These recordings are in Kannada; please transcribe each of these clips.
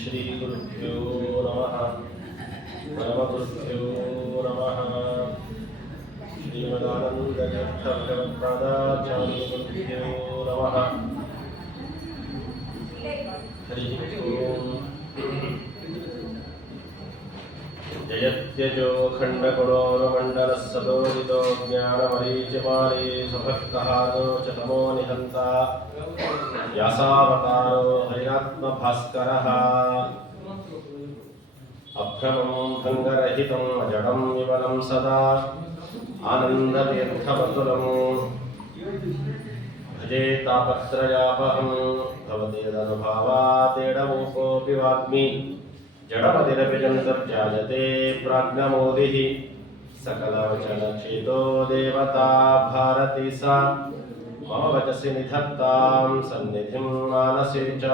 श्रीगुरुभ्यो नमः परमगुरुभ्यो नमः श्रीमदानन्दतीर्थभगवत्पादाचार्यगुरुभ्यो नमः हरिः ओम् जयत्यजो खण्डगुणोरुमण्डलस्सदोदितो ज्ञानमरीचिमाली सुभक्तहारो च तमो निहन्ता व्यासावतारो हरिरात्मभास्करः अभ्रमं भङ्गरहितं अजडं विमलं सदा आनन्दतीर्थमतुलं भजे तापत्रयापहं भवतीदनुभावातेडमूकोऽपि वाग्मी जडमतिरपि जन्तर्जायते प्राज्ञमोदिः सकलवचनचेतो देवता भारती सा मम वचसि निधत्तां सन्निधिं मानसे च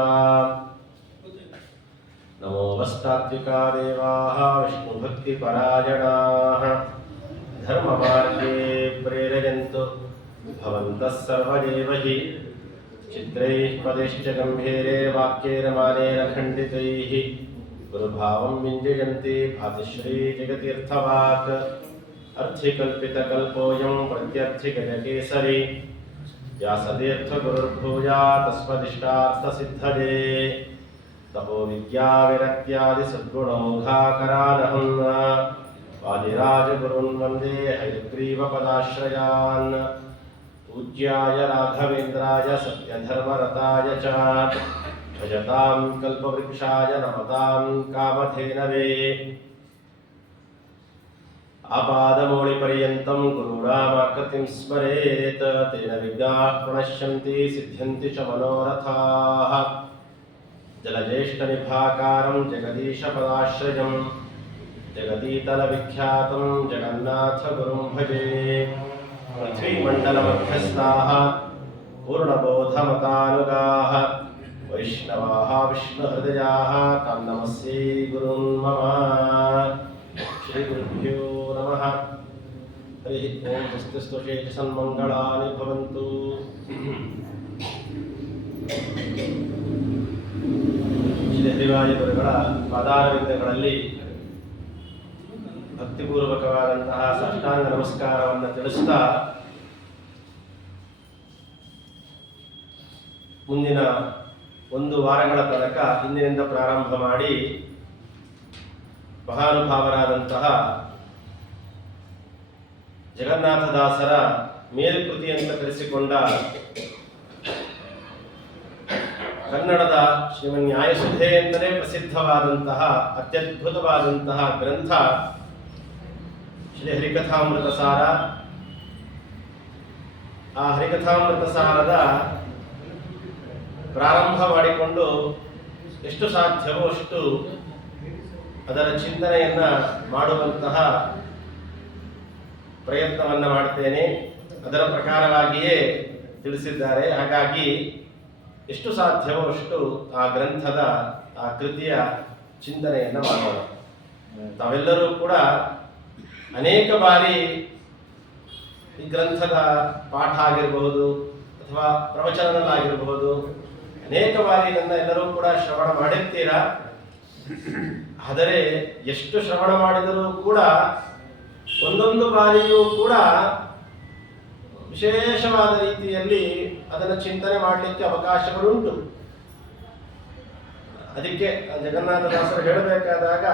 नमो वस्तात्विका देवाः विष्णुभक्तिपरायणाः धर्ममार्गे प्रेरयन्तु भवन्तः सर्वदेव हि चित्रैः पदैश्च गम्भीरे वाक्यैर्मानेन खण्डितैः गुरुभावं विञ्जयन्ति भातिश्री जगतीर्थवाक् अर्थिकल्पितकल्पोऽयं प्रत्यर्थिगजकेसरी व्यासतीर्थगुरुर्भूया तस्मदिष्टार्थसिद्धये तपो विद्याविरक्त्यादिसद्गुणौघाकरानहं वादिराजगुरुन् वन्दे हयग्रीवपदाश्रयान् पूज्याय राघवेन्द्राय सत्यधर्मरताय च भजतां कल्पवृक्षाय नमतां कामधेनवे आपादमौलिपर्यन्तं गुरूणामाकृतिं स्मरेत् तेन विघ्नाः प्रणश्यन्ति सिद्ध्यन्ति च मनोरथाः जलज्येष्ठनिभाकारं जगदीशपदाश्रयं जगतीतलविख्यातं जगन्नाथगुरुं भजे पृथ्वीमण्डलमध्यस्थाः पूर्णबोधमतानुगाः वैष्णवाः विष्णुहृदयाः तां नमस्ये गुरुन् मम श्रीगुरुभ्यो नमः हरिः ओं स्वस्तिस्तुषे सन्मङ्गलानि भवन्तु ಶ್ರೀ ಹರಿವಾಯ ಗುರುಗಳ ಪಾದಾರವಿಂದಗಳಲ್ಲಿ ಭಕ್ತಿಪೂರ್ವಕವಾದಂತಹ ಸಾಷ್ಟಾಂಗ ನಮಸ್ಕಾರವನ್ನು ತಿಳಿಸ್ತಾ ಮುಂದಿನ ಒಂದು ವಾರಗಳ ತನಕ ಇಂದಿನಿಂದ ಪ್ರಾರಂಭ ಮಾಡಿ ಮಹಾನುಭಾವರಾದಂತಹ ಜಗನ್ನಾಥದಾಸರ ಮೇಲ್ಕೃತಿ ಅಂತ ಕರೆಸಿಕೊಂಡ ಕನ್ನಡದ ಶ್ರೀಮನ್ಯಾಯಸುಧೆ ಎಂದರೆ ಪ್ರಸಿದ್ಧವಾದಂತಹ ಅತ್ಯದ್ಭುತವಾದಂತಹ ಗ್ರಂಥ ಶ್ರೀ ಹರಿಕಥಾಮೃತ ಸಾರ. ಆ ಹರಿಕಥಾಮೃತ ಸಾರದ ಪ್ರಾರಂಭ ಮಾಡಿಕೊಂಡು ಎಷ್ಟು ಸಾಧ್ಯವೋ ಅಷ್ಟು ಅದರ ಚಿಂತನೆಯನ್ನ ಮಾಡುವಂತಹ ಪ್ರಯತ್ನವನ್ನು ಮಾಡ್ತೇನೆ. ಅದರ ಪ್ರಕಾರವಾಗಿಯೇ ತಿಳಿಸಿದ್ದಾರೆ. ಹಾಗಾಗಿ ಎಷ್ಟು ಸಾಧ್ಯವೋ ಅಷ್ಟು ಆ ಗ್ರಂಥದ ಆ ಕೃತಿಯ ಚಿಂತನೆಯನ್ನು ಮಾಡೋಣ. ತಾವೆಲ್ಲರೂ ಕೂಡ ಅನೇಕ ಬಾರಿ ಈ ಗ್ರಂಥದ ಪಾಠ ಆಗಿರಬಹುದು ಅಥವಾ ಪ್ರವಚನದಲ್ಲಾಗಿರಬಹುದು ಅನೇಕ ಬಾರಿ ಇದನ್ನು ಎಲ್ಲರೂ ಕೂಡ ಶ್ರವಣ ಮಾಡಿರ್ತೀರಾ. ಆದರೆ ಎಷ್ಟು ಶ್ರವಣ ಮಾಡಿದರೂ ಕೂಡ ಒಂದೊಂದು ಬಾರಿಯೂ ಕೂಡ ವಿಶೇಷವಾದ ರೀತಿಯಲ್ಲಿ ಅದನ್ನು ಚಿಂತನೆ ಮಾಡಲಿಕ್ಕೆ ಅವಕಾಶಗಳುಂಟು. ಅದಕ್ಕೆ ಜಗನ್ನಾಥದಾಸರು ಹೇಳಬೇಕಾದಾಗ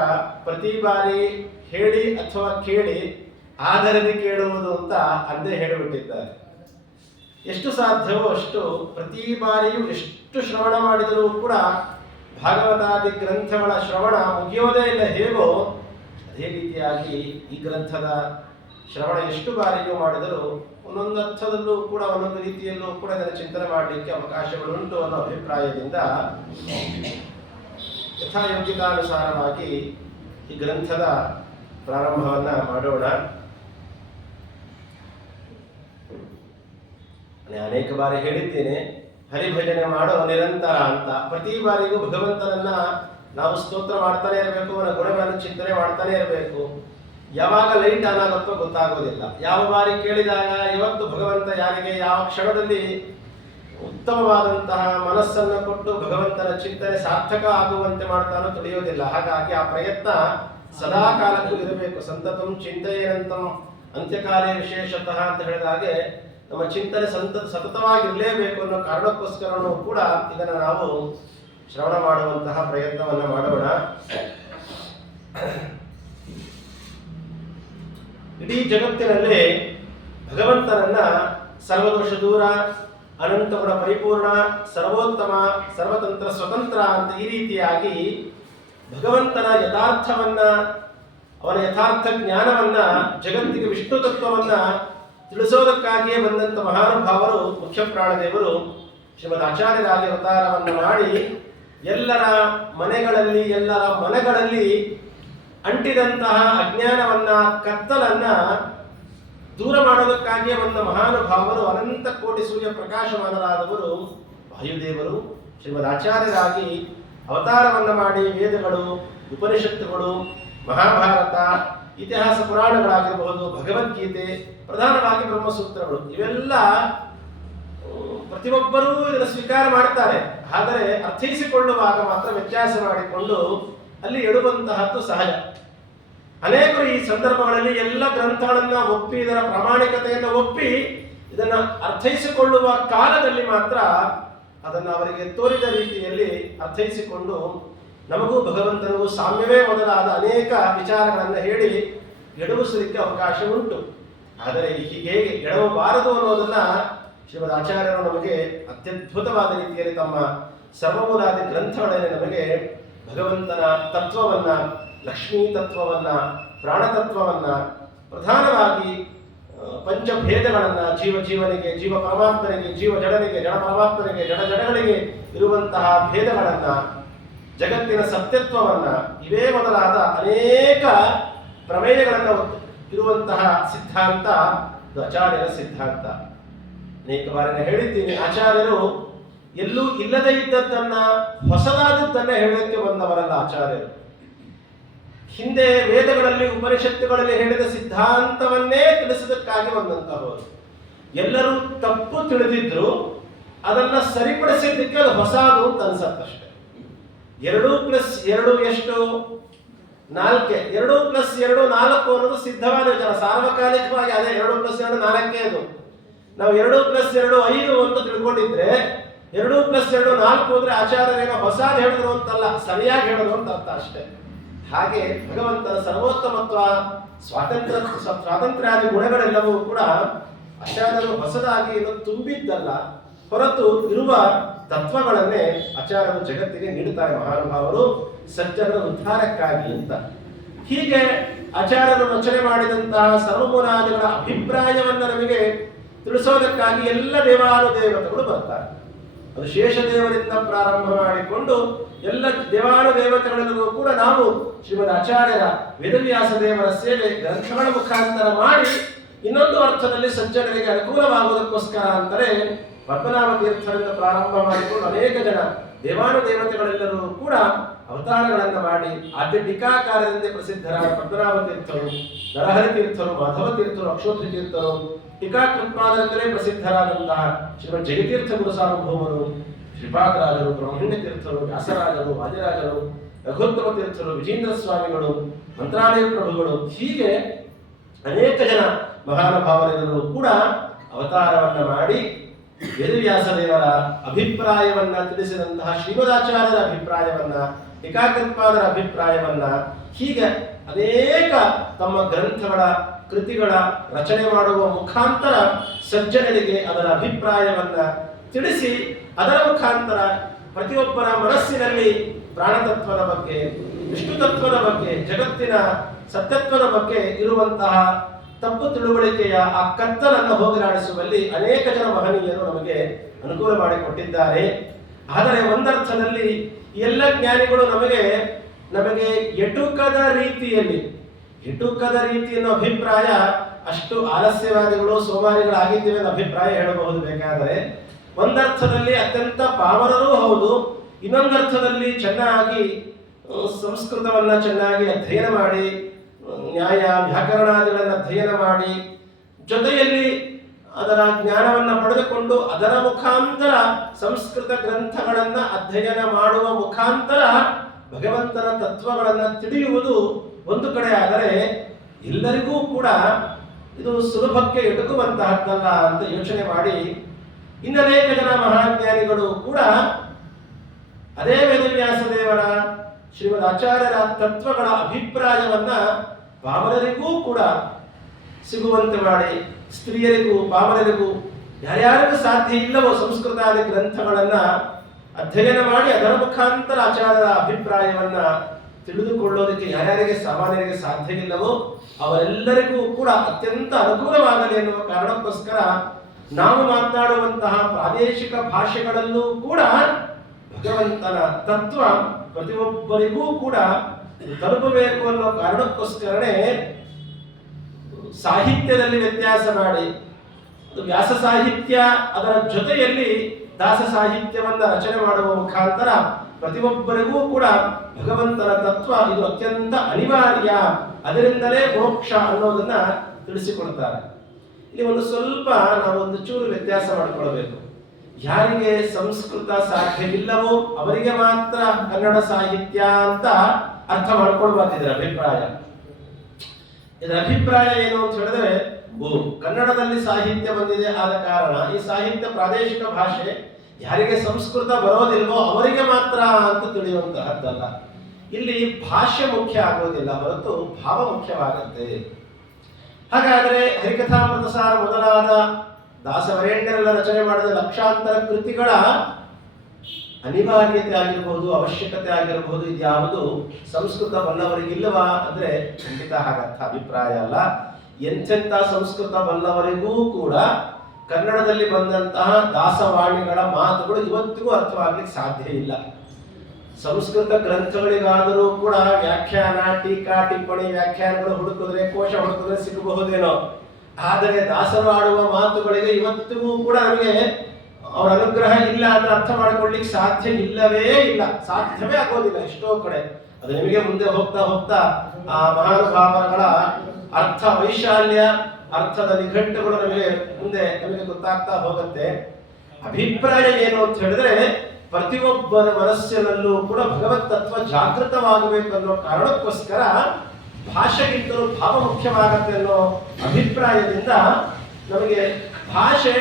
ಪ್ರತಿ ಬಾರಿ ಹೇಳಿ ಅಥವಾ ಕೇಳಿ ಆಧರದಿ ಕೇಳುವುದು ಅಂತ ಅಂದೇ ಹೇಳಿಬಿಟ್ಟಿದ್ದಾರೆ. ಎಷ್ಟು ಸಾಧ್ಯವೋ ಅಷ್ಟು ಪ್ರತಿ ಬಾರಿಯೂ ಎಷ್ಟು ಶ್ರವಣ ಮಾಡಿದರೂ ಕೂಡ ಭಾಗವತಾದಿ ಗ್ರಂಥಗಳ ಶ್ರವಣ ಮುಗಿಯೋದೇ ಇಲ್ಲ. ಹೇಗೋ ಅದೇ ರೀತಿಯಾಗಿ ಈ ಗ್ರಂಥದ ಶ್ರವಣ ಎಷ್ಟು ಬಾರಿಯೂ ಮಾಡಿದರೂ ಒಂದೊಂದು ಅರ್ಥದಲ್ಲೂ ಕೂಡ ಒಂದೊಂದು ರೀತಿಯಲ್ಲೂ ಕೂಡ ಇದನ್ನು ಚಿಂತನೆ ಮಾಡಲಿಕ್ಕೆ ಅವಕಾಶಗಳುಂಟು ಅನ್ನೋ ಅಭಿಪ್ರಾಯದಿಂದ ಯಥಾಯೋಗ್ಯತಾನುಸಾರವಾಗಿ ಈ ಗ್ರಂಥದ ಪ್ರಾರಂಭವನ್ನ ಮಾಡೋಣ. ಅನೇಕ ಬಾರಿ ಹೇಳಿದ್ದೇನೆ, ಹರಿಭಜನೆ ಮಾಡೋ ನಿರಂತರ ಅಂತ. ಪ್ರತಿ ಬಾರಿಗೂ ಭಗವಂತನನ್ನ ನಾವು ಸ್ತೋತ್ರ ಮಾಡ್ತಾನೆ ಇರಬೇಕು, ಅವನ ಗುಣಗಳನ್ನು ಚಿಂತನೆ ಮಾಡ್ತಾನೆ ಇರಬೇಕು. ಯಾವಾಗ ಲೈಟ್ ಆನ್ ಆಗುತ್ತೋ ಗೊತ್ತಾಗೋದಿಲ್ಲ. ಯಾವ ಬಾರಿ ಕೇಳಿದಾಗ ಇವತ್ತು ಭಗವಂತ ಯಾರಿಗೆ ಯಾವ ಕ್ಷಣದಲ್ಲಿ ಉತ್ತಮವಾದಂತಹ ಮನಸ್ಸನ್ನು ಕೊಟ್ಟು ಭಗವಂತನ ಚಿಂತನೆ ಸಾರ್ಥಕ ಆಗುವಂತೆ ಮಾಡ್ತಾನೋ ತಿಳಿಯೋದಿಲ್ಲ. ಹಾಗಾಗಿ ಆ ಪ್ರಯತ್ನ ಸದಾ ಕಾಲಕ್ಕೂ ಇರಬೇಕು. ಸಂತತಂ ಚಿಂತೆಯಂತಂ ಅಂತ್ಯಕಾಲೇ ವಿಶೇಷತಃ ಅಂತ ಹೇಳಿದ ಹಾಗೆ ನಮ್ಮ ಚಿಂತನೆ ಸತತವಾಗಿರಲೇಬೇಕು ಅನ್ನೋ ಕಾರಣಕ್ಕೋಸ್ಕರನೂ ಕೂಡ ಇದನ್ನು ನಾವು ಶ್ರವಣ ಮಾಡುವಂತಹ ಪ್ರಯತ್ನವನ್ನು ಮಾಡೋಣ. ಇಡೀ ಜಗತ್ತಿನಲ್ಲಿ ಭಗವಂತನನ್ನ ಸರ್ವದೋಷ ದೂರ, ಅನಂತ ಗುಣ ಪರಿಪೂರ್ಣ, ಸರ್ವೋತ್ತಮ, ಸರ್ವತಂತ್ರ, ಸ್ವತಂತ್ರ ಅಂತ ಈ ರೀತಿಯಾಗಿ ಭಗವಂತನ ಯಥಾರ್ಥವನ್ನ, ಅವನ ಯಥಾರ್ಥ ಜ್ಞಾನವನ್ನ, ಜಗತ್ತಿಗೆ ವಿಷ್ಣು ತತ್ವವನ್ನ ತಿಳಿಸೋದಕ್ಕಾಗಿಯೇ ಬಂದಂತ ಮಹಾನುಭಾವರು ಮುಖ್ಯ ಪ್ರಾಣದೇವರು ಶ್ರೀಮದ್ ಆಚಾರ್ಯರಾಗಿ ಅವತಾರವನ್ನು ಮಾಡಿ ಎಲ್ಲರ ಮನೆಗಳಲ್ಲಿ, ಎಲ್ಲರ ಮನಗಳಲ್ಲಿ ಅಂಟಿದಂತಹ ಅಜ್ಞಾನವನ್ನ, ಕತ್ತಲನ್ನ ದೂರ ಮಾಡೋದಕ್ಕಾಗಿಯೇ ಬಂದ ಮಹಾನುಭಾವರು, ಅನಂತ ಕೋಟಿ ಸೂರ್ಯ ಪ್ರಕಾಶಮಾನರಾದವರು ವಾಯುದೇವರು ಶ್ರೀಮದ್ ಆಚಾರ್ಯರಾಗಿ ಅವತಾರವನ್ನ ಮಾಡಿ ವೇದಗಳು, ಉಪನಿಷತ್ತುಗಳು, ಮಹಾಭಾರತ, ಇತಿಹಾಸ ಪುರಾಣಗಳಾಗಿರಬಹುದು, ಭಗವದ್ಗೀತೆ, ಪ್ರಧಾನವಾಗಿ ಬ್ರಹ್ಮಸೂತ್ರಗಳು, ಇವೆಲ್ಲ ಪ್ರತಿಯೊಬ್ಬರೂ ಇದನ್ನು ಸ್ವೀಕಾರ ಮಾಡ್ತಾರೆ. ಆದರೆ ಅರ್ಥೈಸಿಕೊಳ್ಳುವಾಗ ಮಾತ್ರ ವ್ಯತ್ಯಾಸ ಮಾಡಿಕೊಂಡು ಅಲ್ಲಿ ಎಡುವಂತಹದ್ದು ಸಹಜ. ಅನೇಕರು ಈ ಸಂದರ್ಭಗಳಲ್ಲಿ ಎಲ್ಲ ಗ್ರಂಥಗಳನ್ನ ಒಪ್ಪಿ, ಇದರ ಪ್ರಾಮಾಣಿಕತೆಯನ್ನು ಒಪ್ಪಿ, ಇದನ್ನು ಅರ್ಥೈಸಿಕೊಳ್ಳುವ ಕಾಲದಲ್ಲಿ ಮಾತ್ರ ಅದನ್ನು ಅವರಿಗೆ ತೋರಿದ ರೀತಿಯಲ್ಲಿ ಅರ್ಥೈಸಿಕೊಂಡು ನಮಗೂ ಭಗವಂತನಿಗೂ ಸಾಮ್ಯವೇ ಮೊದಲಾದ ಅನೇಕ ವಿಚಾರಗಳನ್ನು ಹೇಳಿ ಎಡವಿಸಲಿಕ್ಕೆ ಅವಕಾಶ ಉಂಟು. ಆದರೆ ಹೀಗೆ ಎಡವಬಾರದು ಅನ್ನೋದನ್ನ ಶ್ರೀಮದ್ ಆಚಾರ್ಯರು ನಮಗೆ ಅತ್ಯದ್ಭುತವಾದ ರೀತಿಯಲ್ಲಿ ತಮ್ಮ ಸರ್ವಮೂಲಾದಿ ಗ್ರಂಥಗಳಲ್ಲಿ ನಮಗೆ ಭಗವಂತನ ತತ್ವವನ್ನ, ಲಕ್ಷ್ಮೀ ತತ್ವವನ್ನ, ಪ್ರಾಣತತ್ವವನ್ನ, ಪ್ರಧಾನವಾಗಿ ಪಂಚಭೇದಗಳನ್ನ, ಜೀವನಿಗೆ, ಜೀವ ಪರಮಾತ್ಮನಿಗೆ, ಜೀವ ಜಡನಿಗೆ, ಜಡ ಪರಮಾತ್ಮನಿಗೆ, ಜಡ ಜಡಗಳಿಗೆ ಇರುವಂತಹ ಭೇದಗಳನ್ನ, ಜಗತ್ತಿನ ಸತ್ಯತ್ವವನ್ನ, ಇವೇ ಮೊದಲಾದ ಅನೇಕ ಪ್ರಮೇಯಗಳನ್ನು ಇರುವಂತಹ ಸಿದ್ಧಾಂತ ಆಚಾರ್ಯರ ಸಿದ್ಧಾಂತ. ಅನೇಕ ಬಾರಿ ಹೇಳಿದ್ದೀನಿ, ಆಚಾರ್ಯರು ಎಲ್ಲೂ ಇಲ್ಲದೇ ಇದ್ದದ್ದನ್ನ, ಹೊಸದಾದದ್ದನ್ನ ಹೇಳಲಿಕ್ಕೆ ಬಂದವರಲ್ಲ ಆಚಾರ್ಯರು. ಹಿಂದೆ ವೇದಗಳಲ್ಲಿ, ಉಪನಿಷತ್ತುಗಳಲ್ಲಿ ಹೇಳಿದ ಸಿದ್ಧಾಂತವನ್ನೇ ತಿಳಿಸೋದಕ್ಕಾಗಿ ಬಂದಂತಹವರು. ಎಲ್ಲರೂ ತಪ್ಪು ತಿಳಿದಿದ್ರು, ಅದನ್ನ ಸರಿಪಡಿಸಿದ್ದಕ್ಕೆ ಅದು ಹೊಸದು ಅಂತ ಅನ್ಸತ್ತಷ್ಟೆ. 2+2 ಎಷ್ಟು? 4. 2+2 4 ಅನ್ನೋದು ಸಿದ್ಧವಾದ ವಿಚಾರ. ಸಾರ್ವಕಾಲಿಕವಾಗಿ ಅದೇ 2+2 4 ಅದು. ನಾವು 2+2 5 ಅಂತ ತಿಳ್ಕೊಂಡಿದ್ರೆ 2+2 4 ಅಂದ್ರೆ ಆಚಾರ್ಯರೇನೋ ಹೊಸಾದ್ ಹೇಳಿದ್ರು ಅಂತಲ್ಲ, ಸರಿಯಾಗಿ ಹೇಳಿದ್ರು ಅಂತ ಅರ್ಥ ಅಷ್ಟೇ. ಹಾಗೆ ಭಗವಂತನ ಸರ್ವೋತ್ತಮತ್ವ, ಸ್ವಾತಂತ್ರ್ಯಾದಿ ಗುಣಗಳೆಲ್ಲವೂ ಕೂಡ ಆಚಾರ್ಯರು ಹೊಸದಾಗಿ ತುಂಬಿದ್ದಲ್ಲ, ಹೊರತು ಇರುವ ತತ್ವಗಳನ್ನೇ ಆಚಾರ್ಯರು ಜಗತ್ತಿಗೆ ನೀಡುತ್ತಾರೆ ಮಹಾನುಭಾವರು, ಸಜ್ಜನರ ಉದ್ಧಾರಕ್ಕಾಗಿ ಅಂತ. ಹೀಗೆ ಆಚಾರ್ಯರು ರಚನೆ ಮಾಡಿದಂತಹ ಸರ್ವಮೂಲಾದಿಗಳ ಅಭಿಪ್ರಾಯವನ್ನ ನಮಗೆ ತಿಳಿಸೋದಕ್ಕಾಗಿ ಎಲ್ಲ ದೇವಾನುದೇವತೆಗಳು ಬರ್ತಾರೆ. ಅದು ಶೇಷದೇವರಿಂದ ಪ್ರಾರಂಭ ಮಾಡಿಕೊಂಡು ಎಲ್ಲ ದೇವಾನುದೇವತೆಗಳಿಗೂ ಕೂಡ ನಾವು ಶ್ರೀಮದ್ ಆಚಾರ್ಯರ ವೇದವ್ಯಾಸ ದೇವರ ಸೇವೆ ಗ್ರಂಥಗಳ ಮುಖಾಂತರ ಮಾಡಿ ಇನ್ನೊಂದು ಅರ್ಥದಲ್ಲಿ ಸಜ್ಜನರಿಗೆ ಅನುಕೂಲವಾಗುವುದಕ್ಕೋಸ್ಕರ ಅಂತಾರೆ ಪದ್ಮನಾಭ ತೀರ್ಥರಿಂದ ಪ್ರಾರಂಭ ಮಾಡಿಕೊಂಡು ಅನೇಕ ಜನ ದೇವಾನುದೇವತೆಗಳೆಲ್ಲರೂ ಕೂಡ ಅವತಾರಗಳನ್ನು ಮಾಡಿ ಆದ್ಯ ಟೀಕಾಕಾರದಿಂದ ಪ್ರಸಿದ್ಧರಾದ ಪದ್ಮನಾಭ ತೀರ್ಥರು, ನರಹರಿ ತೀರ್ಥರು, ಮಾಧವ ತೀರ್ಥರು, ಅಕ್ಷೋತ್ರಿ ತೀರ್ಥರು, ಟೀಕಾಕೃತ್ಪಾದರಿಂದಲೇ ಪ್ರಸಿದ್ಧರಾದಂತಹ ಶ್ರೀಮದ್ ಜಗತೀರ್ಥ ಗುರು ಸಾರ್ವಭೌಮರು, ಶ್ರೀಪಾದರಾಜರು, ಬ್ರಹ್ಮಣ್ಯ ತೀರ್ಥರು, ವ್ಯಾಸರಾಜರು, ವಾದಿರಾಜರು, ರಘುತ್ತಮ ತೀರ್ಥರು, ವಿಜೇಂದ್ರ ಸ್ವಾಮಿಗಳು, ಮಂತ್ರಾಲಯ ಪ್ರಭುಗಳು, ಹೀಗೆ ಅನೇಕ ಜನ ಮಹಾನುಭಾವರೆಲ್ಲರೂ ಕೂಡ ಅವತಾರವನ್ನ ಮಾಡಿ ವೇದವ್ಯಾಸ ದೇವರ ಅಭಿಪ್ರಾಯವನ್ನ ತಿಳಿಸಿದಂತಹ ಶ್ರೀಮದಾಚಾರ್ಯರ ಅಭಿಪ್ರಾಯವನ್ನ, ಟೀಕಾಕೃತ್ಪಾದರ ಅಭಿಪ್ರಾಯವನ್ನ, ಹೀಗೆ ಅನೇಕ ತಮ್ಮ ಗ್ರಂಥಗಳ, ಕೃತಿಗಳ ರಚನೆ ಮಾಡುವ ಮುಖಾಂತರ ಸಜ್ಜನರಿಗೆ ಅದರ ಅಭಿಪ್ರಾಯವನ್ನ ತಿಳಿಸಿ, ಅದರ ಮುಖಾಂತರ ಪ್ರತಿಯೊಬ್ಬರ ಮನಸ್ಸಿನಲ್ಲಿ ಪ್ರಾಣತತ್ವದ ಬಗ್ಗೆ, ವಿಷ್ಣು ತತ್ವದ ಬಗ್ಗೆ, ಜಗತ್ತಿನ ಸತ್ಯತ್ವದ ಬಗ್ಗೆ ಇರುವಂತಹ ತಪ್ಪು ತಿಳುವಳಿಕೆಯ ಆ ಕತ್ತಲನ್ನು ಹೋಗಲಾಡಿಸುವಲ್ಲಿ ಅನೇಕ ಜನ ಮಹನೀಯರು ನಮಗೆ ಅನುಕೂಲ ಮಾಡಿಕೊಟ್ಟಿದ್ದಾರೆ. ಆದರೆ ಒಂದರ್ಥದಲ್ಲಿ ಎಲ್ಲ ಜ್ಞಾನಿಗಳು ನಮಗೆ ಎಟುಕದ ರೀತಿಯಲ್ಲಿ ಅನ್ನೋ ಅಭಿಪ್ರಾಯ, ಅಷ್ಟು ಆಲಸ್ಯವಾದಿಗಳು, ಸೋಮಾರಿಗಳಾಗಿದ್ದೇವೆ ಅನ್ನೋ ಅಭಿಪ್ರಾಯ ಹೇಳಬಹುದು. ಬೇಕಾದರೆ ಒಂದರ್ಥದಲ್ಲಿ ಅತ್ಯಂತ ಪಾಮರರೂ ಹೌದು, ಇನ್ನೊಂದರ್ಥದಲ್ಲಿ ಚೆನ್ನಾಗಿ ಸಂಸ್ಕೃತವನ್ನ ಚೆನ್ನಾಗಿ ಅಧ್ಯಯನ ಮಾಡಿ, ನ್ಯಾಯ ವ್ಯಾಕರಣಾದಿಗಳನ್ನು ಅಧ್ಯಯನ ಮಾಡಿ, ಜೊತೆಯಲ್ಲಿ ಅದರ ಜ್ಞಾನವನ್ನು ಪಡೆದುಕೊಂಡು ಅದರ ಮುಖಾಂತರ ಸಂಸ್ಕೃತ ಗ್ರಂಥಗಳನ್ನ ಅಧ್ಯಯನ ಮಾಡುವ ಮುಖಾಂತರ ಭಗವಂತನ ತತ್ವಗಳನ್ನು ತಿಳಿಯುವುದು ಒಂದು ಕಡೆ ಆದರೆ, ಎಲ್ಲರಿಗೂ ಕೂಡ ಇದು ಸುಲಭಕ್ಕೆ ಎಟುಕುವಂತಹದ್ದಲ್ಲ ಅಂತ ಯೋಚನೆ ಮಾಡಿ ಇನ್ನನೇಕ ಜನ ಮಹಾಜ್ಞಾನಿಗಳು ಕೂಡ ಅದೇ ವೇದವ್ಯಾಸ ದೇವರ ಶ್ರೀಮದ್ ಆಚಾರ್ಯರ ತತ್ವಗಳ ಅಭಿಪ್ರಾಯವನ್ನ ಪಾಮರರಿಗೂ ಕೂಡ ಸಿಗುವಂತೆ ಮಾಡಿ, ಸ್ತ್ರೀಯರಿಗೂ ಪಾಮರರಿಗೂ ಯಾರ್ಯಾರಿಗೂ ಸಾಧ್ಯ ಇಲ್ಲವೋ ಸಂಸ್ಕೃತಾದಿ ಗ್ರಂಥಗಳನ್ನ ಅಧ್ಯಯನ ಮಾಡಿ ಅದರ ಮುಖಾಂತರ ಆಚಾರ್ಯರ ಅಭಿಪ್ರಾಯವನ್ನ ತಿಳಿದುಕೊಳ್ಳೋದಕ್ಕೆ ಯಾರ್ಯಾರಿಗೆ ಸಾಮಾನ್ಯರಿಗೆ ಸಾಧ್ಯ ಇಲ್ಲವೋ ಅವರೆಲ್ಲರಿಗೂ ಕೂಡ ಅತ್ಯಂತ ಅನುಕೂಲವಾಗಲಿ ಎನ್ನುವ ಕಾರಣಕ್ಕೋಸ್ಕರ ನಾವು ಮಾತನಾಡುವಂತಹ ಪ್ರಾದೇಶಿಕ ಭಾಷೆಗಳಲ್ಲೂ ಕೂಡ ಭಗವಂತನ ತತ್ವ ಪ್ರತಿಯೊಬ್ಬರಿಗೂ ಕೂಡ ತಲುಪಬೇಕು ಅನ್ನೋ ಕಾರಣಕ್ಕೋಸ್ಕರನೇ ಸಾಹಿತ್ಯದಲ್ಲಿ ವ್ಯತ್ಯಾಸ ಮಾಡಿ ಅದು ವ್ಯಾಸ ಸಾಹಿತ್ಯ ಅದರ ಜೊತೆಯಲ್ಲಿ ದಾಸ ಸಾಹಿತ್ಯವನ್ನ ರಚನೆ ಮಾಡುವ ಮುಖಾಂತರ ಪ್ರತಿಯೊಬ್ಬರಿಗೂ ಕೂಡ ಭಗವಂತನ ತತ್ವ ಇದು ಅತ್ಯಂತ ಅನಿವಾರ್ಯ, ಅದರಿಂದಲೇ ಮೋಕ್ಷ ಅನ್ನೋದನ್ನ ತಿಳಿಸಿಕೊಡ್ತಾರೆ. ಇಲ್ಲಿ ಒಂದು ಸ್ವಲ್ಪ ನಾವು ಒಂದು ಚೂರು ವ್ಯತ್ಯಾಸ ಮಾಡಿಕೊಳ್ಬೇಕು. ಯಾರಿಗೆ ಸಂಸ್ಕೃತ ಸಾಧ್ಯವಿಲ್ಲವೋ ಅವರಿಗೆ ಮಾತ್ರ ಕನ್ನಡ ಸಾಹಿತ್ಯ ಅಂತ ಅರ್ಥ ಮಾಡ್ಕೊಳ್ಬಾರ್ದು. ಇದರ ಅಭಿಪ್ರಾಯ ಏನು ಅಂತ ಹೇಳಿದ್ರೆ, ಕನ್ನಡದಲ್ಲಿ ಸಾಹಿತ್ಯ ಬಂದಿದೆ ಆದ ಕಾರಣ ಈ ಸಾಹಿತ್ಯ ಪ್ರಾದೇಶಿಕ ಭಾಷೆ, ಯಾರಿಗೆ ಸಂಸ್ಕೃತ ಬರೋದಿಲ್ವೋ ಅವರಿಗೆ ಮಾತ್ರ ಅಂತ ತಿಳಿಯುವಂತಹದ್ದಲ್ಲ. ಇಲ್ಲಿ ಭಾಷೆ ಮುಖ್ಯ ಆಗೋದಿಲ್ಲ ಹೊರತು ಭಾವ ಮುಖ್ಯವಾಗುತ್ತೆ. ಹಾಗಾದರೆ ಹರಿಕಥಾಮೃತ ಸಾರ ಮೊದಲಾದ ದಾಸವರೇಣ್ಯರೆಲ್ಲ ರಚನೆ ಮಾಡಿದ ಲಕ್ಷಾಂತರ ಕೃತಿಗಳ ಅನಿವಾರ್ಯತೆ ಆಗಿರಬಹುದು, ಅವಶ್ಯಕತೆ ಆಗಿರಬಹುದು, ಇದ್ಯಾವುದು ಸಂಸ್ಕೃತ ಬಲ್ಲವರಿಗಿಲ್ಲವಾ ಅಂದ್ರೆ ಖಂಡಿತ ಹಾಗಂತ ಅಭಿಪ್ರಾಯ ಅಲ್ಲ. ಎಂತೆಂಥ ಸಂಸ್ಕೃತ ಬಲ್ಲವರಿಗೂ ಕೂಡ ಕನ್ನಡದಲ್ಲಿ ಬಂದಂತಹ ದಾಸವಾಣಿಗಳ ಮಾತುಗಳು ಇವತ್ತಿಗೂ ಅರ್ಥವಾಗ್ಲಿಕ್ಕೆ ಸಾಧ್ಯ ಇಲ್ಲ. ಸಂಸ್ಕೃತ ಗ್ರಂಥಗಳಿಗಾದರೂ ಕೂಡ ವ್ಯಾಖ್ಯಾನ, ಟೀಕಾ, ಟಿಪ್ಪಣಿ, ವ್ಯಾಖ್ಯಾನಗಳು ಹುಡುಕಿದ್ರೆ, ಕೋಶ ಹುಡುಕಿದ್ರೆ ಸಿಗಬಹುದೇನೋ. ಆದರೆ ದಾಸರು ಆಡುವ ಮಾತುಗಳಿಗೆ ಇವತ್ತಿಗೂ ಕೂಡ ನಮಗೆ ಅವರ ಅನುಗ್ರಹ ಇಲ್ಲ ಅಂದ್ರೆ ಅರ್ಥ ಮಾಡಿಕೊಳ್ಳಿಕ್ಕೆ ಸಾಧ್ಯ ಇಲ್ಲವೇ ಇಲ್ಲ, ಸಾಧ್ಯವೇ ಆಗೋದಿಲ್ಲ ಎಷ್ಟೋ ಕಡೆ. ಅದು ನಿಮಗೆ ಮುಂದೆ ಹೋಗ್ತಾ ಹೋಗ್ತಾ ಆ ಮಹಾನುಭಾವಗಳ ಅರ್ಥ ವೈಶಾಲ್ಯ, ಅರ್ಥದ ನಿಘಂಟುಗಳು ನಮಗೆ ಗೊತ್ತಾಗ್ತಾ ಹೋಗುತ್ತೆ. ಅಭಿಪ್ರಾಯ ಏನು ಅಂತ ಹೇಳಿದ್ರೆ, ಪ್ರತಿಯೊಬ್ಬರ ಮನಸ್ಸಿನಲ್ಲೂ ಕೂಡ ಭಗವತ್ ತತ್ವ ಜಾಗೃತವಾಗಬೇಕು ಅನ್ನೋ ಕಾರಣಕ್ಕೋಸ್ಕರ ಭಾಷೆಗಿಂತಲೂ ಭಾವ ಮುಖ್ಯವಾಗತ್ತೆ ಅನ್ನೋ ಅಭಿಪ್ರಾಯದಿಂದ ನಮಗೆ ಭಾಷೆ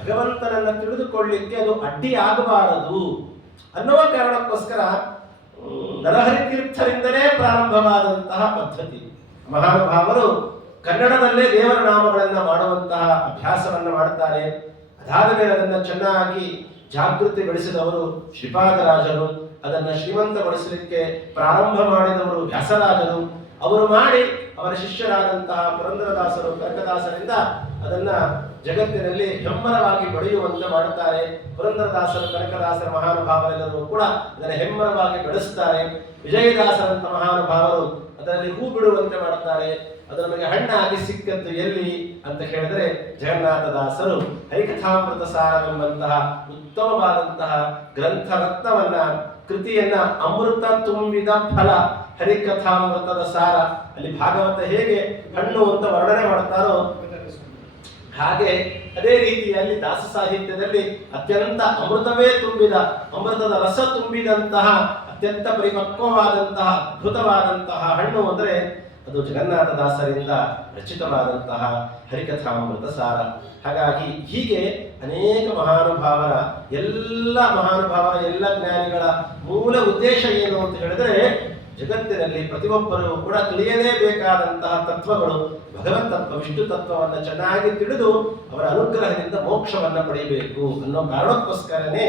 ಭಗವಂತನನ್ನ ತಿಳಿದುಕೊಳ್ಳಿಕ್ಕೆ ಅದು ಅಡ್ಡಿ ಆಗಬಾರದು ಅನ್ನುವ ಕಾರಣಕ್ಕೋಸ್ಕರ ನರಹರಿ ತೀರ್ಥರಿಂದಲೇ ಪ್ರಾರಂಭವಾದಂತಹ ಪದ್ಧತಿ. ಮಹಾನುಭಾವರು ಕನ್ನಡದಲ್ಲೇ ದೇವರ ನಾಮಗಳನ್ನ ಮಾಡುವಂತಹ ಅಭ್ಯಾಸವನ್ನ ಮಾಡುತ್ತಾರೆ. ಅದಾದ ಮೇಲೆ ಅದನ್ನ ಚೆನ್ನಾಗಿ ಜಾಗೃತಿಗೊಳಿಸಿದವರು ಶ್ರೀಪಾದರಾಜರು, ಅದನ್ನ ಶ್ರೀಮಂತಗೊಳಿಸಲಿಕ್ಕೆ ಪ್ರಾರಂಭ ಮಾಡಿದವರು ವ್ಯಾಸರಾಜರು. ಅವರು ಮಾಡಿ ಅವರ ಶಿಷ್ಯರಾದಂತಹ ಪುರಂದರದಾಸರು, ಕನಕದಾಸರಿಂದ ಅದನ್ನ ಜಗತ್ತಿನಲ್ಲಿ ಹೆಮ್ಮರವಾಗಿ ಬೆಳೆಯುವಂತೆ ಮಾಡುತ್ತಾರೆ. ಪುರಂದರದಾಸರು, ಕನಕದಾಸರ ಮಹಾನುಭಾವರೆಲ್ಲರೂ ಕೂಡ ಅದನ್ನು ಹೆಮ್ಮರವಾಗಿ ಬೆಳೆಸುತ್ತಾರೆ. ವಿಜಯದಾಸರಂತ ಮಹಾನುಭಾವರು ಅದರಲ್ಲಿ ಹೂ ಬಿಡುವಂತೆ ಮಾಡುತ್ತಾರೆ. ಅದು ನಮಗೆ ಹಣ್ಣಾಗಿ ಸಿಕ್ಕದ್ದು ಎಲ್ಲಿ ಅಂತ ಹೇಳಿದರೆ, ಜಗನ್ನಾಥದಾಸರು ಹರಿಕಥಾಮೃತ ಸಾರವೆಂಬಂತಹ ಉತ್ತಮವಾದಂತಹ ಗ್ರಂಥ ರತ್ನವನ್ನ, ಕೃತಿಯನ್ನ ಅಮೃತ ತುಂಬಿದ ಫಲ ಹರಿಕಥಾಮೃತದ ಸಾರ, ಅಲ್ಲಿ ಭಾಗವತ ಹೇಗೆ ಹಣ್ಣು ಅಂತ ವರ್ಣನೆ ಮಾಡ್ತಾರೋ ಹಾಗೆ ಅದೇ ರೀತಿಯಲ್ಲಿ ದಾಸ ಸಾಹಿತ್ಯದಲ್ಲಿ ಅತ್ಯಂತ ಅಮೃತವೇ ತುಂಬಿದ, ಅಮೃತದ ರಸ ತುಂಬಿದಂತಹ ಅತ್ಯಂತ ಪರಿಪಕ್ವವಾದಂತಹ ಅದ್ಭುತವಾದಂತಹ ಹಣ್ಣು ಅಂದರೆ ಅದು ಜಗನ್ನಾಥದಾಸರಿಂದ ರಚಿತವಾದಂತಹ ಹರಿಕಥಾಮೃತ ಸಾರ. ಹಾಗಾಗಿ ಹೀಗೆ ಅನೇಕ ಮಹಾನುಭಾವರ ಎಲ್ಲ ಜ್ಞಾನಿಗಳ ಮೂಲ ಉದ್ದೇಶ ಏನು ಅಂತ ಹೇಳಿದ್ರೆ, ಜಗತ್ತಿನಲ್ಲಿ ಪ್ರತಿಯೊಬ್ಬರೂ ಕೂಡ ತಿಳಿಯಲೇಬೇಕಾದಂತಹ ತತ್ವಗಳು ಭಗವತ್ ತತ್ವ, ವಿಷ್ಣು ತತ್ವವನ್ನು ಚೆನ್ನಾಗಿ ತಿಳಿದು ಅವರ ಅನುಗ್ರಹದಿಂದ ಮೋಕ್ಷವನ್ನು ಪಡೆಯಬೇಕು ಅನ್ನೋ ಕಾರಣಕ್ಕೋಸ್ಕರನೇ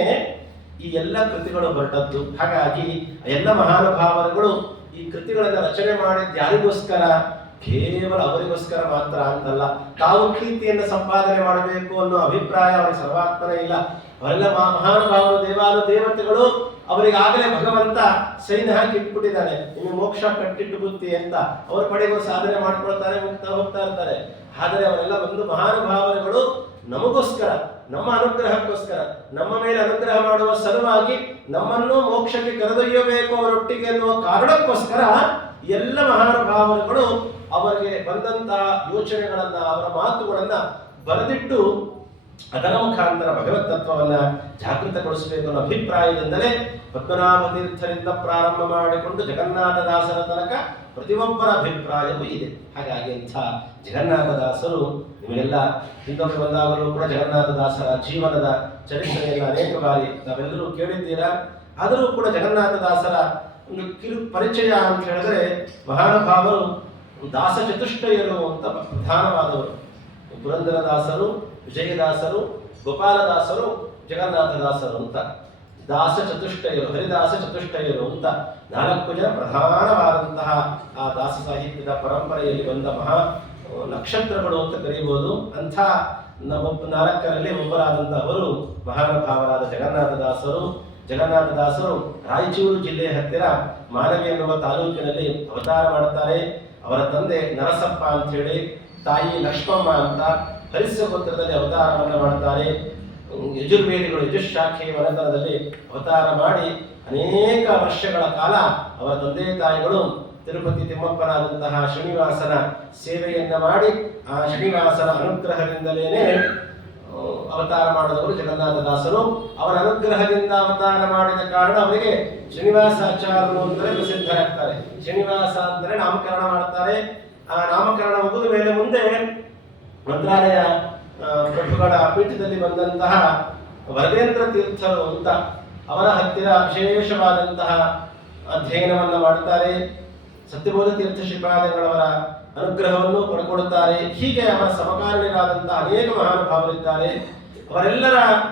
ಈ ಎಲ್ಲ ಕೃತಿಗಳು ಹೊರಟದ್ದು. ಹಾಗಾಗಿ ಎಲ್ಲ ಮಹಾನುಭಾವರುಗಳು ಈ ಕೃತಿಗಳನ್ನು ರಚನೆ ಮಾಡಿದ್ದು ಯಾರಿಗೋಸ್ಕರ? ಕೇವಲ ಅವರಿಗೋಸ್ಕರ ಮಾತ್ರ ಅಂತಲ್ಲ. ತಾವು ಕೀರ್ತಿಯನ್ನು ಸಂಪಾದನೆ ಮಾಡಬೇಕು ಅನ್ನೋ ಅಭಿಪ್ರಾಯ ಅವರಿಗೆ ಸರ್ವಾತ್ಮನೇ ಇಲ್ಲ. ಅವರೆಲ್ಲ ಮಹಾನುಭಾವರು, ದೇವತೆಗಳು, ಅವರಿಗಾಗಲೇ ಭಗವಂತ ಸೈನ್ ಹಾಕಿ ಇಟ್ಬಿಟ್ಟಿದ್ದಾನೆ, ನಿಮಗೆ ಮೋಕ್ಷ ಕಟ್ಟಿಟ್ಟು ಬುತ್ತಿ ಅಂತ. ಅವರ ಪಡೆಗೂ ಸಾಧನೆ ಮಾಡ್ಕೊಳ್ತಾರೆ, ಹೋಗ್ತಾ ಇರ್ತಾರೆ. ಆದರೆ ಅವರೆಲ್ಲ ಒಂದು ಮಹಾನುಭಾವರುಗಳು ನಮಗೋಸ್ಕರ, ನಮ್ಮ ಅನುಗ್ರಹಕ್ಕೋಸ್ಕರ, ನಮ್ಮ ಮೇಲೆ ಅನುಗ್ರಹ ಮಾಡುವ ಸಲುವಾಗಿ ನಮ್ಮನ್ನು ಮೋಕ್ಷಕ್ಕೆ ಕರೆದೊಯ್ಯಬೇಕು ಅವರೊಟ್ಟಿಗೆ ಎನ್ನುವ ಕಾರಣಕ್ಕೋಸ್ಕರ ಎಲ್ಲ ಮಹಾನುಭಾವರುಗಳು ಅವರಿಗೆ ಬಂದಂತಹ ಯೋಚನೆಗಳನ್ನ, ಅವರ ಮಾತುಗಳನ್ನ ಬರೆದಿಟ್ಟು ಅದರ ಮುಖಾಂತರ ಭಗವತ್ ತತ್ವವನ್ನು ಜಾಗೃತಗೊಳಿಸಬೇಕು ಅನ್ನೋ ಅಭಿಪ್ರಾಯದಿಂದಲೇ ಪದ್ಮನಾಭ ತೀರ್ಥರಿಂದ ಪ್ರಾರಂಭ ಮಾಡಿಕೊಂಡು ಜಗನ್ನಾಥದಾಸರ ತನಕ ಪ್ರತಿಯೊಬ್ಬರ ಅಭಿಪ್ರಾಯವೂ ಇದೆ. ಹಾಗಾಗಿ ಇಂಥ ಜಗನ್ನಾಥದಾಸರು ನಿಮಗೆಲ್ಲ ಹಿಂದೊಮ್ಮೆ ಬಂದಾಗಲೂ ಕೂಡ ಜಗನ್ನಾಥದಾಸರ ಜೀವನದ ಚರಿತ್ರೆಯನ್ನು ಅನೇಕ ಬಾರಿ ತಾವೆಲ್ಲರೂ ಕೇಳಿದ್ದೀರಾ. ಆದರೂ ಕೂಡ ಜಗನ್ನಾಥದಾಸರ ಒಂದು ಕಿರು ಪರಿಚಯ ಅಂತ ಹೇಳಿದ್ರೆ ಮಹಾನುಭಾವರು ದಾಸ ಚತುಷ್ಟಯರು ಅಂತ ಪ್ರಧಾನವಾದವರು. ಪುರಂದರದಾಸರು, ವಿಜಯದಾಸರು, ಗೋಪಾಲದಾಸರು, ಜಗನ್ನಾಥದಾಸರು ಅಂತ ದಾಸ ಚತುಷ್ಟಯರು, ಹರಿದಾಸ ಚತುಷ್ಟಯರು ಅಂತ 4 ಜನ ಪ್ರಧಾನವಾದಂತಹ ಆ ದಾಸ ಸಾಹಿತ್ಯದ ಪರಂಪರೆಯಲ್ಲಿ ಬಂದ ಮಹಾ ನಕ್ಷತ್ರಗಳು ಅಂತ ಕರೀಬಹುದು. ಅಂಥ 4ರಲ್ಲಿ ಒಬ್ಬರಾದಂತಹವರು ಮಹಾನುಭಾವರಾದ ಜಗನ್ನಾಥದಾಸರು. ಜಗನ್ನಾಥದಾಸರು ರಾಯಚೂರು ಜಿಲ್ಲೆಯ ಹತ್ತಿರ ಮಾನವಿ ಎನ್ನುವ ತಾಲೂಕಿನಲ್ಲಿ ಅವತಾರ ಮಾಡುತ್ತಾರೆ. ಅವರ ತಂದೆ ನರಸಪ್ಪ ಅಂತ ಹೇಳಿ, ತಾಯಿ ಲಕ್ಷ್ಮಮ್ಮ ಅಂತ ಹರಿಸ್ಯಪುತ್ರದಲ್ಲಿ ಅವತಾರವನ್ನು ಮಾಡ್ತಾರೆ. ಯಜುರ್ವೇದಿಗಳು ಯಜುಶಾಖೆಯ ಮನೆತನದಲ್ಲಿ ಅವತಾರ ಮಾಡಿ ಅನೇಕ ವರ್ಷಗಳ ಕಾಲ ಅವರ ತಂದೆ ತಾಯಿಗಳು ತಿರುಪತಿ ತಿಮ್ಮಪ್ಪನಾದಂತಹ ಶ್ರೀನಿವಾಸನ ಸೇವೆಯನ್ನ ಮಾಡಿ ಆ ಶ್ರೀನಿವಾಸನ ಅನುಗ್ರಹದಿಂದಲೇ ಅವತಾರ ಮಾಡಿದವರು ಜಗನ್ನಾಥದಾಸರು. ಅವರ ಅನುಗ್ರಹದಿಂದ ಅವತಾರ ಮಾಡಿದ ಕಾರಣ ಅವರಿಗೆ ಶ್ರೀನಿವಾಸಾಚಾರ್ಯರು ಅಂತಲೇ ಪ್ರಸಿದ್ಧರಾಗ್ತಾರೆ. ಶ್ರೀನಿವಾಸ ಅಂದರೆ ನಾಮಕರಣ ಮಾಡ್ತಾರೆ. ಆ ನಾಮಕರಣ ಮುಗಿದ ಮೇಲೆ ಮುಂದೆ ಮಂತ್ರಾಲಯ ಪ್ರಭುಗಳ ಪೀಠದಲ್ಲಿ ಬಂದಂತಹ ವರದೇಂದ್ರ ತೀರ್ಥರು ಅಂತ ಅವರ ಹತ್ತಿರ ವಿಶೇಷವಾದಂತಹ ಅಧ್ಯಯನವನ್ನು ಮಾಡುತ್ತಾರೆ. ಸತ್ಯಬೋಧ ತೀರ್ಥ ಶ್ರೀಪಾದಗಳವರ ಅನುಗ್ರಹವನ್ನು ಪಡ್ಕೊಡುತ್ತಾರೆ. ಹೀಗೆ ಅವರ ಸಮಕಾಲೀನರಾದಂತಹ ಅನೇಕ ಮಹಾನುಭಾವರಿದ್ದಾರೆ.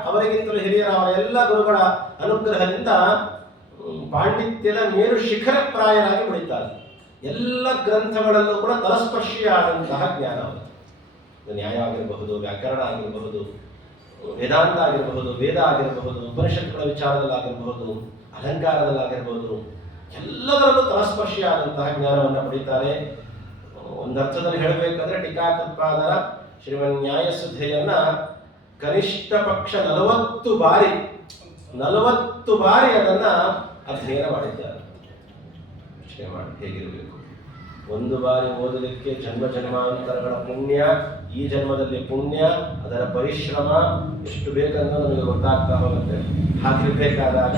ಅವರಿಗಿಂತಲೂ ಹಿರಿಯರ ಅವರ ಎಲ್ಲ ಗುರುಗಳ ಅನುಗ್ರಹದಿಂದ ಪಾಂಡಿತ್ಯದ ಮೇರು ಶಿಖರ ಪ್ರಾಯರಾಗಿ ಬೆಳೀತಾರೆ. ಎಲ್ಲ ಗ್ರಂಥಗಳಲ್ಲೂ ಕೂಡ ತಲಸ್ಪರ್ಶಿಯಾದಂತಹ ಜ್ಞಾನ ಅವರು. ನ್ಯಾಯ ಆಗಿರಬಹುದು, ವ್ಯಾಕರಣ ಆಗಿರಬಹುದು, ವೇದಾಂತ ಆಗಿರಬಹುದು, ವೇದ ಆಗಿರಬಹುದು, ಉಪನಿಷತ್ತುಗಳ ವಿಚಾರದಲ್ಲಾಗಿರಬಹುದು, ಅಲಂಕಾರದಲ್ಲಾಗಿರಬಹುದು, ಎಲ್ಲದರಲ್ಲೂ ತಲಸ್ಪರ್ಶಿಯಾದಂತಹ ಜ್ಞಾನವನ್ನು ಪಡೀತಾರೆ. ಒಂದರ್ಥದಲ್ಲಿ ಹೇಳಬೇಕಾದ್ರೆ ಟೀಕಾಕೃತ್ಪಾದರ ಶ್ರೀಮನ್ಯಾಯಸುಧೆಯನ್ನ ಕನಿಷ್ಠ ಪಕ್ಷ 40 ಬಾರಿ ಅದನ್ನ ಅಧ್ಯಯನ ಮಾಡಿದ್ದಾರೆ. ಯೋಚನೆ ಮಾಡಿ ಹೇಗಿರಬೇಕು. ಒಂದು ಬಾರಿ ಓದಲಿಕ್ಕೆ ಜನ್ಮ ಜನ್ಮಾಂತರಗಳ ಪುಣ್ಯ, ಈ ಜನ್ಮದಲ್ಲಿ ಪುಣ್ಯ, ಅದರ ಪರಿಶ್ರಮ ಎಷ್ಟು ಬೇಕಂತ ನಮಗೆ ಗೊತ್ತಾಗ್ತಾ ಹೋಗುತ್ತೆ. ಹಾಗಿರ್ಬೇಕಾದಾಗ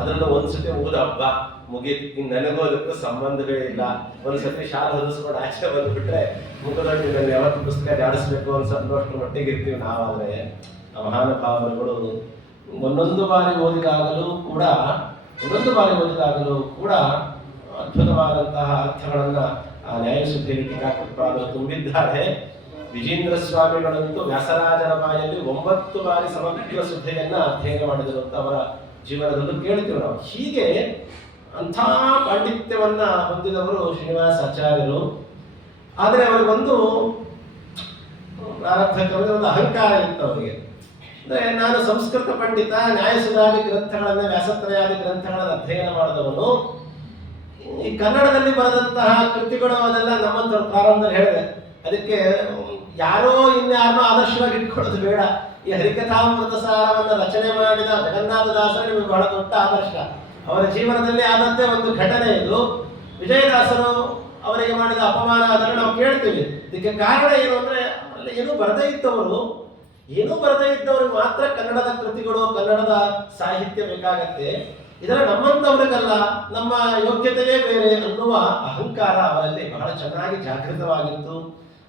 ಅದನ್ನು ಒಂದ್ಸತಿ ಓದ ಹಬ್ಬ ಮುಗೀತು, ಇನ್ನು ನನಗೋದಕ್ಕೂ ಸಂಬಂಧವೇ ಇಲ್ಲ. ಒಂದ್ಸತಿ ಶಾಲೆ ಹೊದಿಸ್ಕೊಂಡು ಆಚೆ ಬಂದ್ಬಿಟ್ರೆ ಮುಖದಲ್ಲಿ ನಾನು ಯಾವತ್ತು ಪುಸ್ತಕ ಜಾಡಿಸ್ಬೇಕು ಅನ್ಸೋಷ್ಟು ಮಟ್ಟಿಗೆ ಇರ್ತೀವಿ ನಾವಾದ್ರೆ. ಆ ಮಹಾನುಭಾವರುಗಳು ಒಂದೊಂದು ಬಾರಿ ಓದಿದಾಗಲೂ ಕೂಡ ಅದ್ಭುತವಾದಂತಹ ಅರ್ಥಗಳನ್ನ ಆ ನ್ಯಾಯಸುದ್ಧಿಯಲ್ಲಿ ಟೀಕಾಕೃತ್ಪಾದರು ತುಂಬಿದ್ದಾರೆ. ವಿಜೇಂದ್ರ ಸ್ವಾಮಿಗಳಂತೂ ವ್ಯಾಸರಾಜರ ಬಾಯಲ್ಲಿ 9 ಬಾರಿ ಸಮಗ್ರ ಸುದ್ದಿಯನ್ನ ಅಧ್ಯಯನ ಮಾಡಿದರು ಅಂತ ಅವರ ಜೀವನದಲ್ಲೂ ಕೇಳ್ತೀವಿ ನಾವು. ಹೀಗೆ ಅಂಥ ಪಾಂಡಿತ್ಯವನ್ನ ಹೊಂದಿದವರು ಶ್ರೀನಿವಾಸಾಚಾರ್ಯರು. ಆದರೆ ಅವರಿಗೊಂದು ಪ್ರಾರಬ್ಧಕ್ಕೆ ಒಂದು ಅಹಂಕಾರ ಇತ್ತು ಅವರಿಗೆ. ಅಂದ್ರೆ ನಾನು ಸಂಸ್ಕೃತ ಪಂಡಿತ, ನ್ಯಾಯಸುಧಾದಿ ಗ್ರಂಥಗಳನ್ನ, ವ್ಯಾಸತ್ರಯಾದಿ ಗ್ರಂಥಗಳನ್ನು ಅಧ್ಯಯನ ಮಾಡಿದವನು. ಈ ಕನ್ನಡದಲ್ಲಿ ಬರೆದಂತಹ ಕೃತಿಗಳು ಅದೆಲ್ಲ ನಮ್ಮಂತ ಪ್ರಾರಂಭದಲ್ಲಿ ಹೇಳಿದೆ. ಅದಕ್ಕೆ ಯಾರೋ ಇನ್ಯಾರನೋ ಆದರ್ಶವಾಗಿ ಇಟ್ಕೊಳ್ಳೋದು ಬೇಡ. ಈ ಹರಿಕಥಾಮೃತ ಸಾರವನ್ನು ರಚನೆ ಮಾಡಿದ ಜಗನ್ನಾಥದಾಸರು ನಿಮಗೆ ಬಹಳ ದೊಡ್ಡ ಆದರ್ಶ. ಅವರ ಜೀವನದಲ್ಲಿ ಆದಂತೆ ಒಂದು ಘಟನೆ ಇದು. ವಿಜಯದಾಸರು ಅವರಿಗೆ ಮಾಡಿದ ಅಪಮಾನ ಅದನ್ನು ನಾವು ಕೇಳ್ತೀವಿ. ಇದಕ್ಕೆ ಕಾರಣ ಏನು ಅಂದ್ರೆ ಅಲ್ಲಿ ಏನೂ ಬರದೇ ಇದ್ದವ್ರಿಗೆ ಮಾತ್ರ ಕನ್ನಡದ ಕೃತಿಗಳು, ಕನ್ನಡದ ಸಾಹಿತ್ಯ ಬೇಕಾಗತ್ತೆ. ಇದರ ನಮ್ಮಂತವ್ರಿಗಲ್ಲ, ನಮ್ಮ ಯೋಗ್ಯತೆಯೇ ಬೇರೆ ಅನ್ನುವ ಅಹಂಕಾರ ಅವರಲ್ಲಿ ಬಹಳ ಚೆನ್ನಾಗಿ ಜಾಗೃತವಾಗಿತ್ತು.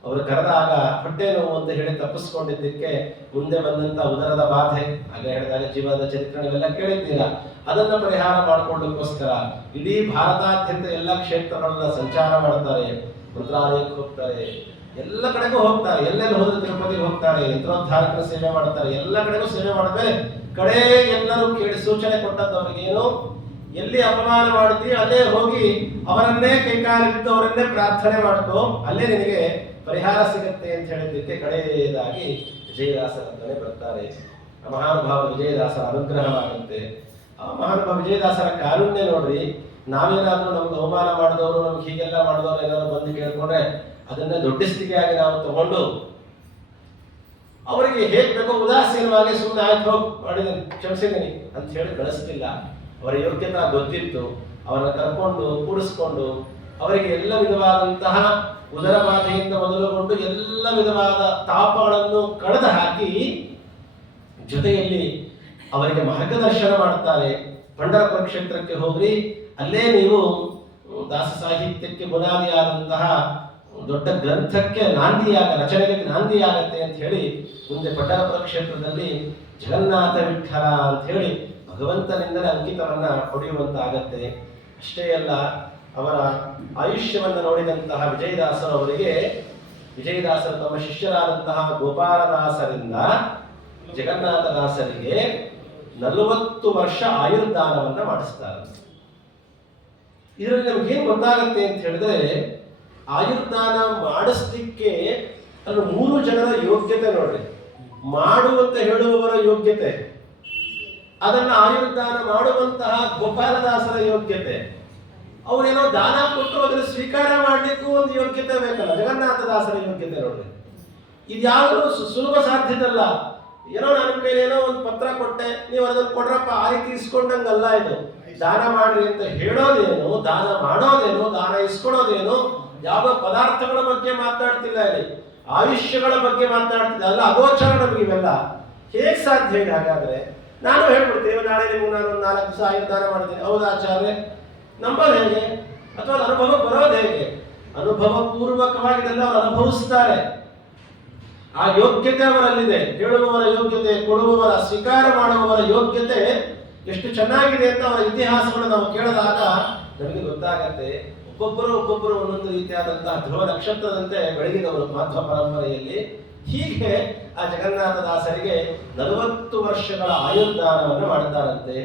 ಅವರು ಕರೆದಾಗ ಹೊಟ್ಟೆ ನೋವು ಅಂತ ಹೇಳಿ ತಪ್ಪಿಸ್ಕೊಂಡಿದ್ದಕ್ಕೆ ಮುಂದೆ ಬಂದಂತ ಉದರದ ಬಾಧೆ, ಹಾಗೆ ಹೇಳಿದಾಗ ಜೀವನದ ಚರಿತ್ರೆ ನೀವೆಲ್ಲ ಕೇಳಿದ್ದೀರಾ. ಅದನ್ನ ಪರಿಹಾರ ಮಾಡಿಕೊಳ್ಳೋಕ್ಕೋಸ್ಕರ ಇಡೀ ಭಾರತಾದ್ಯಂತ ಎಲ್ಲ ಕ್ಷೇತ್ರಗಳನ್ನ ಸಂಚಾರ ಮಾಡ್ತಾರೆ. ಮಂತ್ರಾಲಯಕ್ಕೆ ಹೋಗ್ತಾರೆ, ಎಲ್ಲ ಕಡೆಗೂ ಹೋಗ್ತಾರೆ. ಎಲ್ಲೆಲ್ಲಿ ಹೋದ್ರೆ ತಿರುಪತಿಗೆ ಹೋಗ್ತಾರೆ, ಯಂತ್ರೋದ್ಧಾರಕರ ಸೇವೆ ಮಾಡ್ತಾರೆ. ಎಲ್ಲ ಕಡೆಗೂ ಸೇವೆ ಮಾಡಿದ್ರೆ ಕಡೆ ಎಲ್ಲರೂ ಕೇಳಿ ಸೂಚನೆ ಕೊಟ್ಟದ್ದು ಏನು, ಎಲ್ಲಿ ಅಪಮಾನ ಮಾಡಿದ್ವಿ ಅಲ್ಲೇ ಹೋಗಿ ಅವರನ್ನೇ ಕೈಕಾಲಿದ್ದು ಅವರನ್ನೇ ಪ್ರಾರ್ಥನೆ ಮಾಡ್ಕೋ, ಅಲ್ಲೇ ನಿನಗೆ ಪರಿಹಾರ ಸಿಗುತ್ತೆ ಅಂತ ಹೇಳಿದ್ದಕ್ಕೆ ಕಡೆಯದಾಗಿ ವಿಜಯದಾಸರ ಹತ್ರನೇ ಬರ್ತಾರೆ. ಮಹಾನುಭಾವ ವಿಜಯದಾಸರ ಅನುಗ್ರಹವಾಗುತ್ತೆ. ಆ ಮಹಾನುಭಾವ ವಿಜಯದಾಸರ ಕಾರುಣ್ಯ ನೋಡ್ರಿ. ನಾವೇನಾದ್ರೂ ನಮ್ಗೆ ಅವಮಾನ ಮಾಡಿದವರು, ನಮ್ಗೆ ಹೀಗೆಲ್ಲ ಮಾಡಿದವರು ಏನಾದ್ರು ಬಂದು ಕೇಳ್ಕೊಂಡ್ರೆ ಅದನ್ನ ದೊಡ್ಡ ಸ್ಥಿತಿಯಾಗಿ ನಾವು ತಗೊಂಡು ಅವರಿಗೆ ಹೇಗ್ ಬೇಕೋ ಉದಾಸೀನವಾಗಿ ಸುಮ್ಮನೆ ಆಯ್ತು ಹೋಗಿ ಮಾಡಿದ್ದೀನಿ, ಕ್ಷಮಿಸಿದ್ದೀನಿ ಅಂತ ಹೇಳಿ ಕಳಿಸ್ತಿಲ್ಲ. ಅವರ ಯೋಗ್ಯತೆ ಗೊತ್ತಿತ್ತು. ಅವರನ್ನ ಕರ್ಕೊಂಡು ಕೂಡಿಸ್ಕೊಂಡು ಅವರಿಗೆ ಎಲ್ಲ ವಿಧವಾದಂತಹ ಉದರ ಬಾಧೆಯಿಂದ ಮೊದಲುಗೊಂಡು ಎಲ್ಲ ವಿಧವಾದ ತಾಪಗಳನ್ನು ಕಳೆದು ಹಾಕಿ ಜೊತೆಯಲ್ಲಿ ಅವರಿಗೆ ಮಾರ್ಗದರ್ಶನ ಮಾಡ್ತಾರೆ. ಪಂಢರಪುರ ಕ್ಷೇತ್ರಕ್ಕೆ ಹೋಗ್ರಿ, ಅಲ್ಲೇ ನೀವು ದಾಸ ಸಾಹಿತ್ಯಕ್ಕೆ ಬುನಾದಿಯಾದಂತಹ ದೊಡ್ಡ ಗ್ರಂಥಕ್ಕೆ ರಚನೆಗೆ ನಾಂದಿಯಾಗತ್ತೆ ಅಂತ ಹೇಳಿ ಮುಂದೆ ಪಂಢರಪುರ ಕ್ಷೇತ್ರದಲ್ಲಿ ಜಗನ್ನಾಥ ವಿಠಲ ಅಂತ ಹೇಳಿ ಭಗವಂತನಿಂದಲೇ ಅಂಕಿತವನ್ನ ಪಡೆಯುವಂತಾಗತ್ತೆ. ಅಷ್ಟೇ ಅಲ್ಲ, ಅವರ ಆಯುಷ್ಯವನ್ನು ನೋಡಿದಂತಹ ವಿಜಯದಾಸರು ತಮ್ಮ ಶಿಷ್ಯರಾದಂತಹ ಗೋಪಾಲದಾಸರಿಂದ ಜಗನ್ನಾಥದಾಸರಿಗೆ 40 ವರ್ಷ ಆಯುರ್ದಾನವನ್ನ ಮಾಡಿಸ್ತಾರೆ. ಇದರಲ್ಲಿ ನಮ್ಗೆ ಏನ್ ಗೊತ್ತಾಗತ್ತೆ ಅಂತ ಹೇಳಿದ್ರೆ, ಆಯುರ್ದಾನ ಮಾಡಿಸ್ಲಿಕ್ಕೆ ಅದು 3 ಜನರ ಯೋಗ್ಯತೆ ನೋಡ್ರಿ. ಮಾಡುವಂತ ಹೇಳುವವರ ಯೋಗ್ಯತೆ, ಅದನ್ನ ಆಯುರ್ದಾನ ಮಾಡುವಂತಹ ಗೋಪಾಲದಾಸರ ಯೋಗ್ಯತೆ, ಅವರೇನೋ ದಾನ ಕೊಟ್ಟರು ಅದನ್ನು ಸ್ವೀಕಾರ ಮಾಡ್ಲಿಕ್ಕೂ ಒಂದು ಯೋಗ್ಯತೆ ಬೇಕಲ್ಲ. ಜಗನ್ನಾಥದಾಸರ ಯೋಗ್ಯತೆ ನೋಡ್ರಿ. ಇದ್ಯಾವುದು ಸುಲಭ ಸಾಧ್ಯದಲ್ಲ. ಏನೋ ನನ್ನ ಕೈ ಏನೋ ಒಂದು ಪತ್ರ ಕೊಟ್ಟೆ, ನೀವು ಅದನ್ನು ಕೊಡ್ರಪ್ಪ ಆ ರೀತಿ ಇಸ್ಕೊಂಡಂಗಲ್ಲ. ಇದು ದಾನ ಮಾಡ್ರಿ ಅಂತ ಹೇಳೋದೇನು, ದಾನ ಮಾಡೋದೇನು, ದಾನ ಇಸ್ಕೊಳ್ಳೋದೇನು, ಯಾವ ಪದಾರ್ಥಗಳ ಬಗ್ಗೆ ಮಾತಾಡ್ತಿಲ್ಲ, ಇಲ್ಲಿ ಆಯುಷ್ಯಗಳ ಬಗ್ಗೆ ಮಾತಾಡ್ತಿದ್ದ ಅಲ್ಲ. ಅಗೋಚರ ನಮಗೆ ಇವೆಲ್ಲ ಹೇಗೆ ಸಾಧ್ಯ ಇದೆ? ಹಾಗಾದ್ರೆ ನಾನು ಹೇಳ್ಬಿಡ್ತೇವೆ, ನಾಳೆ ನಿಮ್ಗೆ ನಾನು 4 ದಿವಸ ಆಯುರ್ದಾನ ಮಾಡ್ತೀನಿ. ಹೌದಾ ಆಚಾರ್ಯ? ನಂಬೋದು ಹೇಗೆ? ಅಥವಾ ಅನುಭವ ಬರೋದು ಹೇಗೆ? ಅನುಭವ ಪೂರ್ವಕವಾಗಿ ಇದೆಲ್ಲ ಅವರು ಅನುಭವಿಸ್ತಾರೆ. ಆ ಯೋಗ್ಯತೆ ಅವರಲ್ಲಿದೆ. ಹೇಳುವವರ ಯೋಗ್ಯತೆ, ಕೊಡುವವರ, ಸ್ವೀಕಾರ ಮಾಡುವವರ ಯೋಗ್ಯತೆ ಎಷ್ಟು ಚೆನ್ನಾಗಿದೆ ಅಂತ ಅವರ ಇತಿಹಾಸಗಳು ನಾವು ಕೇಳಿದಾಗ ನಮಗೆ ಗೊತ್ತಾಗತ್ತೆ. ಒಬ್ಬೊಬ್ಬರು ಒಂದೊಂದು ರೀತಿಯಾದಂತಹ ಧ್ರುವ ನಕ್ಷತ್ರದಂತೆ ಬೆಳಗಿದವರು ಮಾಧ್ವ ಪರಂಪರೆಯಲ್ಲಿ. ಹೀಗೆ ಆ ಜಗನ್ನಾಥದಾಸರಿಗೆ 40 ವರ್ಷಗಳ ಆಯುರ್ದಾನವನ್ನು ಮಾಡ್ತಾರಂತೆ.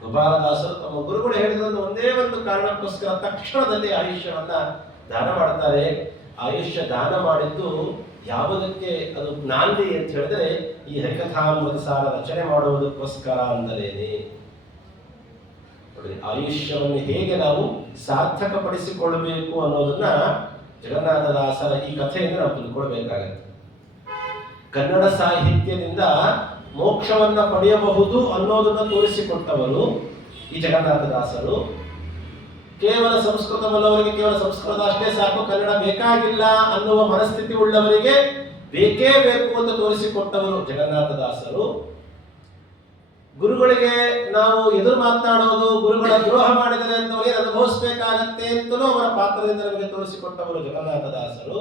ಗೋಪಾಲದಾಸರು ತಮ್ಮ ಗುರುಗಳು ಹೇಳಿದ ಒಂದೇ ಒಂದು ಕಾರಣಕ್ಕೋಸ್ಕರ ತಕ್ಷಣದಲ್ಲಿ ಆಯುಷ್ಯವನ್ನ ದಾನ ಮಾಡ್ತಾರೆ. ಆಯುಷ್ಯ ದಾನ ಮಾಡಿದ್ದು ಯಾವುದಕ್ಕೆ ಅದು ನಾಂದಿ ಅಂತ ಹೇಳಿದ್ರೆ, ಈ ಹರಿಕಥಾಮೃತ ಸಾರ ರಚನೆ ಮಾಡುವುದಕ್ಕೋಸ್ಕರ ಅಂದಲೇನೆ. ಆಯುಷ್ಯವನ್ನು ಹೇಗೆ ನಾವು ಸಾರ್ಥಕಪಡಿಸಿಕೊಳ್ಳಬೇಕು ಅನ್ನೋದನ್ನ ಜಗನ್ನಾಥದಾಸರ ಈ ಕಥೆಯಿಂದ ನಾವು ತಿಳ್ಕೊಳ್ಬೇಕಾಗತ್ತೆ. ಕನ್ನಡ ಸಾಹಿತ್ಯದಿಂದ ಮೋಕ್ಷವನ್ನ ಪಡೆಯಬಹುದು ಅನ್ನೋದನ್ನ ತೋರಿಸಿಕೊಟ್ಟವರು ಈ ಜಗನ್ನಾಥದಾಸರು. ಕೇವಲ ಸಂಸ್ಕೃತವಲ್ಲವರಿಗೆ ಕೇವಲ ಸಂಸ್ಕೃತ ಅಷ್ಟೇ ಸಾಕು, ಕನ್ನಡ ಬೇಕಾಗಿಲ್ಲ ಅನ್ನುವ ಮನಸ್ಥಿತಿ ಉಳ್ಳವರಿಗೆ ಬೇಕೇ ಬೇಕು ಅಂತ ತೋರಿಸಿಕೊಟ್ಟವರು ಜಗನ್ನಾಥದಾಸರು. ಗುರುಗಳಿಗೆ ನಾವು ಎದುರು ಮಾತನಾಡೋದು, ಗುರುಗಳ ದ್ರೋಹ ಮಾಡಿದರೆ ಅಂತವರಿಗೆ ಅನುಭವಿಸಬೇಕಾಗತ್ತೆ ಅಂತಲೂ ಅವರ ಪಾತ್ರದಿಂದ ನಮಗೆ ತೋರಿಸಿಕೊಟ್ಟವರು ಜಗನ್ನಾಥದಾಸರು.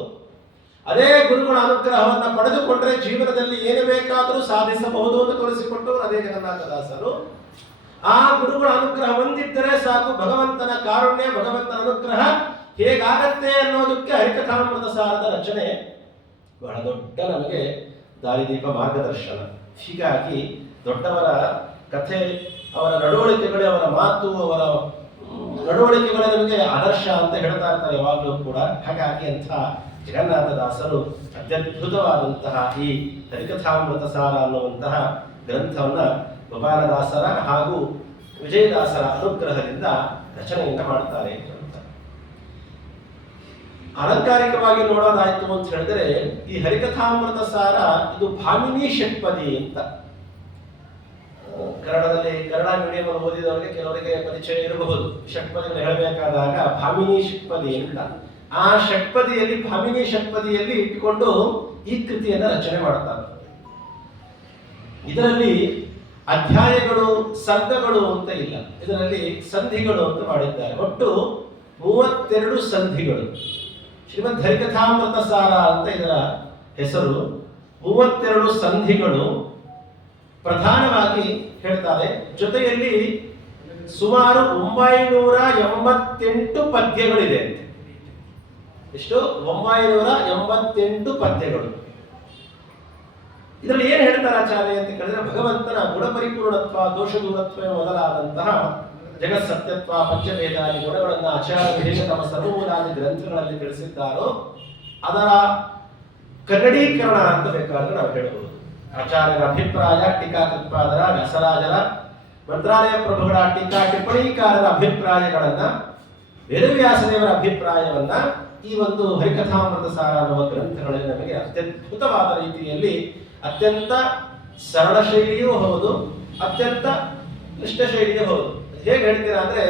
ಅದೇ ಗುರುಗಳ ಅನುಗ್ರಹವನ್ನ ಪಡೆದುಕೊಂಡ್ರೆ ಜೀವನದಲ್ಲಿ ಏನು ಬೇಕಾದರೂ ಸಾಧಿಸಬಹುದು ಅಂತ ತೋರಿಸಿಕೊಟ್ಟವರು ಅದೇ ಜಗನ್ನಾಥದಾಸರು. ಆ ಗುರುಗಳ ಅನುಗ್ರಹ ಹೊಂದಿದ್ದರೆ ಸಾಕು, ಭಗವಂತನ ಕಾರುಣ್ಯ, ಭಗವಂತನ ಅನುಗ್ರಹ ಹೇಗಾಗತ್ತೆ ಅನ್ನೋದಕ್ಕೆ ಹರಿಕಥಾಮೃತ ಸಾರದ ರಚನೆ ಬಹಳ ದೊಡ್ಡ ನಮಗೆ ದಾರಿದೀಪ, ಮಾರ್ಗದರ್ಶನ. ಹೀಗಾಗಿ ದೊಡ್ಡವರ ಕಥೆ, ಅವರ ನಡವಳಿಕೆಗಳೇ, ಅವರ ಮಾತು, ಅವರ ನಡವಳಿಕೆಗಳೇ ನಮಗೆ ಆದರ್ಶ ಅಂತ ಹೇಳ್ತಾ ಇರ್ತಾರೆ ಯಾವಾಗಲೂ ಕೂಡ. ಹಾಗಾಗಿ ಅಂತ ಜಗನ್ನಾಥದಾಸರು ಅತ್ಯದ್ಭುತವಾದಂತಹ ಈ ಹರಿಕಥಾಮೃತ ಸಾರ ಅನ್ನುವಂತಹ ಗ್ರಂಥವನ್ನ ಗೋಪಾಲದಾಸರ ಹಾಗೂ ವಿಜಯದಾಸರ ಅನುಗ್ರಹದಿಂದ ರಚನೆಯನ್ನ ಮಾಡ್ತಾರೆ. ಅಲಂಕಾರಿಕವಾಗಿ ನೋಡೋದಾಯ್ತು ಅಂತ ಹೇಳಿದ್ರೆ, ಈ ಹರಿಕಥಾಮೃತ ಸಾರ ಇದು ಭಾಮಿನಿ ಷಟ್ಪದಿ ಅಂತ. ಕನ್ನಡ ಮೀಡಿಯಂ ಓದಿದವರಿಗೆ ಕೆಲವರಿಗೆ ಪರಿಚಯ ಇರಬಹುದು. ಷಟ್ಪದಿಗಳು ಹೇಳಬೇಕಾದಾಗ ಭಾಮಿನಿ ಷಟ್ಪದಿ ಅಂತ. ಆ ಷಟ್ಪದಿಯಲ್ಲಿ, ಭಾಮಿನಿ ಷಟ್ಪದಿಯಲ್ಲಿ ಇಟ್ಟುಕೊಂಡು ಈ ಕೃತಿಯನ್ನು ರಚನೆ ಮಾಡ್ತಾರೆ. ಇದರಲ್ಲಿ ಅಧ್ಯಾಯಗಳು, ಸರ್ಗಗಳು ಅಂತ ಇಲ್ಲ, ಇದರಲ್ಲಿ ಸಂಧಿಗಳು ಅಂತ ಮಾಡಿದ್ದಾರೆ. ಒಟ್ಟು 32 ಸಂಧಿಗಳು. ಶ್ರೀಮದ್ ಹರಿಕಥಾಮೃತ ಸಾರ ಅಂತ ಇದರ ಹೆಸರು. 32 ಸಂಧಿಗಳು ಪ್ರಧಾನವಾಗಿ ಹೇಳ್ತಾರೆ. ಜೊತೆಯಲ್ಲಿ ಸುಮಾರು 988 ಪದ್ಯಗಳಿದೆ. ಎಷ್ಟು? 988 ಪದ್ಯಗಳು. ಇದರಲ್ಲಿ ಏನ್ ಹೇಳ್ತಾರೆ ಆಚಾರ್ಯ ಅಂತ ಕೇಳಿದ್ರೆ, ಭಗವಂತನ ಗುಣಪರಿಪೂರ್ಣತ್ವ, ದೋಷ ದೂರತ್ವ ಮೊದಲಾದಂತಹ ಜಗತ್ಸತ್ಯತ್ವ, ಪಂಚಭೇದಾದಿ ಗುಣಗಳನ್ನು ಆಚಾರ್ಯರು ಹೇಗೆ ತಮ್ಮ ಸರ್ವಮೂಲಾದಿ ಗ್ರಂಥಗಳಲ್ಲಿ ತಿಳಿಸಿದ್ದಾರೋ ಅದರ ಕನ್ನಡೀಕರಣ ಅಂತ ಬೇಕಾದ್ರೆ ನಾವು ಹೇಳಬಹುದು. ಆಚಾರ್ಯರ ಅಭಿಪ್ರಾಯ, ಟೀಕಾಕೃತ್ಪಾದರ, ವ್ಯಾಸರಾಜರ, ಮಂತ್ರಾಲಯ ಪ್ರಭುಗಳ ಟೀಕಾ ಟಿಪ್ಪಣಿಕಾರರ ಅಭಿಪ್ರಾಯಗಳನ್ನ, ವೇದವ್ಯಾಸದೇವರ ಅಭಿಪ್ರಾಯವನ್ನ ಈ ಒಂದು ಹರಿಕಥಾಮೃತ ಸಾರ ಅನ್ನುವ ಗ್ರಂಥಗಳಲ್ಲಿ ನಮಗೆ ಅತ್ಯದ್ಭುತವಾದ ರೀತಿಯಲ್ಲಿ, ಅತ್ಯಂತ ಸರಳ ಶೈಲಿಯೂ ಹೌದು, ಅತ್ಯಂತ ಕ್ಲಿಷ್ಟ ಶೈಲಿಯೂ ಹೌದು. ಹೇಗೆ ಹೇಳ್ತೀರಾ ಅಂದ್ರೆ,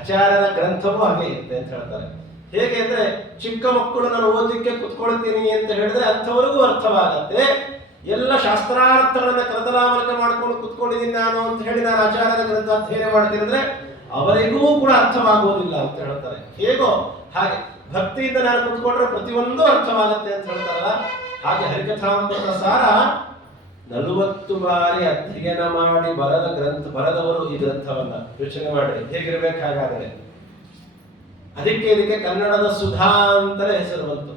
ಆಚಾರ್ಯರ ಗ್ರಂಥವೂ ಹಾಗೆ ಇರುತ್ತೆ ಅಂತ ಹೇಳ್ತಾರೆ. ಹೇಗೆ ಅಂದ್ರೆ ಚಿಕ್ಕ ಮಕ್ಕಳು ನಾನು ಓದಲಿಕ್ಕೆ ಕುತ್ಕೊಳ್ತೀನಿ ಅಂತ ಹೇಳಿದ್ರೆ ಅಂಥವರಿಗೂ ಅರ್ಥವಾಗತ್ತೆ. ಎಲ್ಲ ಶಾಸ್ತ್ರಾರ್ಥಗಳನ್ನ ಕರತಲಾಮಲಕ ಮಾಡ್ಕೊಂಡು ಕುತ್ಕೊಂಡಿದ್ದೀನಿ ನಾನು ಅಂತ ಹೇಳಿ ನಾನು ಆಚಾರ್ಯರ ಗ್ರಂಥ ಅಧ್ಯಯನ ಮಾಡ್ತೀನಿ ಅಂದ್ರೆ ಅವರಿಗೂ ಕೂಡ ಅರ್ಥವಾಗುವುದಿಲ್ಲ ಅಂತ ಹೇಳ್ತಾರೆ. ಹೇಗೋ ಹಾಗೆ ಭಕ್ತಿಯಿಂದ ನಾನು ಕುತ್ಕೊಂಡ್ರೆ ಪ್ರತಿಯೊಂದು ಅರ್ಥವಾಗುತ್ತೆ ಅಂತ ಹೇಳ್ತಾರಲ್ಲ, ಹಾಗೆ ಹರಿಕಥಾಮೃತ ಸಾರ 40 ಬಾರಿ ಅಧ್ಯಯನ ಮಾಡಿ ಬರೆದವರು ಈ ಗ್ರಂಥವನ್ನ ಯೋಚನೆ ಮಾಡಿ ಹೇಗಿರ್ಬೇಕು. ಹಾಗಾದರೆ ಇದಕ್ಕೆ ಕನ್ನಡದ ಸುಧಾ ಅಂತಲೇ ಹೆಸರು ಬಂತು.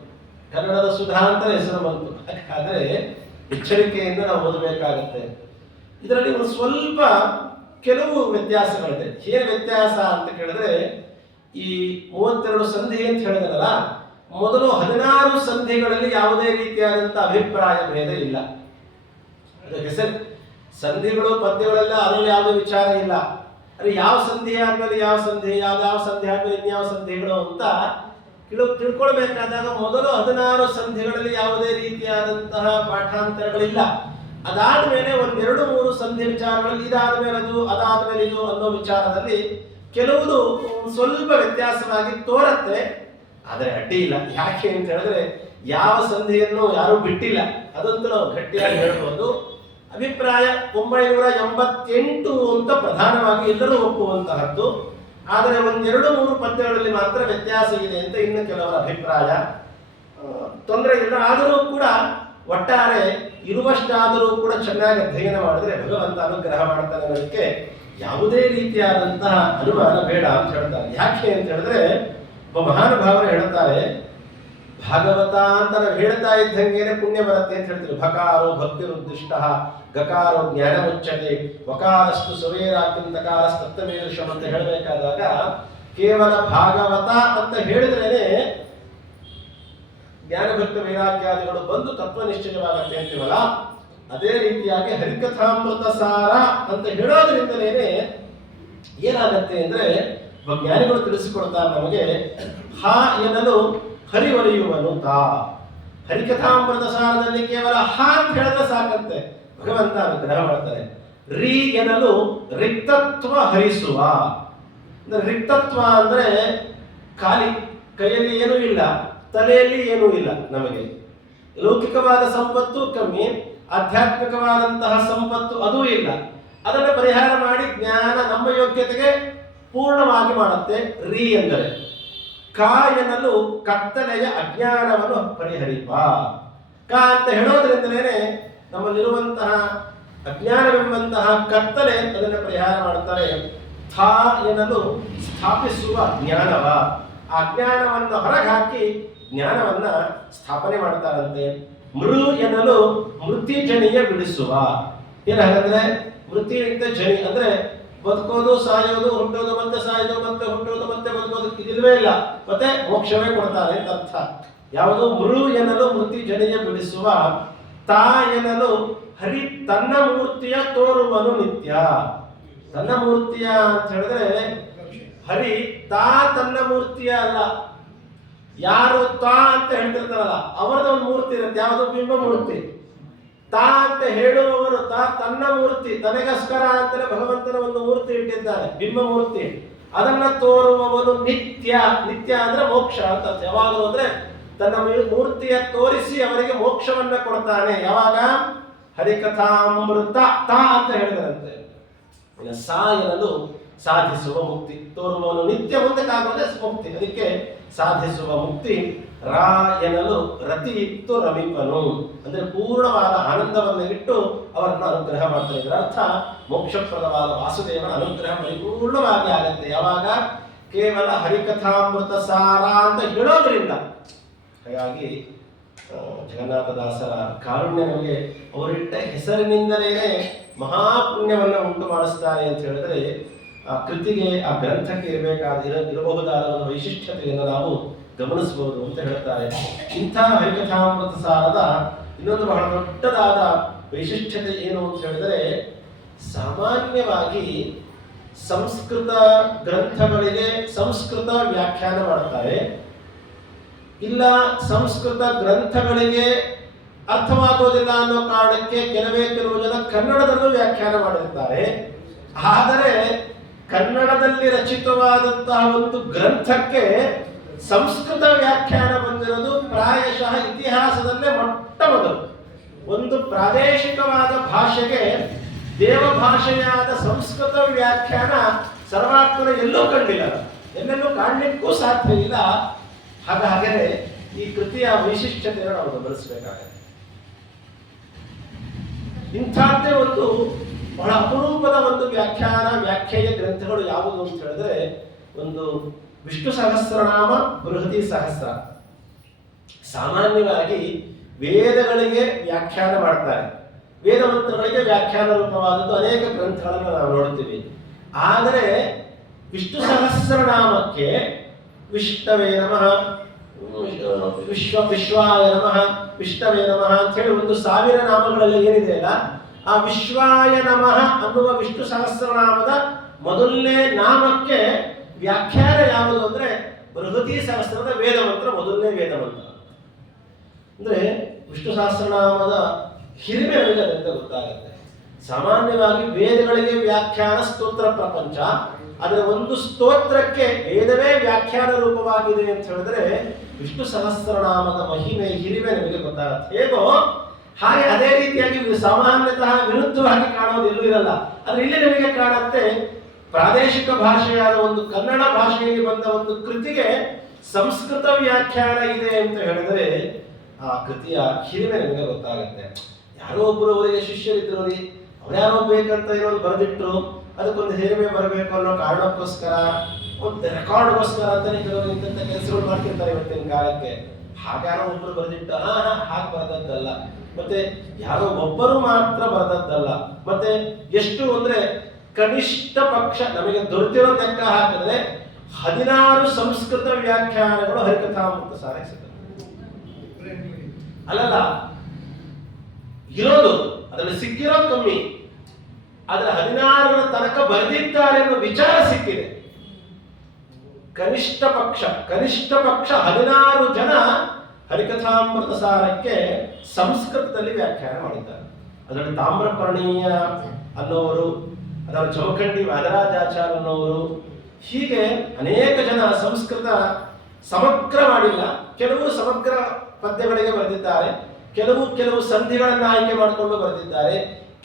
ಕನ್ನಡದ ಸುಧಾ ಅಂತಲೇ ಹೆಸರು ಬಂತು. ಹಾಗಾದ್ರೆ ಎಚ್ಚರಿಕೆಯಿಂದ ನಾವು ಓದಬೇಕಾಗತ್ತೆ. ಇದರಲ್ಲಿ ಒಂದು ಸ್ವಲ್ಪ ಕೆಲವು ವ್ಯತ್ಯಾಸಗಳಿದೆ. ಏನು ವ್ಯತ್ಯಾಸ ಅಂತ ಕೇಳಿದ್ರೆ, ಈ 32 ಸಂಧಿ ಅಂತ ಹೇಳಿದ್ರಲ್ಲ, ಮೊದಲು 16 ಸಂಧಿಗಳಲ್ಲಿ ಯಾವುದೇ ರೀತಿಯಾದಂತಹ ಅಭಿಪ್ರಾಯ ಭೇದ ಇಲ್ಲ. ಹೆಸರು ಸಂಧಿಗಳು ಪದ್ಯಗಳೆಲ್ಲ ಅದರಲ್ಲಿ ಯಾವುದೇ ವಿಚಾರ ಇಲ್ಲ. ಅಂದ್ರೆ ಯಾವ ಸಂಧಿ ಆದ್ಮೇಲೆ ಯಾವ ಸಂಧಿ, ಯಾವ ಸಂಧಿ ಆದ್ಮೇಲೆ ಇನ್ಯಾವ ಸಂಧಿಗಳು ಅಂತ ತಿಳ್ಕೊಳ್ಬೇಕಾದಾಗ ಮೊದಲು 16 ಸಂಧಿಗಳಲ್ಲಿ ಯಾವುದೇ ರೀತಿಯಾದಂತಹ ಪಾಠಾಂತರಗಳಿಲ್ಲ. ಅದಾದ್ಮೇಲೆ 1-2-3 ಸಂಧಿ ವಿಚಾರಗಳಲ್ಲಿ ಇದಾದ್ಮೇಲೆ ಅದು, ಅದಾದ್ಮೇಲೆ ಇದು ಅನ್ನೋ ವಿಚಾರದಲ್ಲಿ ಕೆಲವುದು ಸ್ವಲ್ಪ ವ್ಯತ್ಯಾಸವಾಗಿ ತೋರತ್ತೆ. ಆದರೆ ಅಡ್ಡಿ ಇಲ್ಲ. ಯಾಕೆ ಅಂತ ಹೇಳಿದ್ರೆ ಯಾವ ಸಂಧಿಯನ್ನು ಯಾರು ಬಿಟ್ಟಿಲ್ಲ, ಅದಂತೂ ನಾವು ಗಟ್ಟಿಯಾಗಿ ಹೇಳ್ಬೋದು. ಅಭಿಪ್ರಾಯ 988 ಅಂತ ಪ್ರಧಾನವಾಗಿ ಎಲ್ಲರೂ ಒಪ್ಪುವಂತಹದ್ದು. ಆದರೆ 1-2-3 ಪದ್ಯಗಳಲ್ಲಿ ಮಾತ್ರ ವ್ಯತ್ಯಾಸ ಇದೆ ಅಂತ ಇನ್ನು ಕೆಲವರ ಅಭಿಪ್ರಾಯ. ತೊಂದರೆ ಇಲ್ಲ. ಆದರೂ ಕೂಡ ಒಟ್ಟಾರೆ ಇರುವಷ್ಟಾದರೂ ಕೂಡ ಚೆನ್ನಾಗಿ ಅಧ್ಯಯನ ಮಾಡಿದ್ರೆ ಭಗವಂತ ಅನುಗ್ರಹ ಮಾಡ್ತಾನೆ ಅನ್ನೋದಕ್ಕೆ ಯಾವುದೇ ರೀತಿಯಾದಂತಹ ಅನುಮಾನ ಬೇಡ ಅಂತ ಹೇಳ್ತಾರೆ. ಯಾಕೆ ಅಂತ ಹೇಳಿದ್ರೆ ಒಬ್ಬ ಮಹಾನುಭಾವರು ಹೇಳ್ತಾರೆ, ಭಾಗವತ ಅಂತ ನಾವು ಹೇಳ್ತಾ ಇದ್ದಂಗೆನೆ ಪುಣ್ಯ ಬರುತ್ತೆ ಅಂತ ಹೇಳ್ತೀವಿ. ಭಕಾರೋ ಭಕ್ತಿರುದ್ದಿಷ್ಟ, ಗಕಾರೋ ಜ್ಞಾನ ಮುಚ್ಚತೆ, ವಕಾರಸ್ತು ಸವೇರಾತ್ಮತಕಾರಸ್ತತ್ವಮೇದೃಶಂ ಅಂತ ಹೇಳಬೇಕಾದಾಗ ಕೇವಲ ಭಾಗವತ ಅಂತ ಹೇಳಿದ್ರೇನೆ ಜ್ಞಾನಭಕ್ತ ವೈರಾಗ್ಯಾದಿಗಳು ಬಂದು ತತ್ವ ನಿಶ್ಚಯವಾಗತ್ತೆ ಅಂತೀವಲ್ಲ, ಅದೇ ರೀತಿಯಾಗಿ ಹರಿಕಥಾಮೃತ ಸಾರ ಅಂತ ಹೇಳೋದ್ರಿಂದಲೇ ಏನಾಗತ್ತೆ ಅಂದ್ರೆ ಜ್ಞಾನಿಗಳು ತಿಳಿಸಿಕೊಡ್ತಾರೆ ನಮಗೆ. ಹ ಎನ್ನಲು ಹರಿವರಿಯುವನು ತಾ. ಹರಿಕಥಾಮೃತ ಸಾರದಲ್ಲಿ ಕೇವಲ ಹ ಅಂತ ಹೇಳಿದ್ರೆ ಸಾಕಂತೆ, ಭಗವಂತ ಅನುಗ್ರಹ ಮಾಡ್ತಾರೆ. ರಿ ಎನ್ನಲು ರಿಕ್ತತ್ವ ಹರಿಸುವ. ರಿಕ್ತತ್ವ ಅಂದ್ರೆ ಖಾಲಿ, ಕೈಯಲ್ಲಿ ಏನೂ ಇಲ್ಲ, ತಲೆಯಲ್ಲಿ ಏನೂ ಇಲ್ಲ. ನಮಗೆ ಲೌಕಿಕವಾದ ಸಂಪತ್ತು ಕಮ್ಮಿ, ಆಧ್ಯಾತ್ಮಿಕವಾದಂತಹ ಸಂಪತ್ತು ಅದೂ ಇಲ್ಲ. ಅದನ್ನು ಪರಿಹಾರ ಮಾಡಿ ಜ್ಞಾನ ನಮ್ಮ ಯೋಗ್ಯತೆಗೆ ಪೂರ್ಣವಾಗಿ ಮಾಡುತ್ತೆ ರಿ ಎಂದರೆ. ಕ ಎನ್ನಲು ಕತ್ತಲೆಯ ಅಜ್ಞಾನವನ್ನು ಪರಿಹರಿಪ. ಕ ಅಂತ ಹೇಳೋದ್ರಿಂದಲೇ ನಮ್ಮಲ್ಲಿರುವಂತಹ ಅಜ್ಞಾನವೆಂಬಂತಹ ಕತ್ತಲೆ ಅದನ್ನು ಪರಿಹಾರ ಮಾಡುತ್ತಾರೆ. ಥ ಎನ್ನಲು ಸ್ಥಾಪಿಸುವ ಜ್ಞಾನವ. ಆ ಜ್ಞಾನವನ್ನು ಹೊರಗೆ ಹಾಕಿ ಜ್ಞಾನವನ್ನ ಸ್ಥಾಪನೆ ಮಾಡ್ತಾರಂತೆ. ಮೃ ಎನ್ನಲು ಮೃತ್ಯುಜನಿಯ ಬಿಡಿಸುವ. ಏನಾಗಂದ್ರೆ ಮೃತ್ಯುವಿಂತ ಜನಿ ಅಂದ್ರೆ ಬದುಕೋದು, ಸಾಯೋದು, ಹುಟ್ಟೋದು, ಮತ್ತೆ ಸಾಯೋದು, ಮತ್ತೆ ಹುಟ್ಟೋದು, ಮತ್ತೆ ಬದುಕೋದು, ಇದಿಲ್ವೇ ಇಲ್ಲ. ಮತ್ತೆ ಮೋಕ್ಷವೇ ಕೊಡ್ತಾರೆ ಅಂತ ಅರ್ಥ. ಯಾವುದು? ಮೃ ಎನ್ನಲು ಮೃತ್ಯು ಜನಿಯ ಬಿಡಿಸುವ. ತಾ ಎನ್ನಲು ಹರಿ ತನ್ನ ಮೂರ್ತಿಯ ತೋರುವನು ನಿತ್ಯ. ತನ್ನ ಮೂರ್ತಿಯ ಅಂತ ಹೇಳಿದ್ರೆ ಹರಿ ತಾ ತನ್ನ ಮೂರ್ತಿಯ ಅಲ್ಲ. ಯಾರು ತಾ ಅಂತ ಹೇಳ್ತಿರ್ತಾರಲ್ಲ ಅವರದ್ದು ಒಂದು ಮೂರ್ತಿ ಇರುತ್ತೆ. ಯಾವುದು? ಬಿಂಬ ಮೂರ್ತಿ. ತಾ ಅಂತ ಹೇಳುವವರು ತನ್ನ ಮೂರ್ತಿ, ತನಗೋಸ್ಕರ ಅಂತಲೇ ಭಗವಂತನ ಒಂದು ಮೂರ್ತಿ ಇಟ್ಟಿದ್ದಾರೆ, ಬಿಂಬ ಮೂರ್ತಿ. ಅದನ್ನ ತೋರುವವನು ನಿತ್ಯ. ನಿತ್ಯ ಅಂದ್ರೆ ಮೋಕ್ಷ ಅಂತ. ಯಾವಾಗಲೂ ಅಂದ್ರೆ ತನ್ನ ಮೂರ್ತಿಯ ತೋರಿಸಿ ಅವರಿಗೆ ಮೋಕ್ಷವನ್ನ ಕೊಡ್ತಾನೆ. ಯಾವಾಗ? ಹರಿಕಥಾಮೃತ ತಾ ಅಂತ ಹೇಳಿದರಂತೆ. ಸಾ ಎನ್ನಲು ಸಾಧಿಸುವ ಮುಕ್ತಿ. ತೋರುವವನು ನಿತ್ಯ ಮುಂದಕ್ಕಾಗೋದೇ ಮುಕ್ತಿ, ಅದಕ್ಕೆ ಸಾಧಿಸುವ ಮುಕ್ತಿ. ರಾ ಎನ್ನಲು ರತಿ ಇತ್ತು ರಮಿಪನು ಅಂದ್ರೆ ಪೂರ್ಣವಾದ ಆನಂದವನ್ನು ಇಟ್ಟು ಅವರನ್ನು ಅನುಗ್ರಹ ಮಾಡ್ತಾರೆ. ಇದರ ಅರ್ಥ ಮೋಕ್ಷಪ್ರದವಾದ ವಾಸುದೇವನ ಅನುಗ್ರಹ ಪರಿಪೂರ್ಣವಾಗಿ ಆಗತ್ತೆ. ಯಾವಾಗ? ಕೇವಲ ಹರಿಕಥಾಮೃತ ಸಾರ ಅಂತ ಹೇಳೋದ್ರಿಂದ. ಹಾಗಾಗಿ ಜಗನ್ನಾಥದಾಸರ ಕಾರುಣ್ಯ ನಮಗೆ ಅವರಿಟ್ಟ ಹೆಸರಿನಿಂದಲೇ ಮಹಾಪುಣ್ಯವನ್ನು ಉಂಟು ಮಾಡಿಸ್ತಾರೆ ಅಂತ ಹೇಳಿದ್ರೆ ಆ ಕೃತಿಗೆ, ಆ ಗ್ರಂಥಕ್ಕೆ ಇರಬಹುದಾದ ಒಂದು ವೈಶಿಷ್ಟ್ಯತೆಯನ್ನು ನಾವು ಗಮನಿಸಬಹುದು ಅಂತ ಹೇಳ್ತಾರೆ. ಇಂಥ ಹರಿಕಥಾಮೃತ ಸಾರದ ಇನ್ನೊಂದು ಬಹಳ ದೊಡ್ಡದಾದ ವೈಶಿಷ್ಟ್ಯತೆ ಏನು ಅಂತ ಹೇಳಿದರೆ, ಸಾಮಾನ್ಯವಾಗಿ ಸಂಸ್ಕೃತ ಗ್ರಂಥಗಳಿಗೆ ಸಂಸ್ಕೃತ ವ್ಯಾಖ್ಯಾನ ಮಾಡ್ತಾರೆ, ಇಲ್ಲ ಸಂಸ್ಕೃತ ಗ್ರಂಥಗಳಿಗೆ ಅರ್ಥವಾಗೋದಿಲ್ಲ ಅನ್ನೋ ಕಾರಣಕ್ಕೆ ಕೆಲವು ಜನ ಕನ್ನಡದಲ್ಲೂ ವ್ಯಾಖ್ಯಾನ ಮಾಡಿರ್ತಾರೆ. ಆದರೆ ಕನ್ನಡದಲ್ಲಿ ರಚಿತವಾದಂತಹ ಒಂದು ಗ್ರಂಥಕ್ಕೆ ಸಂಸ್ಕೃತ ವ್ಯಾಖ್ಯಾನ ಬಂದಿರೋದು ಪ್ರಾಯಶಃ ಇತಿಹಾಸದಲ್ಲೇ ಮೊಟ್ಟ ಮೊದಲು. ಒಂದು ಪ್ರಾದೇಶಿಕವಾದ ಭಾಷೆಗೆ ದೇವಭಾಷೆಯಾದ ಸಂಸ್ಕೃತ ವ್ಯಾಖ್ಯಾನ ಸರ್ವಾತ್ಮನ ಎಲ್ಲೂ ಕಂಡಿಲ್ಲ, ಎಲ್ಲೆಲ್ಲೂ ಕಾಣಲಿಕ್ಕೂ ಸಾಧ್ಯ ಇಲ್ಲ. ಹಾಗಾದರೆ ಈ ಕೃತಿಯ ವೈಶಿಷ್ಟ್ಯತೆಯನ್ನು ನಾವು ಗಮನಿಸಬೇಕಾಗಿದೆ. ಇಂಥದ್ದೇ ಒಂದು ಬಹಳ ಅಪರೂಪದ ಒಂದು ವ್ಯಾಖ್ಯೆಯ ಗ್ರಂಥಗಳು ಯಾವುದು ಅಂತ ಹೇಳಿದ್ರೆ, ಒಂದು ವಿಷ್ಣು ಸಹಸ್ರನಾಮ, ಬೃಹತಿ ಸಹಸ್ರ. ಸಾಮಾನ್ಯವಾಗಿ ವೇದಗಳಿಗೆ ವ್ಯಾಖ್ಯಾನ ಮಾಡ್ತಾರೆ, ವೇದ ಮಂತ್ರಗಳಿಗೆ ವ್ಯಾಖ್ಯಾನ ರೂಪವಾದದ್ದು ಅನೇಕ ಗ್ರಂಥಗಳನ್ನು ನಾವು ನೋಡ್ತೀವಿ. ಆದರೆ ವಿಷ್ಣು ಸಹಸ್ರನಾಮಕ್ಕೆ ವಿಷ್ಣವೇ ನಮಃ, ವಿಶ್ವಾಯ ನಮಃ, ವಿಷ್ಣವೇ ನಮಃ ಅಂತ ಹೇಳಿ 1000 ನಾಮಗಳಲ್ಲಿ ಏನಿದೆ ಅಲ್ಲ, ಆ ವಿಶ್ವಾಯ ನಮಃ ಅನ್ನುವ ವಿಷ್ಣು ಸಹಸ್ರನಾಮದ ಮೊದಲನೇ ನಾಮಕ್ಕೆ ವ್ಯಾಖ್ಯಾನ ಯಾವುದು ಅಂದ್ರೆ ಬೃಹತಿ ಸಹಸ್ರದ ವೇದ ಮಂತ್ರ, ಮೊದಲನೇ ವೇದ ಮಂತ್ರ. ಅಂದ್ರೆ ವಿಷ್ಣು ಸಹಸ್ರನಾಮದ ಹಿರಿಮೆ ಅಂತ ಗೊತ್ತಾಗುತ್ತೆ. ಸಾಮಾನ್ಯವಾಗಿ ವೇದಗಳಿಗೆ ವ್ಯಾಖ್ಯಾನ ಸ್ತೋತ್ರ ಪ್ರಪಂಚ, ಅದರ ಒಂದು ಸ್ತೋತ್ರಕ್ಕೆ ವೇದವೇ ವ್ಯಾಖ್ಯಾನ ರೂಪವಾಗಿದೆ ಅಂತ ಹೇಳಿದ್ರೆ ವಿಷ್ಣು ಸಹಸ್ರನಾಮದ ಮಹಿಮೆ, ಹಿರಿಮೆ ನಮಗೆ ಗೊತ್ತಾಗುತ್ತೆ. ಹೇಗೋ ಹಾಗೆ ಅದೇ ರೀತಿಯಾಗಿ ಸಾಮಾನ್ಯತಃ ವಿರುದ್ಧವಾಗಿ ಕಾಣೋದು ಎಲ್ಲೂ ಇರಲ್ಲ. ಆದ್ರೆ ಇಲ್ಲಿ ನಮಗೆ ಕಾಣುತ್ತೆ, ಪ್ರಾದೇಶಿಕ ಭಾಷೆಯಾದ ಒಂದು ಕನ್ನಡ ಭಾಷೆಯಲ್ಲಿ ಬಂದ ಒಂದು ಕೃತಿಗೆ ಸಂಸ್ಕೃತ ವ್ಯಾಖ್ಯಾನ ಇದೆ ಅಂತ ಹೇಳಿದ್ರೆ ಆ ಕೃತಿಯ ಹಿರಿಮೆ ನಮಗೆ ಗೊತ್ತಾಗುತ್ತೆ. ಯಾರೋ ಒಬ್ಬರು ಅವರಿಗೆ ಶಿಷ್ಯರಿದ್ರು, ಅವ್ರ್ಯಾರೋ ಬೇಕಂತ ಇರೋದು ಬರೆದಿಟ್ರು, ಅದಕ್ಕೊಂದು ಹಿರಿಮೆ ಬರಬೇಕು ಅನ್ನೋ ಕಾರಣಕ್ಕೋಸ್ಕರ, ಒಂದು ರೆಕಾರ್ಡ್ಗೋಸ್ಕರ ಅಂತಾನೆ ಕೆಲವರು ಇಂಥ ಕೆಲಸಗಳು ಮಾಡ್ತಿರ್ತಾರೆ ಇವತ್ತಿನ ಕಾಲಕ್ಕೆ. ಹಾಗಾರೋ ಒಬ್ಬರು ಬರೆದಿಟ್ಟು ಹಾಗೆ ಬರೆದದ್ದಲ್ಲ, ಮತ್ತೆ ಯಾರೋ ಒಬ್ಬರು ಮಾತ್ರ ಬರೆದದ್ದಲ್ಲ. ಮತ್ತೆ ಎಷ್ಟು ಅಂದ್ರೆ ಕನಿಷ್ಠ ಪಕ್ಷ ನಮಗೆ ದೊರೆತಿರೋ ಲೆಕ್ಕ ಹಾಕಿದ್ರೆ 16 ಸಂಸ್ಕೃತ ವ್ಯಾಖ್ಯಾನಗಳು ಹರಿಕಥಾಮೃತ ಸಾರ ಸಿಗುತ್ತೆ. ಅಲ್ಲಲ್ಲ ಇರೋದು, ಅದರಲ್ಲಿ ಸಿಕ್ಕಿರೋದು ಕಮ್ಮಿ, ಆದ್ರೆ 16 ತನಕ ಬರೆದಿದ್ದಾರೆ ಅನ್ನೋ ವಿಚಾರ ಸಿಕ್ಕಿದೆ. ಕನಿಷ್ಠ ಪಕ್ಷ 16 ಜನ ಹರಿಕಥಾಮೃತ ಸಾರಕ್ಕೆ ಸಂಸ್ಕೃತದಲ್ಲಿ ವ್ಯಾಖ್ಯಾನ ಮಾಡಿದ್ದಾರೆ. ಅದರಲ್ಲಿ ತಾಮ್ರಪರ್ಣೀಯ ಅನ್ನೋರು, ಅದರ ಜಮಖಂಡಿ ವಾದರಾಜಾಚಾರ್ಯ ಅನ್ನೋರು, ಹೀಗೆ ಅನೇಕ ಜನ ಸಂಸ್ಕೃತ ಸಮಗ್ರ ಮಾಡಿಲ್ಲ. ಕೆಲವರು ಸಮಗ್ರ ಪದ್ಯಗಳಿಗೆ ಬರೆದಿದ್ದಾರೆ, ಕೆಲವು ಸಂಧಿಗಳನ್ನು ಆಯ್ಕೆ ಮಾಡಿಕೊಂಡು ಬರೆದಿದ್ದಾರೆ,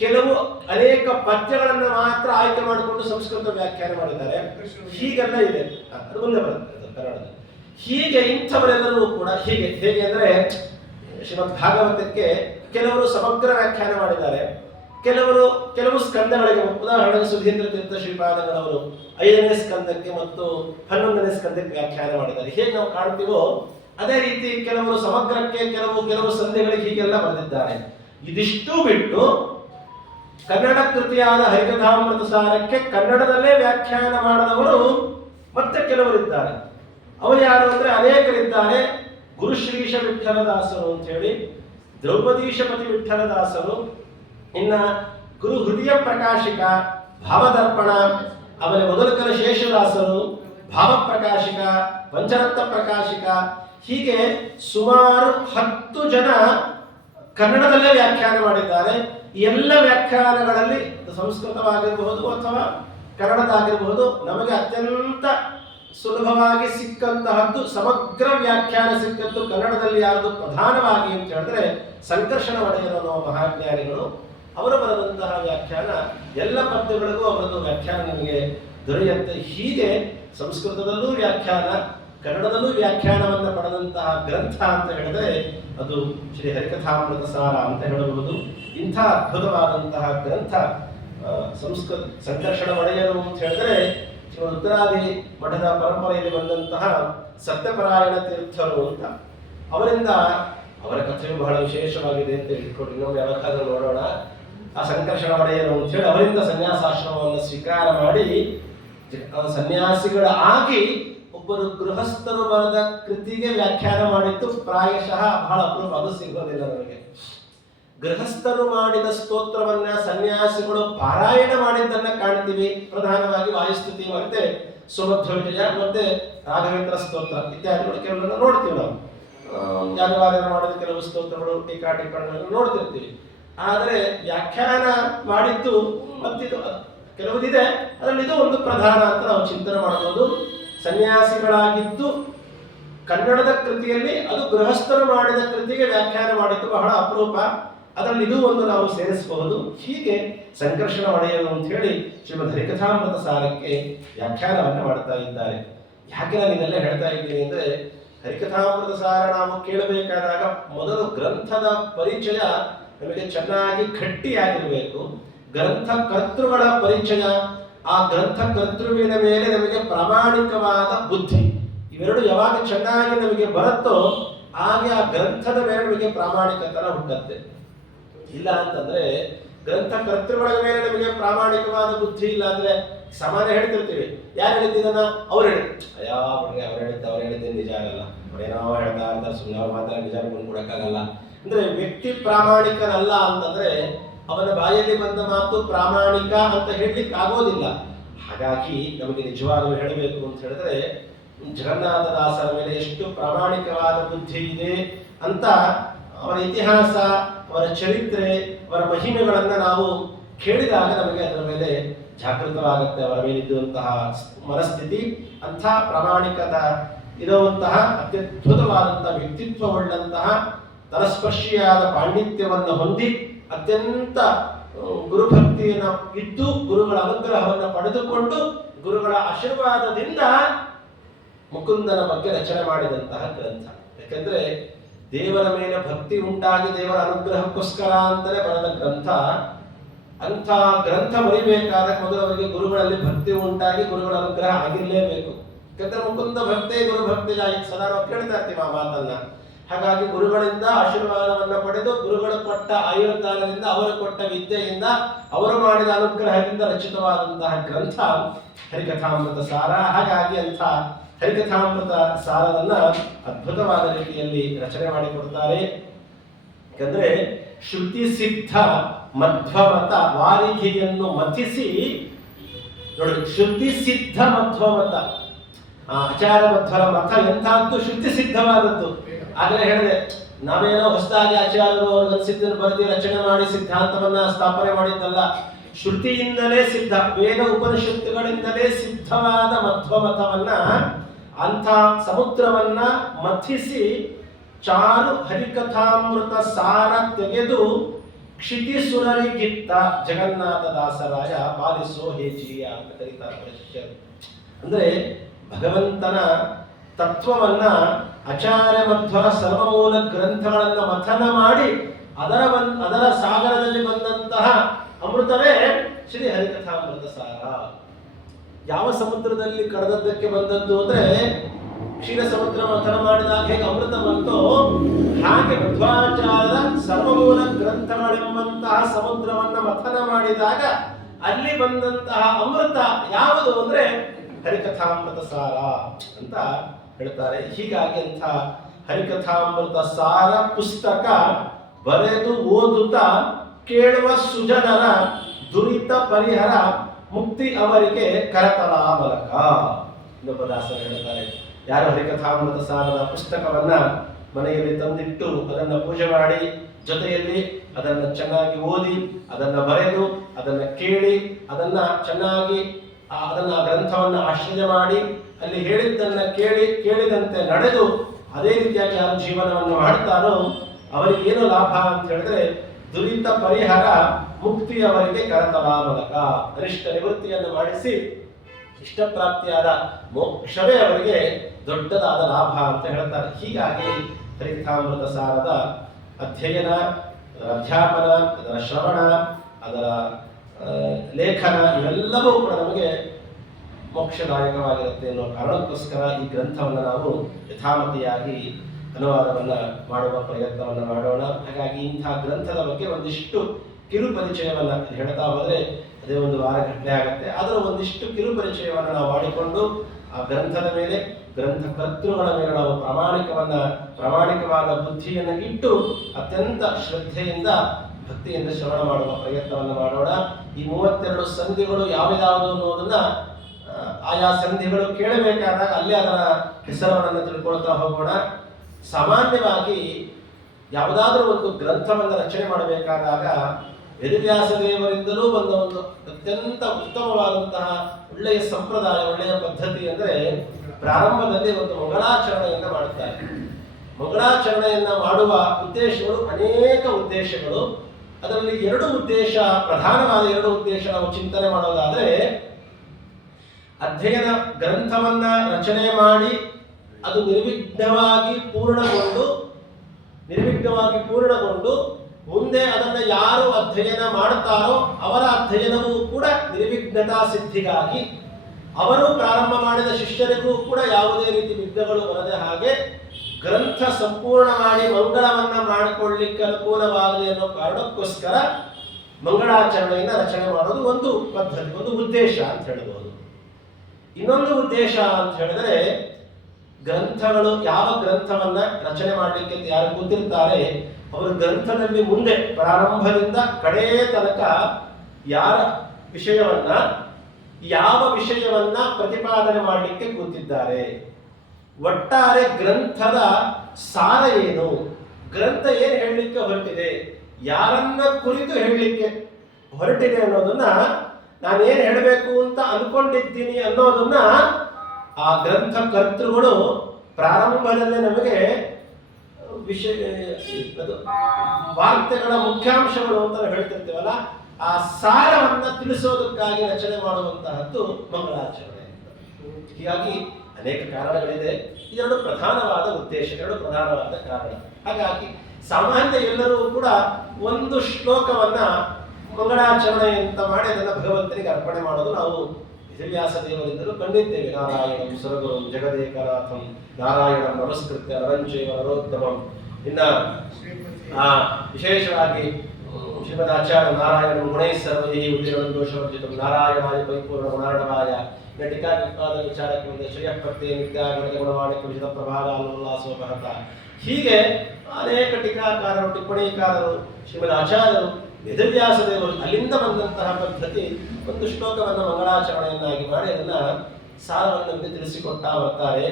ಕೆಲವು ಅನೇಕ ಪದ್ಯಗಳನ್ನು ಮಾತ್ರ ಆಯ್ಕೆ ಮಾಡಿಕೊಂಡು ಸಂಸ್ಕೃತ ವ್ಯಾಖ್ಯಾನ ಮಾಡಿದ್ದಾರೆ. ಹೀಗೆಲ್ಲ ಇದೆ, ಅದು ಮುಂದೆ ಬರುತ್ತೆ ಕನ್ನಡದಲ್ಲಿ. ಹೀಗೆ ಇಂಥವರೆಲ್ಲರೂ ಕೂಡ ಹೇಗೆ ಅಂದ್ರೆ ಶ್ರೀಮದ್ ಭಾಗವತಕ್ಕೆ ಕೆಲವರು ಸಮಗ್ರ ವ್ಯಾಖ್ಯಾನ ಮಾಡಿದ್ದಾರೆ, ಕೆಲವು ಸ್ಕಂದಗಳಿಗೆ, ಉದಾಹರಣೆಗೆ ಸುಧೀಂದ್ರ ತೀರ್ಥ ಶ್ರೀಪಾದಗಳವರು 5ನೇ ಸ್ಕಂದಕ್ಕೆ ಮತ್ತು 11ನೇ ಸ್ಕಂದಕ್ಕೆ ವ್ಯಾಖ್ಯಾನ ಮಾಡಿದ್ದಾರೆ. ಹೇಗೆ ನಾವು ಕಾಣ್ತೀವೋ ಅದೇ ರೀತಿ ಕೆಲವರು ಸಮಗ್ರಕ್ಕೆ, ಕೆಲವು ಸಂಧಿಗಳಿಗೆ ಹೀಗೆಲ್ಲ ಬರೆದಿದ್ದಾರೆ. ಇದಿಷ್ಟು ಬಿಟ್ಟು ಕನ್ನಡ ಕೃತಿಯಾದ ಹರಿಕಥಾಮೃತ ಸಾರಕ್ಕೆ ಕನ್ನಡದಲ್ಲೇ ವ್ಯಾಖ್ಯಾನ ಮಾಡಿದವರು ಮತ್ತೆ ಕೆಲವರಿದ್ದಾರೆ. ಅವರು ಯಾರು ಅಂದ್ರೆ ಅನೇಕರಿದ್ದಾರೆ. ಗುರುಶ್ರೀಶ ವಿಠಲದಾಸರು ಅಂತ ಹೇಳಿ, ದ್ರೌಪದೀಶಪತಿ ವಿಠಲದಾಸರು, ಇನ್ನ ಗುರು ಹೃದಯ ಪ್ರಕಾಶಿಕ, ಭಾವದರ್ಪಣ, ಆಮೇಲೆ ಮೊದಲಕಲ ಶೇಷದಾಸರು, ಭಾವಪ್ರಕಾಶಿಕ, ಪಂಚರತ್ನ ಪ್ರಕಾಶಿಕ, ಹೀಗೆ ಸುಮಾರು 10 ಜನ ಕನ್ನಡದಲ್ಲೇ ವ್ಯಾಖ್ಯಾನ ಮಾಡಿದ್ದಾರೆ. ಎಲ್ಲ ವ್ಯಾಖ್ಯಾನಗಳಲ್ಲಿ ಸಂಸ್ಕೃತವಾಗಿರಬಹುದು ಅಥವಾ ಕನ್ನಡದಾಗಿರಬಹುದು, ನಮಗೆ ಅತ್ಯಂತ ಸುಲಭವಾಗಿ ಸಿಕ್ಕಂತಹದ್ದು ಸಮಗ್ರ ವ್ಯಾಖ್ಯಾನ ಸಿಕ್ಕದ್ದು ಕನ್ನಡದಲ್ಲಿ ಯಾರದು ಪ್ರಧಾನವಾಗಿ ಅಂತ ಹೇಳಿದ್ರೆ ಸಂಕರ್ಷಣ ಒಡೆಯರು ಅನ್ನೋ ಮಹಾಜ್ಞಾನಿಗಳು. ಅವರು ಬರೆದಂತಹ ವ್ಯಾಖ್ಯಾನ ಎಲ್ಲ ಪದ್ಯಗಳಿಗೂ ಅವರದ್ದು ವ್ಯಾಖ್ಯಾನ ನಮಗೆ ದೊರೆಯುತ್ತೆ. ಹೀಗೆ ಸಂಸ್ಕೃತದಲ್ಲೂ ವ್ಯಾಖ್ಯಾನ, ಕನ್ನಡದಲ್ಲೂ ವ್ಯಾಖ್ಯಾನವನ್ನು ಪಡೆದಂತಹ ಗ್ರಂಥ ಅಂತ ಹೇಳಿದ್ರೆ ಅದು ಶ್ರೀ ಹರಿಕಥಾಮೃತ ಸಾರ ಅಂತ ಹೇಳಬಹುದು. ಇಂಥ ಅದ್ಭುತವಾದಂತಹ ಗ್ರಂಥ ಸಂಕರ್ಷಣ ಒಡೆಯರು ಅಂತ ಹೇಳಿದ್ರೆ ಉತ್ತರಾದಿ ಮಠದ ಪರಂಪರೆಯಲ್ಲಿ ಬಂದಂತಹ ಸತ್ಯಪರಾಯಣ ತೀರ್ಥರು ಅಂತ. ಅವರಿಂದ ಅವರ ಕಥೆಯು ಬಹಳ ವಿಶೇಷವಾಗಿದೆ ಅಂತ ಇಟ್ಕೊಂಡು ನಾವು ಯಾವಾಗಾದ್ರೂ ನೋಡೋಣ. ಆ ಸಂಕರ್ಷಣ ಒಡೆಯರು ಅಂತ ಹೇಳಿ ಅವರಿಂದ ಸನ್ಯಾಸಾಶ್ರಮವನ್ನು ಸ್ವೀಕಾರ ಮಾಡಿ ಸನ್ಯಾಸಿಗಳಾಗಿ ಒಬ್ಬರು ಗೃಹಸ್ಥರು ಬರೆದ ಕೃತಿಗೆ ವ್ಯಾಖ್ಯಾನ ಮಾಡಿದ್ದು ಪ್ರಾಯಶಃ ಬಹಳ ಅಪರೂಪ, ಅದು ಸಿಗೋದಿಲ್ಲ ನನಗೆ. ಗೃಹಸ್ಥರು ಮಾಡಿದ ಸ್ತೋತ್ರವನ್ನ ಸನ್ಯಾಸಿಗಳು ಪಾರಾಯಣ ಮಾಡಿದ್ದನ್ನ ಕಾಣ್ತೀವಿ. ಪ್ರಧಾನವಾಗಿ ವಾಯುಸ್ತುತಿ ಮತ್ತೆ ಸುಮಧ್ವ ವಿಜಯ ಮತ್ತೆ ರಾಘವೇಂದ್ರ ಸ್ತೋತ್ರ ಇತ್ಯಾದಿಗಳು ಕೆಲವನ್ನ ನೋಡ್ತೀವಿ ನಾವು. ಯಾಗವಾರ ಮಾಡಿದ ಕೆಲವು ಸ್ತೋತ್ರಗಳು, ಟೀಕಾ ಟಿಪ್ಪಣಿಗಳನ್ನು ನೋಡ್ತಿರ್ತೀವಿ. ಆದರೆ ವ್ಯಾಖ್ಯಾನ ಮಾಡಿದ್ದು ಮತ್ತಿದು ಕೆಲವುದಿದೆ, ಅದರಲ್ಲಿ ಇದು ಒಂದು ಪ್ರಧಾನ ಅಂತ ನಾವು ಚಿಂತನೆ ಮಾಡಬಹುದು. ಸನ್ಯಾಸಿಗಳಾಗಿದ್ದು ಕನ್ನಡದ ಕೃತಿಯಲ್ಲಿ ಅದು ಗೃಹಸ್ಥರು ಮಾಡಿದ ಕೃತಿಗೆ ವ್ಯಾಖ್ಯಾನ ಮಾಡಿದ್ದು ಬಹಳ ಅಪರೂಪ. ಅದರಲ್ಲಿ ಇದು ಒಂದು ನಾವು ಸೇರಿಸಬಹುದು. ಹೀಗೆ ಸಂಕರ್ಷಣ ಒಡೆಯರು ಅಂತ ಹೇಳಿ ಶ್ರೀಮದ್ ಹರಿಕಥಾಮೃತ ಸಾರಕ್ಕೆ ವ್ಯಾಖ್ಯಾನವನ್ನು ಮಾಡ್ತಾ ಇದ್ದಾರೆ. ಯಾಕೆ ನಾನು ಇದೆಲ್ಲ ಹೇಳ್ತಾ ಇದ್ದೀನಿ ಅಂದ್ರೆ, ಹರಿಕಥಾಮೃತ ಸಾರ ನಾವು ಕೇಳಬೇಕಾದಾಗ ಮೊದಲು ಗ್ರಂಥದ ಪರಿಚಯ ನಮಗೆ ಚೆನ್ನಾಗಿ ಗಟ್ಟಿಯಾಗಿರಬೇಕು. ಗ್ರಂಥ ಕರ್ತೃಗಳ ಪರಿಚಯ, ಆ ಗ್ರಂಥ ಕರ್ತೃವಿನ ಮೇಲೆ ನಮಗೆ ಪ್ರಾಮಾಣಿಕವಾದ ಬುದ್ಧಿ, ಇವೆರಡು ಯಾವಾಗ ಚೆನ್ನಾಗಿ ನಮಗೆ ಬರುತ್ತೋ ಹಾಗೆ ಆ ಗ್ರಂಥದ ಮೇಲೆ ನಮಗೆ ಪ್ರಾಮಾಣಿಕತನ ಹುಟ್ಟುತ್ತೆ. ಇಲ್ಲ ಅಂತಂದ್ರೆ ಗ್ರಂಥ ಕರ್ತೃಗಳ ಮೇಲೆ ನಮಗೆ ಪ್ರಾಮಾಣಿಕವಾದ ಬುದ್ಧಿ ಇಲ್ಲ ಅಂದ್ರೆ ಸಾಮಾನ್ಯ ಹೇಳ್ತಿರ್ತೀವಿ, ಯಾರು ಹೇಳಿದ್ದೀನ ಅವ್ರು ಹೇಳಿ ಅವ್ರು ಹೇಳಿದ್ದೆ ನಿಜ ಆಗಲ್ಲ, ಅವ್ರೇನೋ ಹೇಳ್ತಾ ಇರ್ತಾರೆ, ಸುಮ್ಮನೆ ಅವ್ರು ಮಾತ್ರ ನಿಜ ಕೊಡಕ್ಕಾಗಲ್ಲ. ಅಂದ್ರೆ ವ್ಯಕ್ತಿ ಪ್ರಾಮಾಣಿಕನಲ್ಲ ಅಂತಂದ್ರೆ ಅವನ ಬಾಯಲ್ಲಿ ಬಂದ ಮಾತು ಪ್ರಾಮಾಣಿಕ ಅಂತ ಹೇಳಲಿಕ್ಕೆ ಆಗೋದಿಲ್ಲ. ಹಾಗಾಗಿ ನಮಗೆ ನಿಜವಾಗಲೂ ಹೇಳಬೇಕು ಅಂತ ಹೇಳಿದ್ರೆ, ಜಗನ್ನಾಥದಾಸರ ಮೇಲೆ ಎಷ್ಟು ಪ್ರಾಮಾಣಿಕವಾದ ಬುದ್ಧಿ ಇದೆ ಅಂತ ಅವರ ಇತಿಹಾಸ, ಅವರ ಚರಿತ್ರೆ, ಅವರ ಮಹಿಮೆಗಳನ್ನು ನಾವು ಕೇಳಿದಾಗ ನಮಗೆ ಅದರ ಮೇಲೆ ಜಾಗೃತವಾಗುತ್ತೆ. ಅವರ ಮೇಲಿದ್ದಂತಹ ಮನಸ್ಥಿತಿ ಅಂಥ ಪ್ರಾಮಾಣಿಕತ ಇರುವಂತಹ ಅತ್ಯದ್ಭುತವಾದಂತಹ ವ್ಯಕ್ತಿತ್ವವುಳ್ಳಂತಹ ತಲಸ್ಪರ್ಶಿಯಾದ ಪಾಂಡಿತ್ಯವನ್ನು ಹೊಂದಿ ಅತ್ಯಂತ ಗುರುಭಕ್ತಿಯನ್ನು ಇದ್ದು ಗುರುಗಳ ಅನುಗ್ರಹವನ್ನು ಪಡೆದುಕೊಂಡು ಗುರುಗಳ ಆಶೀರ್ವಾದದಿಂದ ಮುಕುಂದನ ಬಗ್ಗೆ ರಚನೆ ಮಾಡಿದಂತಹ ಗ್ರಂಥ. ಯಾಕೆಂದ್ರೆ ದೇವರ ಮೇಲೆ ಭಕ್ತಿ ಉಂಟಾಗಿ ದೇವರ ಅನುಗ್ರಹಕ್ಕೋಸ್ಕರ ಅಂತಲೇ ಬರೆದ ಗ್ರಂಥ. ಅಂಥ ಗ್ರಂಥ ಬರಿಬೇಕಾದ ಮೊದಲು ಅವರಿಗೆ ಗುರುಗಳಲ್ಲಿ ಭಕ್ತಿ ಉಂಟಾಗಿ ಗುರುಗಳ ಅನುಗ್ರಹ ಆಗಿರಲೇಬೇಕು. ಯಾಕಂದ್ರೆ ಮುಕುಂದ ಭಕ್ತೇ ಗುರು ಭಕ್ತಿ ಸದಾ ನಾವು ಕೇಳ್ತಾ ಇರ್ತೀವಿ ಆ ಮಾತನ್ನ. ಹಾಗಾಗಿ ಗುರುಗಳಿಂದ ಆಶೀರ್ವಾದವನ್ನು ಪಡೆದು ಗುರುಗಳು ಕೊಟ್ಟ ಆಯುರ್ದಾನದಿಂದ, ಅವರು ಕೊಟ್ಟ ವಿದ್ಯೆಯಿಂದ, ಅವರು ಮಾಡಿದ ಅನುಗ್ರಹದಿಂದ ರಚಿತವಾದಂತಹ ಗ್ರಂಥ ಹರಿಕಥಾಮೃತ ಸಾರ. ಹಾಗಾಗಿ ಅಂಥ ಹರಿಕಥಾಮೃತ ಸಾರವನ್ನ ಅದ್ಭುತವಾದ ರೀತಿಯಲ್ಲಿ ರಚನೆ ಮಾಡಿಕೊಡ್ತಾರೆ. ಯಾಕಂದ್ರೆ ಶ್ರುತಿ ಸಿದ್ಧ ಮಧ್ವಮತ ವಾರಿಧಿಯನ್ನು ಮಥಿಸಿ ನೋಡಿ, ಶ್ರುತಿ ಸಿದ್ಧ ಮಧ್ವಮತ, ಆಚಾರ್ಯ ಮಧ್ವರ ಮತ ಎಂತಹದ್ದು ಶ್ರುತಿ ಸಿದ್ಧವಾದದ್ದು. ಆಗಲೇ ಹೇಳಿದೆ, ನಾವೇನೋ ಹೊಸದಾಗಿ ಆಚಾರ್ಯರು ಅವರು ಸಿದ್ಧನ ಬರೆದಿ ರಚನೆ ಮಾಡಿ ಸಿದ್ಧಾಂತವನ್ನ ಸ್ಥಾಪನೆ ಮಾಡಿದ್ದಲ್ಲ. ಶ್ರುತಿಯಿಂದಲೇ ಸಿದ್ಧ, ವೇದ ಉಪನಿಷತ್ತುಗಳಿಂದಲೇ ಸಿದ್ಧವಾದ ಮಧ್ವಮತವನ್ನ, ಅಂಥ ಸಮುದ್ರವನ್ನ ಮಥಿಸಿ ಚಾರು ಹರಿಕಥಾಮೃತ ಸಾರ ತೆಗೆದು ಕ್ಷಿತಿಸುರರಿಗಿತ್ತ ಜಗನ್ನಾಥದಾಸರಾಯ ಪಾಲಿಸೋ ಹೇಜಿಯ ಅಂತ ಕರೀತಾರೆ ಶಿಷ್ಯರು. ಅಂದ್ರೆ ಭಗವಂತನ ತತ್ವವನ್ನ ಆಚಾರ್ಯ ಮಧ್ವರ ಸರ್ವಮೂಲ ಗ್ರಂಥಗಳನ್ನ ಮಥನ ಮಾಡಿ ಅದರ ಸಾಗರದಲ್ಲಿ ಬಂದಂತಹ ಅಮೃತವೇ ಶ್ರೀ ಹರಿಕಥಾಮೃತ ಸಾರ. ಯಾವ ಸಮುದ್ರದಲ್ಲಿ ಕಡದದ್ದಕ್ಕೆ ಬಂದದ್ದು ಅಂದ್ರೆ, ಕ್ಷೀರ ಸಮುದ್ರ ಮಥನ ಮಾಡಿದಾಗ ಹೇಗೆ ಅಮೃತ ಬಂತೋ ಹಾಗೆ ಮಧ್ವಾಚಾರ್ಯರ ಸರ್ವಮೂಲ ಗ್ರಂಥಗಳೆಂಬಂತಹ ಸಮುದ್ರವನ್ನ ಮಥನ ಮಾಡಿದಾಗ ಅಲ್ಲಿ ಬಂದಂತಹ ಅಮೃತ ಯಾವುದು ಅಂದ್ರೆ ಹರಿಕಥಾಮೃತ ಸಾರ ಅಂತ ಹೇಳ್ತಾರೆ. ಹೀಗಾಗಿ ಅಂತ ಹರಿಕಥಾಮೃತ ಸಾರ ಪುಸ್ತಕ ಬರೆದು ಓದುತ್ತಾ ಕೇಳುವ ಸುಜನರ ದುರಿತ ಪರಿಹರ ಮುಕ್ತಿ ಅವರಿಗೆ ಕರತಲ ಮೂಲಕ. ಇನ್ನೊಬ್ಬ ದಾಸರು ಹೇಳ್ತಾರೆ, ಯಾರು ಹರಿಕಥಾಮೃತ ಸಾರದ ಪುಸ್ತಕವನ್ನ ಮನೆಯಲ್ಲಿ ತಂದಿಟ್ಟು ಅದನ್ನ ಪೂಜೆ ಮಾಡಿ ಜೊತೆಯಲ್ಲಿ ಅದನ್ನ ಚೆನ್ನಾಗಿ ಓದಿ ಅದನ್ನ ಬರೆದು ಅದನ್ನ ಕೇಳಿ ಅದನ್ನ ಚೆನ್ನಾಗಿ ಅದನ್ನ ಗ್ರಂಥವನ್ನ ಆಶ್ರಯ ಮಾಡಿ ಅಲ್ಲಿ ಹೇಳಿದ್ದನ್ನ ಕೇಳಿದಂತೆ ನಡೆದು ಅದೇ ರೀತಿಯಾಗಿ ಯಾರು ಜೀವನವನ್ನು ಮಾಡ್ತಾರೋ ಅವರಿಗೆ ಏನು ಲಾಭ ಅಂತ ಹೇಳಿದ್ರೆ, ದುರಿತ ಪರಿಹಾರ ಮುಕ್ತಿ ಅವರಿಗೆ ಕರತಲ ಮೂಲಕ, ಅರಿಷ್ಟ ನಿವೃತ್ತಿಯನ್ನು ಮಾಡಿಸಿ ಇಷ್ಟಪ್ರಾಪ್ತಿಯಾದ ಮೋಕ್ಷವೇ ಅವರಿಗೆ ದೊಡ್ಡದಾದ ಲಾಭ ಅಂತ ಹೇಳ್ತಾರೆ. ಹೀಗಾಗಿ ಹರಿಕಥಾಮೃತ ಸಾರದ ಅಧ್ಯಯನ, ಅದರ ಅಧ್ಯಾಪನ, ಅದರ ಶ್ರವಣ, ಅದರ ಲೇಖನ ಇವೆಲ್ಲವೂ ಕೂಡ ನಮಗೆ ಮೋಕ್ಷದಾಯಕವಾಗಿರುತ್ತೆ ಅನ್ನೋ ಕಾರಣಕ್ಕೋಸ್ಕರ ಈ ಗ್ರಂಥವನ್ನು ನಾವು ಯಥಾಮತಿಯಾಗಿ ಅನುವಾದವನ್ನು ಮಾಡುವ ಪ್ರಯತ್ನವನ್ನು ಮಾಡೋಣ. ಹಾಗಾಗಿ ಇಂತಹ ಗ್ರಂಥದ ಬಗ್ಗೆ ಒಂದಿಷ್ಟು ಕಿರು ಪರಿಚಯವನ್ನು ಹೇಳ್ತಾ ಹೋದರೆ ಅದೇ ಒಂದು ವಾರ ಗಟ್ಟಲೆ ಆಗುತ್ತೆ. ಅದರ ಒಂದಿಷ್ಟು ಕಿರು ಪರಿಚಯವನ್ನು ನಾವು ಮಾಡಿಕೊಂಡು ಆ ಗ್ರಂಥದ ಮೇಲೆ, ಗ್ರಂಥ ಕರ್ತೃಗಳ ಮೇಲೆ ನಾವು ಪ್ರಾಮಾಣಿಕವಾದ ಬುದ್ಧಿಯನ್ನು ಇಟ್ಟು ಅತ್ಯಂತ ಶ್ರದ್ಧೆಯಿಂದ ಭಕ್ತಿಯಿಂದ ಶ್ರವಣ ಮಾಡುವ ಪ್ರಯತ್ನವನ್ನು ಮಾಡೋಣ. ಈ 32 ಸಂಧಿಗಳು ಯಾವ್ಯಾವುದು ಅನ್ನೋದನ್ನ ಆಯಾ ಸಂಧಿಗಳು ಕೇಳಬೇಕಾದಾಗ ಅಲ್ಲೇ ಅದರ ಹೆಸರನ್ನು ತಿಳ್ಕೊಳ್ತಾ ಹೋಗೋಣ. ಸಾಮಾನ್ಯವಾಗಿ ಯಾವುದಾದ್ರೂ ಒಂದು ಗ್ರಂಥವನ್ನು ರಚನೆ ಮಾಡಬೇಕಾದಾಗ ವೇದವ್ಯಾಸ ದೇವರಿಂದಲೂ ಬಂದ ಒಂದು ಅತ್ಯಂತ ಉತ್ತಮವಾದಂತಹ ಒಳ್ಳೆಯ ಸಂಪ್ರದಾಯ, ಒಳ್ಳೆಯ ಪದ್ಧತಿ ಅಂದರೆ ಪ್ರಾರಂಭದಲ್ಲಿ ಒಂದು ಮಂಗಳಾಚರಣೆಯನ್ನ ಮಾಡುತ್ತಾರೆ. ಮಂಗಳಾಚರಣೆಯನ್ನ ಮಾಡುವ ಉದ್ದೇಶಗಳು ಅನೇಕ ಉದ್ದೇಶಗಳು. ಅದರಲ್ಲಿ ಎರಡು ಉದ್ದೇಶ, ಪ್ರಧಾನವಾದ ಎರಡು ಉದ್ದೇಶ ನಾವು ಚಿಂತನೆ ಮಾಡೋದಾದ್ರೆ, ಅಧ್ಯಯನ ಗ್ರಂಥವನ್ನ ರಚನೆ ಮಾಡಿ ಅದು ನಿರ್ವಿಘ್ನವಾಗಿ ಪೂರ್ಣಗೊಂಡು ಮುಂದೆ ಅದನ್ನು ಯಾರು ಅಧ್ಯಯನ ಮಾಡುತ್ತಾರೋ ಅವರ ಅಧ್ಯಯನವೂ ಕೂಡ ನಿರ್ವಿಘ್ನತಾ ಸಿದ್ಧಿಗಾಗಿ, ಅವರು ಪ್ರಾರಂಭ ಮಾಡಿದ ಶಿಷ್ಯರಿಗೂ ಕೂಡ ಯಾವುದೇ ರೀತಿ ವಿಘ್ನಗಳು ಬರದೆ ಹಾಗೆ ಗ್ರಂಥ ಸಂಪೂರ್ಣ ಮಾಡಿ ಮಂಗಳವನ್ನ ಮಾಡಿಕೊಳ್ಳಲಿಕ್ಕೆ ಅನುಕೂಲವಾಗಲಿ ಅನ್ನೋ ಕಾರಣಕ್ಕೋಸ್ಕರ ಮಂಗಳಾಚರಣೆಯನ್ನು ರಚನೆ ಮಾಡೋದು ಒಂದು ಪದ್ಧತಿ, ಒಂದು ಉದ್ದೇಶ ಅಂತ ಹೇಳಬಹುದು. ಇನ್ನೊಂದು ಉದ್ದೇಶ ಅಂತ ಹೇಳಿದ್ರೆ, ಗ್ರಂಥಗಳು, ಯಾವ ಗ್ರಂಥವನ್ನ ರಚನೆ ಮಾಡಲಿಕ್ಕೆ ಯಾರು ಕೂತಿರ್ತಾರೆ ಅವರು ಗ್ರಂಥದಲ್ಲಿ ಮುಂದೆ ಪ್ರಾರಂಭದಿಂದ ಕಡೇ ತನಕ ಯಾವ ವಿಷಯವನ್ನ ಪ್ರತಿಪಾದನೆ ಮಾಡಲಿಕ್ಕೆ ಕೂತಿದ್ದಾರೆ, ಒಟ್ಟಾರೆ ಗ್ರಂಥದ ಸಾರ ಏನು, ಗ್ರಂಥ ಏನು ಹೇಳಲಿಕ್ಕೆ ಹೊರಟಿದೆ, ಯಾರನ್ನ ಕುರಿತು ಹೇಳಲಿಕ್ಕೆ ಹೊರಟಿದೆ ಅನ್ನೋದನ್ನ, ನಾನೇನು ಹೇಳಬೇಕು ಅಂತ ಅನ್ಕೊಂಡಿದ್ದೀನಿ ಅನ್ನೋದನ್ನ ಆ ಗ್ರಂಥ ಕರ್ತೃಗಳು ಪ್ರಾರಂಭದಲ್ಲೇ ನಮಗೆ ವಾರ್ತೆಗಳ ಮುಖ್ಯಾಂಶಗಳು ಅಂತ ಹೇಳ್ತಿರ್ತೀವಲ್ಲ, ಆ ಸಾರವನ್ನ ತಿಳಿಸೋದಕ್ಕಾಗಿ ರಚನೆ ಮಾಡುವಂತಹದ್ದು ಮಂಗಳಾಚರಣೆ. ಹೀಗಾಗಿ ಅನೇಕ ಕಾರಣಗಳಿದೆ. ಎರಡು ಪ್ರಧಾನವಾದ ಉದ್ದೇಶ, ಎರಡು ಪ್ರಧಾನವಾದ ಕಾರಣ. ಹಾಗಾಗಿ ಸಾಮಾನ್ಯ ಎಲ್ಲರೂ ಕೂಡ ಒಂದು ಶ್ಲೋಕವನ್ನ ಮಂಗಳಾಚರಣೆ ಅಂತ ಮಾಡಿ ಅದನ್ನು ಭಗವಂತನಿಗೆ ಅರ್ಪಣೆ ಮಾಡೋದು ನಾವು ವೇದವ್ಯಾಸ ದೇವರಿಂದಲೂ ಕಂಡಿದ್ದೇವೆ. ನಾರಾಯಣಂ ಸುರಗುರುಂ ಜಗದೇಕನಾಥಂ ನಾರಾಯಣಂ ನಮಸ್ಕೃತ್ಯ ನರಂಚೈವ ನರೋತ್ತಮಂ. ಇನ್ನ ವಿಶೇಷವಾಗಿ ಶ್ರೀಮದ್ ಆಚಾರ್ಯ ನಾರಾಯಣ ಗುಣೈ ಸರ್ವೈ ಉದ್ಯೋಗದೋಷವರ್ಜಿತಂ ನಾರಾಯಣಾಯ ಪರಿಪೂರ್ಣ ಗುಣಾರ್ಣವಾಯ ಟೀಕಾತ್ಮಕವಾದ ವಿಚಾರಕ್ಕೆ ಮುಂದೆ ಶ್ರೇಯಃಪ್ರತ್ಯಯ ನಿತ್ಯಾಗಣದ ಗುಣವಾಣಿ ಕುರಿತ ಪ್ರಭಾದಾಲೋಲ್ಲಾಸೋಪಹತ. ಹೀಗೆ ಅನೇಕ ಟೀಕಾಕಾರರು, ಟಿಪ್ಪಣಿಕಾರರು, ಶ್ರೀಮದ್ ಆಚಾರ್ಯರು, ವೇದವ್ಯಾಸ ದೇವರು ಅಲ್ಲಿಂದ ಬಂದಂತಹ ಪದ್ಧತಿ ಒಂದು ಶ್ಲೋಕವನ್ನು ಮಂಗಳಾಚರಣೆಯನ್ನಾಗಿ ಮಾಡಿ ಅದನ್ನ ಸಾರವನ್ನು ತಿಳಿಸಿಕೊಡ್ತಾ ಬರ್ತಾರೆ.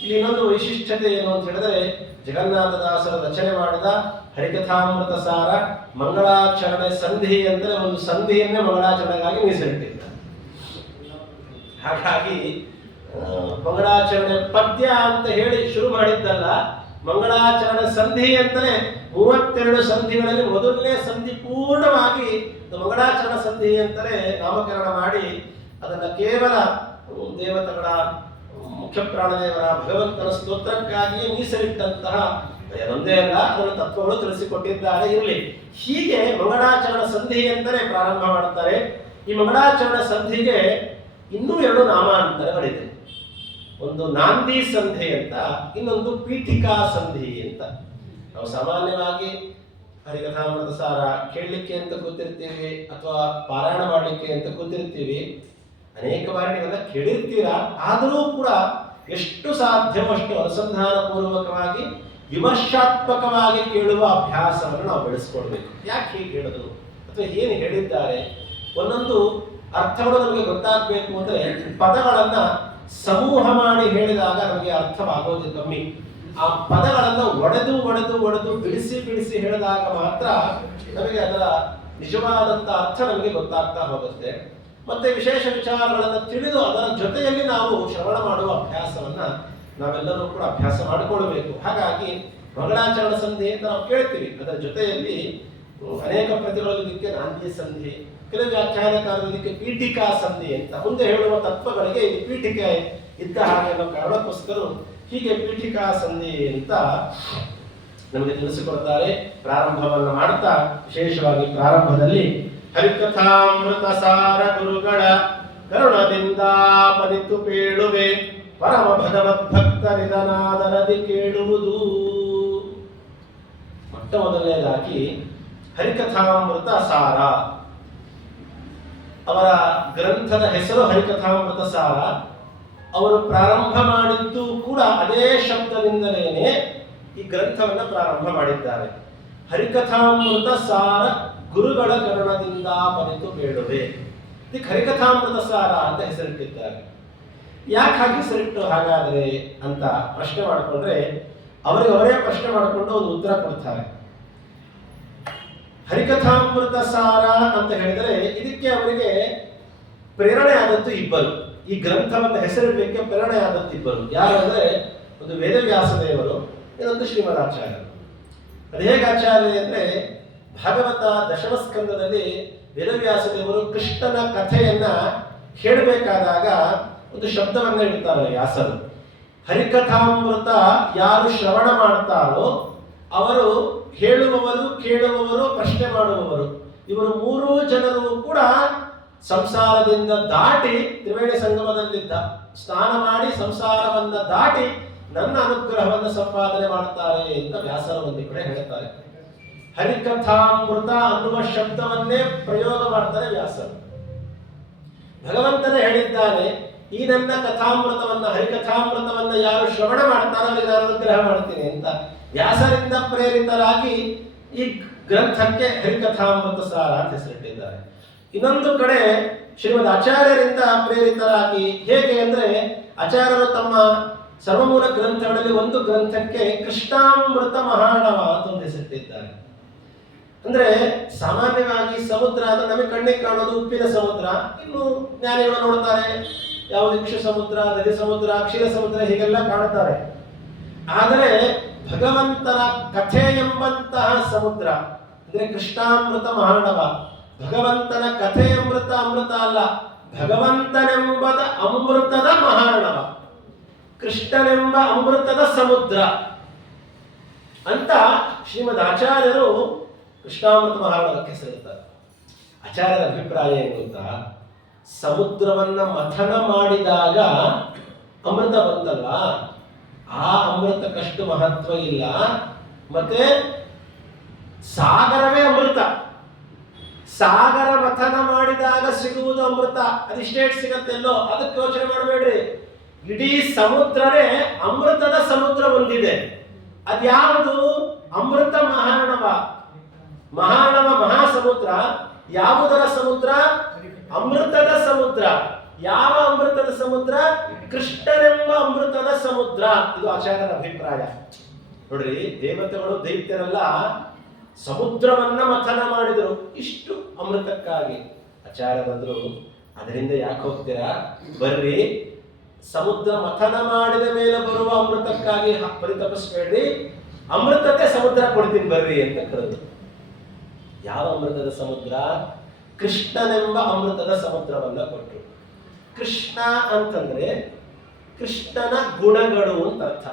ಇಲ್ಲಿ ಇನ್ನೊಂದು ವೈಶಿಷ್ಟ್ಯತೆ ಏನು ಅಂತ ಹೇಳಿದ್ರೆ, ಜಗನ್ನಾಥದಾಸರು ರಚನೆ ಮಾಡಿದ ಹರಿಕಥಾಮೃತ ಸಾರ ಮಂಗಳಾಚರಣೆ ಸಂಧಿ ಅಂದರೆ ಒಂದು ಸಂಧಿಯನ್ನೇ ಮಂಗಳಾಚರಣೆಗಾಗಿ ಮೀಸಲಿಟ್ಟಿದ್ದಾರೆ. ಹಾಗಾಗಿ ಮಂಗಳಾಚರಣೆ ಪದ್ಯ ಅಂತ ಹೇಳಿ ಶುರು ಮಾಡಿದ್ದಲ್ಲ, ಮಂಗಳಾಚರಣೆ ಸಂಧಿ ಅಂತಲೇ 32 ಸಂಧಿಗಳಲ್ಲಿ ಮೊದಲನೇ ಸಂಧಿ ಪೂರ್ಣವಾಗಿ ಮಂಗಳಾಚರಣ ಸಂಧಿ ಅಂತಲೇ ನಾಮಕರಣ ಮಾಡಿ ಅದನ್ನ ಕೇವಲ ದೇವತೆಗಳ, ಮುಖ್ಯ ಪ್ರಾಣದೇವರ, ಭಗವಂತನ ಸ್ತೋತ್ರಕ್ಕಾಗಿಯೇ ಮೀಸಲಿಟ್ಟಂತಹ ಒಂದೇ ಅಲ್ಲ, ಅದರ ತತ್ವಗಳು ತಿಳಿಸಿಕೊಟ್ಟಿದ್ದಾರೆ. ಇರಲಿ, ಹೀಗೆ ಮಂಗಳಾಚರಣ ಸಂಧಿ ಅಂತಲೇ ಪ್ರಾರಂಭ ಮಾಡುತ್ತಾರೆ. ಈ ಮಂಗಳಾಚರಣ ಸಂಧಿಗೆ ಇನ್ನೂ 2 ನಾಮಾಂತರಗಳಿದೆ. ಒಂದು ನಾಂದಿ ಸಂಧಿ ಅಂತ, ಇನ್ನೊಂದು ಪೀಠಿಕಾ ಸಂಧಿ ಅಂತ. ನಾವು ಸಾಮಾನ್ಯವಾಗಿ ಹರಿಕಥಾಮೃತ ಸಾರ ಕೇಳಲಿಕ್ಕೆ ಅಂತ ಕೂತಿರ್ತೀವಿ ಅಥವಾ ಪಾರಾಯಣ ಮಾಡಲಿಕ್ಕೆ ಅಂತ ಕೂತಿರ್ತೀವಿ. ಅನೇಕ ಬಾರಿ ನೀವೆಲ್ಲ ಕೇಳಿರ್ತೀರಾ. ಆದರೂ ಕೂಡ ಎಷ್ಟು ಸಾಧ್ಯವೋ ಅಷ್ಟು ಅನುಸಂಧಾನ ಪೂರ್ವಕವಾಗಿ ವಿಮರ್ಶಾತ್ಮಕವಾಗಿ ಕೇಳುವ ಅಭ್ಯಾಸವನ್ನು ನಾವು ಬೆಳೆಸ್ಕೊಳ್ಬೇಕು. ಯಾಕೆ ಹೀಗೆ ಹೇಳೋದು ಅಥವಾ ಏನು ಹೇಳಿದ್ದಾರೆ, ಒಂದೊಂದು ಅರ್ಥಗಳು ನಮಗೆ ಗೊತ್ತಾಗಬೇಕು ಅಂದರೆ ಪದಗಳನ್ನ ಸಮೂಹ ಮಾಡಿ ಹೇಳಿದಾಗ ನಮಗೆ ಅರ್ಥವಾಗೋದು ಕಮ್ಮಿ. ಆ ಪದಗಳನ್ನು ಒಡೆದು ಬಿಡಿಸಿ ಹೇಳಿದಾಗ ಮಾತ್ರ ನಮಗೆ ಅದರ ನಿಜವಾದಂಥ ಅರ್ಥ ನಮಗೆ ಗೊತ್ತಾಗ್ತಾ ಹೋಗುತ್ತೆ. ಮತ್ತೆ ವಿಶೇಷ ವಿಚಾರಗಳನ್ನು ತಿಳಿದು ಅದರ ಜೊತೆಯಲ್ಲಿ ನಾವು ಶ್ರವಣ ಮಾಡುವ ಅಭ್ಯಾಸವನ್ನ ನಾವೆಲ್ಲರೂ ಕೂಡ ಅಭ್ಯಾಸ ಮಾಡಿಕೊಳ್ಳಬೇಕು. ಹಾಗಾಗಿ ಮಂಗಳಾಚರಣ ಸಂಧಿ ಅಂತ ನಾವು ಕೇಳ್ತೀವಿ, ಅದರ ಜೊತೆಯಲ್ಲಿ ಅನೇಕ ಪ್ರತಿಗಳು ಇದಕ್ಕೆ ನಾಂದಿ ಸಂಧಿ, ಕೆಲವು ವ್ಯಾಖ್ಯಾನಕಾರರು ಇದಕ್ಕೆ ಪೀಠಿಕಾ ಸಂಧಿ ಅಂತ ಮುಂದೆ ಹೇಳುವ ತತ್ವಗಳಿಗೆ ಇದು ಪೀಠಿಕೆ ಇದ್ದ ಹಾಗೆ ಅನ್ನೋ ಕಾರಣಕ್ಕೋಸ್ಕರ ಹೀಗೆ ಪೀಠಿಕಾ ಸಂಧಿ ಅಂತ ನಮಗೆ ತಿಳಿಸಿಕೊಡ್ತಾರೆ. ಪ್ರಾರಂಭವನ್ನು ಮಾಡ್ತಾ ವಿಶೇಷವಾಗಿ ಪ್ರಾರಂಭದಲ್ಲಿ ಹರಿಕಥಾಮೃತ ಸಾರ ಗುರುಗಳ ಕರುಣದಿಂದ ಪನಿತು ಪೇಳುವೆ ಪರಮ ಭಗವದ್ಭಕ್ತರಿದನಾದರದಿ ಕೇಳುವುದು. ಮೊಟ್ಟ ಮೊದಲನೇದಾಗಿ ಹರಿಕಥಾಮೃತ ಸಾರ, ಅವರ ಗ್ರಂಥದ ಹೆಸರು ಹರಿಕಥಾಮೃತ ಸಾರ. ಅವರು ಪ್ರಾರಂಭ ಮಾಡಿದ್ದು ಕೂಡ ಅದೇ ಶಬ್ದದಿಂದಲೇನೆ ಈ ಗ್ರಂಥವನ್ನು ಪ್ರಾರಂಭ ಮಾಡಿದ್ದಾರೆ. ಹರಿಕಥಾಮೃತ ಸಾರ ಗುರುಗಳ ಕರುಣದಿಂದ ಪನಿತು ಬೇಡುವೆ. ಇದಕ್ಕೆ ಹರಿಕಥಾಮೃತ ಸಾರ ಅಂತ ಹೆಸರಿಟ್ಟಿದ್ದಾರೆ. ಯಾಕೆ ಹಾಗೆ ಹೆಸರಿಟ್ಟು ಹಾಗಾದ್ರೆ ಅಂತ ಪ್ರಶ್ನೆ ಮಾಡಿಕೊಂಡ್ರೆ ಅವರೇ ಪ್ರಶ್ನೆ ಮಾಡಿಕೊಂಡು ಒಂದು ಉತ್ತರ ಕೊಡ್ತಾರೆ. ಹರಿಕಥಾಮೃತ ಸಾರ ಅಂತ ಹೇಳಿದರೆ ಇದಕ್ಕೆ ಅವರಿಗೆ ಪ್ರೇರಣೆ ಆದದ್ದು ಇಬ್ಬರು. ಈ ಗ್ರಂಥವನ್ನು ಹೆಸರಿಡಲಿಕ್ಕೆ ಪ್ರೇರಣೆ ಆದದ್ದು ಇಬ್ಬರು. ಯಾರು ಅಂದರೆ ಒಂದು ವೇದವ್ಯಾಸ ದೇವರು, ಇನ್ನೊಂದು ಶ್ರೀಮದಾಚಾರ್ಯರು. ಅದು ಹೇಗೆ ಆಚಾರ್ಯ ಅಂದರೆ ಭಾಗವತ ದಶಮಸ್ಕಂದದಲ್ಲಿ ವೇದವ್ಯಾಸ ದೇವರು ಕೃಷ್ಣನ ಕಥೆಯನ್ನ ಹೇಳಬೇಕಾದಾಗ ಒಂದು ಶಬ್ದವನ್ನ ಇಡ್ತಾರೆ ವ್ಯಾಸರು. ಹರಿಕಥಾಮೃತ ಯಾರು ಶ್ರವಣ ಮಾಡ್ತಾರೋ ಅವರು ಹೇಳುವವರು, ಕೇಳುವವರು, ಪ್ರಶ್ನೆ ಮಾಡುವವರು, ಇವರು ಮೂರೂ ಜನರು ಕೂಡ ಸಂಸಾರದಿಂದ ದಾಟಿ ತ್ರಿವೇಣಿ ಸಂಗಮದಲ್ಲಿದ್ದ ಸ್ನಾನ ಮಾಡಿ ಸಂಸಾರವನ್ನ ದಾಟಿ ನನ್ನ ಅನುಗ್ರಹವನ್ನು ಸಂಪಾದನೆ ಮಾಡ್ತಾರೆ ಅಂತ ವ್ಯಾಸರ ಒಂದು ಕಡೆ ಹೇಳ್ತಾರೆ. ಹರಿಕಥಾಮೃತ ಅನ್ನುವ ಶಬ್ದವನ್ನೇ ಪ್ರಯೋಗ ಮಾಡ್ತಾರೆ ವ್ಯಾಸರು. ಭಗವಂತನೇ ಹೇಳಿದ್ದಾನೆ, ಈ ನನ್ನ ಕಥಾಮೃತವನ್ನ ಹರಿಕಥಾಮೃತವನ್ನ ಯಾರು ಶ್ರವಣ ಮಾಡ್ತಾರೋ ಅವರಿಗೆ ನಾನು ಅನುಗ್ರಹ ಮಾಡ್ತೀನಿ ಅಂತ ವ್ಯಾಸರಿಂದ ಪ್ರೇರಿತರಾಗಿ ಈ ಗ್ರಂಥಕ್ಕೆ ಹರಿಕಥಾಮೃತ ಸಾರ ಅಂತ ಹೆಸರಿಟ್ಟಿದ್ದಾರೆ. ಇನ್ನೊಂದು ಕಡೆ ಶ್ರೀಮದ್ ಆಚಾರ್ಯರಿಂದ ಪ್ರೇರಿತರಾಗಿ ಹೇಗೆ ಅಂದ್ರೆ ಆಚಾರ್ಯರು ತಮ್ಮ ಸರ್ವಮೂಲ ಗ್ರಂಥಗಳಲ್ಲಿ ಒಂದು ಗ್ರಂಥಕ್ಕೆ ಕೃಷ್ಣಾಮೃತ ಮಹಾಣವ ಅಂತ ಒಂದು ಹೆಸರಿಟ್ಟಿದ್ದಾರೆ. ಅಂದ್ರೆ ಸಾಮಾನ್ಯವಾಗಿ ಸಮುದ್ರ ಅಂದ್ರೆ ನಮಗೆ ಕಣ್ಣಿಗೆ ಕಾಣೋದು ಉಪ್ಪಿನ ಸಮುದ್ರ, ಇನ್ನು ಜ್ಞಾನಿಗಳು ನೋಡ್ತಾರೆ ಯಾವುದು ಇಕ್ಷು ಸಮುದ್ರ, ದಧಿ ಸಮುದ್ರ, ಕ್ಷೀರ ಸಮುದ್ರ ಹೀಗೆಲ್ಲ ಕಾಣುತ್ತಾರೆ. ಆದರೆ ಭಗವಂತನ ಕಥೆ ಎಂಬಂತಹ ಸಮುದ್ರ ಅಂದ್ರೆ ಕೃಷ್ಣಾಮೃತ ಮಹಾಣವ, ಭಗವಂತನ ಕಥೆ ಅಮೃತ, ಅಮೃತ ಅಲ್ಲ, ಭಗವಂತನೆಂಬದ ಅಮೃತದ ಮಹಾಣವ, ಕೃಷ್ಣನೆಂಬ ಅಮೃತದ ಸಮುದ್ರ ಅಂತ ಶ್ರೀಮದ್ ಆಚಾರ್ಯರು ಕೃಷ್ಣಾಮೃತ ಮಹಾಣವಕ್ಕೆ ಸೇರುತ್ತಾರೆ. ಆಚಾರ್ಯರ ಅಭಿಪ್ರಾಯ ಏನು ಗೊತ್ತಾ, ಸಮುದ್ರವನ್ನ ಮಥನ ಮಾಡಿದಾಗ ಅಮೃತ ಬಂತಲ್ಲ, ಆ ಅಮೃತಕ್ಕಷ್ಟು ಮಹತ್ವ ಇಲ್ಲ. ಮತ್ತೆ ಸಾಗರವೇ ಅಮೃತ, ಸಾಗರ ಮಥನ ಮಾಡಿದಾಗ ಸಿಗುವುದು ಅಮೃತ, ಅದಿಷ್ಟೇ ಸಿಗತ್ತೆಲ್ಲೋ, ಅದಕ್ಕೆ ಯೋಚನೆ ಮಾಡಬೇಡ್ರಿ. ಇಡೀ ಸಮುದ್ರನೇ ಅಮೃತದ ಸಮುದ್ರ ಹೊಂದಿದೆ. ಅದ್ಯಾವುದು? ಅಮೃತ ಮಹಾಣವ. ಮಹಾಣವ ಮಹಾಸಮುದ್ರ ಯಾವುದರ ಸಮುದ್ರ? ಅಮೃತದ ಸಮುದ್ರ. ಯಾವ ಅಮೃತದ ಸಮುದ್ರ? ಕೃಷ್ಣನೆಂಬ ಅಮೃತದ ಸಮುದ್ರ. ಇದು ಆಚಾರ್ಯರ ಅಭಿಪ್ರಾಯ. ನೋಡ್ರಿ, ದೇವತೆಗಳು ದೈತ್ಯರೆಲ್ಲ ಸಮುದ್ರವನ್ನ ಮಥನ ಮಾಡಿದರು ಇಷ್ಟು ಅಮೃತಕ್ಕಾಗಿ. ಆಚಾರ್ಯ ಬಂದ್ರು, ಅದರಿಂದ ಯಾಕೆ ಹೋಗ್ತೀರಾ, ಬರ್ರಿ ಸಮುದ್ರ ಮಥನ ಮಾಡಿದ ಮೇಲೆ ಬರುವ ಅಮೃತಕ್ಕಾಗಿ ಪರಿತಪಿಸ್ಬೇಡ್ರಿ, ಅಮೃತಕ್ಕೆ ಸಮುದ್ರ ಕೊಡ್ತೀನಿ ಬರ್ರಿ ಅಂತ ಕರೆದು. ಯಾವ ಅಮೃತದ ಸಮುದ್ರ? ಕೃಷ್ಣನೆಂಬ ಅಮೃತದ ಸಮುದ್ರವನ್ನ ಕೊಟ್ಟರು. ಕೃಷ್ಣ ಅಂತಂದ್ರೆ ಕೃಷ್ಣನ ಗುಣಗಳು ಅಂತ ಅರ್ಥ.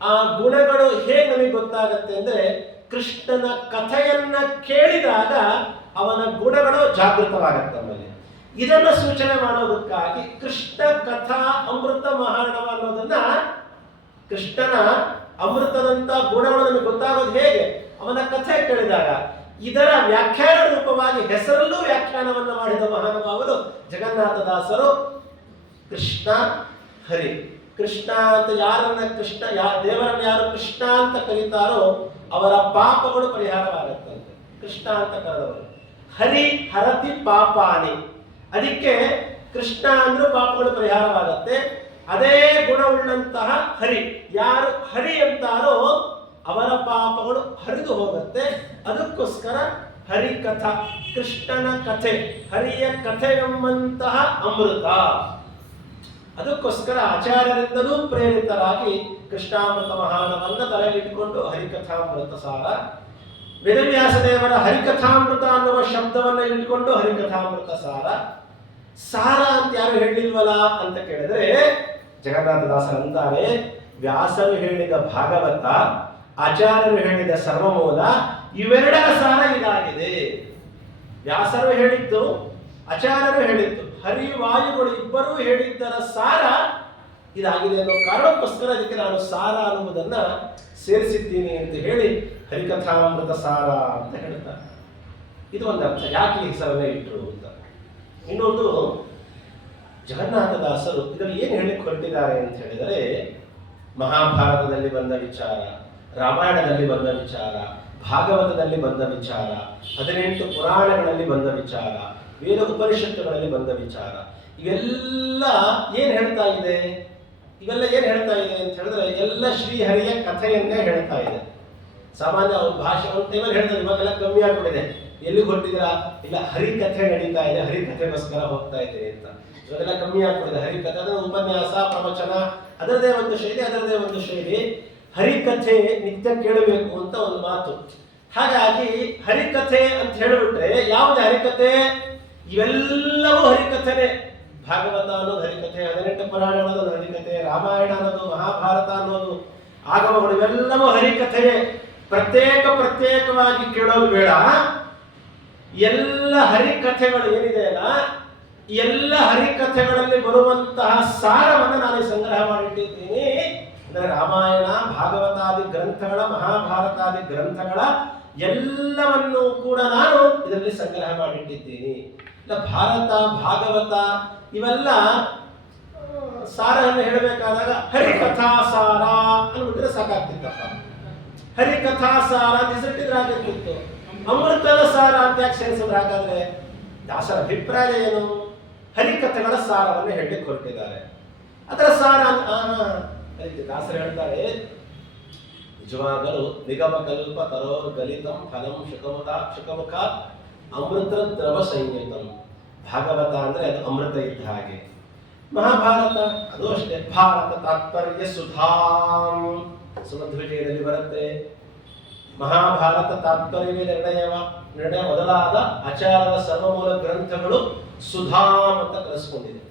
ಆ ಗುಣಗಳು ಹೇಗೆ ನಮಗೆ ಗೊತ್ತಾಗತ್ತೆ ಅಂದ್ರೆ ಕೃಷ್ಣನ ಕಥೆಯನ್ನ ಕೇಳಿದಾಗ ಅವನ ಗುಣಗಳು ಜಾಗೃತವಾಗತ್ತೆ ನಮ್ಮಲ್ಲಿ. ಇದನ್ನ ಸೂಚನೆ ಮಾಡೋದಕ್ಕಾಗಿ ಕೃಷ್ಣ ಕಥಾ ಅಮೃತ ಮಹಾಣವ ಅನ್ನೋದನ್ನ, ಕೃಷ್ಣನ ಅಮೃತದಂತ ಗುಣಗಳು ನಮಗೆ ಗೊತ್ತಾಗೋದು ಹೇಗೆ? ಅವನ ಕಥೆ ಕೇಳಿದಾಗ. ಇದರ ವ್ಯಾಖ್ಯಾನ ರೂಪವಾಗಿ ಹೆಸರಲ್ಲೂ ವ್ಯಾಖ್ಯಾನವನ್ನು ಮಾಡಿದ ಮಹಾನುಭಾವರು ಜಗನ್ನಾಥದಾಸರು. ಕೃಷ್ಣ ಹರಿ, ಕೃಷ್ಣ ಅಂತ ಯಾರನ್ನ ಕೃಷ್ಣ ದೇವರನ್ನ ಯಾರು ಕೃಷ್ಣ ಅಂತ ಕರೀತಾರೋ ಅವರ ಪಾಪಗಳು ಪರಿಹಾರವಾಗತ್ತಂತೆ, ಕೃಷ್ಣ ಅಂತ ಕರೆದವರು. ಹರಿ ಹರತಿ ಪಾಪಾನಿ, ಅದಕ್ಕೆ ಕೃಷ್ಣ ಅಂದ್ರೂ ಪಾಪಗಳು ಪರಿಹಾರವಾಗತ್ತೆ. ಅದೇ ಗುಣವುಳ್ಳಂತಹ ಹರಿ, ಯಾರು ಹರಿ ಅಂತಾರೋ ಅವರ ಪಾಪಗಳು ಹರಿದು ಹೋಗುತ್ತೆ. ಅದಕ್ಕೋಸ್ಕರ ಹರಿಕಥಾ, ಕೃಷ್ಣನ ಕಥೆ, ಹರಿಯ ಕಥೆ ಎಂಬಂತಹ ಅಮೃತ. ಅದಕ್ಕೋಸ್ಕರ ಆಚಾರ್ಯರಿಂದಲೂ ಪ್ರೇರಿತರಾಗಿ ಕೃಷ್ಣಾಮೃತ ಮಹಾನವನ್ನ ತಲೆಯಲ್ಲಿಟ್ಟುಕೊಂಡು ಹರಿಕಥಾಮೃತ ಸಾರ, ವೇದವ್ಯಾಸ ದೇವರ ಹರಿಕಥಾಮೃತ ಅನ್ನುವ ಶಬ್ದವನ್ನ ಇಟ್ಟುಕೊಂಡು ಹರಿಕಥಾಮೃತ ಸಾರ. ಸಾರ ಅಂತ ಯಾರು ಹೇಳಿಲ್ವಲ್ಲ ಅಂತ ಕೇಳಿದ್ರೆ ಜಗನ್ನಾಥದಾಸರು ಅಂತಾರೆ, ವ್ಯಾಸರು ಹೇಳಿದ ಭಾಗವತ, ಆಚಾರ್ಯರು ಹೇಳಿದ ಸರ್ವಮೂಲ, ಇವೆರಡರ ಸಾರ ಇದಾಗಿದೆ. ವ್ಯಾಸರು ಹೇಳಿದ್ದು, ಆಚಾರ್ಯರು ಹೇಳಿದ್ದು, ಹರಿವಾಯುಗಳು ಇಬ್ಬರೂ ಹೇಳಿದ್ದರ ಸಾರ ಇದಾಗಿದೆ ಅನ್ನೋ ಕಾರಣಕ್ಕೋಸ್ಕರ ಅದಕ್ಕೆ ನಾನು ಸಾರ ಅನ್ನುವುದನ್ನ ಸೇರಿಸಿದ್ದೀನಿ ಅಂತ ಹೇಳಿ ಹರಿಕಥಾಮೃತ ಸಾರ ಅಂತ ಹೇಳ್ತಾರೆ. ಇದು ಒಂದು ಅರ್ಥ, ಯಾಕೆ ಈ ಹೆಸರನ್ನೇ ಇಟ್ಟರು ಅಂತ. ಇನ್ನೊಂದು, ಜಗನ್ನಾಥದಾಸರು ಇದರಲ್ಲಿ ಏನು ಹೇಳಿಕ್ಕೆ ಹೊರಟಿದ್ದಾರೆ ಅಂತ ಹೇಳಿದರೆ, ಮಹಾಭಾರತದಲ್ಲಿ ಬಂದ ವಿಚಾರ, ರಾಮಾಯಣದಲ್ಲಿ ಬಂದ ವಿಚಾರ, ಭಾಗವತದಲ್ಲಿ ಬಂದ ವಿಚಾರ, 18 ಪುರಾಣಗಳಲ್ಲಿ ಬಂದ ವಿಚಾರ, ವೇದ ಉಪನಿಷತ್ತುಗಳಲ್ಲಿ ಬಂದ ವಿಚಾರ, ಇವೆಲ್ಲ ಏನ್ ಹೇಳ್ತಾ ಇದೆ? ಇವೆಲ್ಲ ಏನ್ ಹೇಳ್ತಾ ಇದೆ ಅಂತ ಹೇಳಿದ್ರೆ ಎಲ್ಲ ಶ್ರೀಹರಿಯ ಕಥೆಯನ್ನೇ ಹೇಳ್ತಾ ಇದೆ. ಸಾಮಾನ್ಯ ಅವ್ರ ಭಾಷೆ ಒಂದು ಟೈಮಲ್ಲಿ ಹೇಳ್ತಾರೆ, ಇವಾಗೆಲ್ಲ ಕಮ್ಮಿ ಆಗ್ಬಿಟ್ಟಿದೆ. ಎಲ್ಲಿಗೆ ಹೊರಟಿದ್ದೀರಾ? ಇಲ್ಲ, ಹರಿಕಥೆ ನಡೀತಾ ಇದೆ, ಹರಿಕಥೆಗೋಸ್ಕರ ಹೋಗ್ತಾ ಇದ್ದೀರಿ ಅಂತ. ಇವಾಗೆಲ್ಲ ಕಮ್ಮಿ ಆಗ್ಬಿಟ್ಟಿದೆ ಹರಿಕಥೆ. ಅದರ ಉಪನ್ಯಾಸ, ಪ್ರವಚನ, ಅದರದೇ ಒಂದು ಶೈಲಿ, ಅದರದೇ ಒಂದು ಶೈಲಿ. ಹರಿಕಥೆ ನಿತ್ಯ ಕೇಳಬೇಕು ಅಂತ ಒಂದು ಮಾತು. ಹಾಗಾಗಿ ಹರಿಕಥೆ ಅಂತ ಹೇಳಿಬಿಟ್ರೆ ಯಾವುದು ಹರಿಕಥೆ? ಇವೆಲ್ಲವೂ ಹರಿಕಥೆನೆ. ಭಾಗವತ ಅನ್ನೋದು ಹರಿಕಥೆ, 18 ಪುರಾಣ ಅನ್ನೋದು ಹರಿಕಥೆ, ರಾಮಾಯಣ ಅನ್ನೋದು, ಮಹಾಭಾರತ ಅನ್ನೋದು, ಆಗಮಗಳು, ಇವೆಲ್ಲವೂ ಹರಿಕಥೆಯೇ. ಪ್ರತ್ಯೇಕವಾಗಿ ಕೇಳೋದು ಬೇಡ. ಎಲ್ಲ ಹರಿಕಥೆಗಳು ಏನಿದೆ ಅಲ್ಲ, ಎಲ್ಲ ಹರಿಕಥೆಗಳಲ್ಲಿ ಬರುವಂತಹ ಸಾರವನ್ನು ನಾನು ಸಂಗ್ರಹ ಮಾಡಿಟ್ಟಿದ್ದೀನಿ. ಅಂದರೆ ರಾಮಾಯಣ, ಭಾಗವತಾದಿ ಗ್ರಂಥಗಳ, ಮಹಾಭಾರತಾದಿ ಗ್ರಂಥಗಳ ಎಲ್ಲವನ್ನೂ ಕೂಡ ನಾನು ಇದರಲ್ಲಿ ಸಂಗ್ರಹ ಮಾಡಿಟ್ಟಿದ್ದೀನಿ. ಭಾರತ, ಭಾಗವತ ಇವೆಲ್ಲ ಸಾರವನ್ನು ಹೇಳಬೇಕಾದಾಗ ಹರಿಕಥಾ ಸಾರ ಅಂದ್ಬಿಟ್ರೆ ಸಾಕಾಗ್ತಿತ್ತಪ್ಪ. ಹರಿಕಥಾ ಸಾರ ಅಂತ ಹೆಸರಿಟ್ಟಿದ್ರೆ ಆಗಿರ್ತಿತ್ತು. ಅಮೃತದ ಸಾರ ಅಂತ ಯಾಕೆ ಸೇರಿಸಿದ್ರೆ? ಹಾಗಾದ್ರೆ ದಾಸರ ಅಭಿಪ್ರಾಯ ಏನು? ಹರಿಕಥೆಗಳ ಸಾರವನ್ನು ಹೇಳಲಿಕ್ಕೆ ಹೊರಟಿದ್ದಾರೆ. ಅದರ ಸಾರ ದಾಸರು ಹೇಳ್ತಾರೆ, ನಿಜವಾಗಲೂ ನಿಗಮ ಕಲ್ಪ ತರೋರ್ ಗಲಿತಂ ಫಲಂ ಶುಕಮುಖ ಅಮೃತ ದ್ರವ ಸಂಯುತಂ. ಭಾಗವತ ಅಂದ್ರೆ ಅದು ಅಮೃತ ಇದ್ದ ಹಾಗೆ. ಮಹಾಭಾರತ ಅದು ಅಷ್ಟೇ. ಭಾರತ ತಾತ್ಪರ್ಯ ಸುಧಾಂ ಸುಮಧ್ವಿಜಯದಲ್ಲಿ ಬರುತ್ತೆ. ಮಹಾಭಾರತ ತಾತ್ಪರ್ಯ ನಿರ್ಣಯ ಮೊದಲಾದ ಆಚಾರ್ಯರ ಸರ್ವಮೂಲ ಗ್ರಂಥಗಳು ಸುಧಾಂ ಅಂತ ಕರೆಸ್ಕೊಂಡಿದೆ.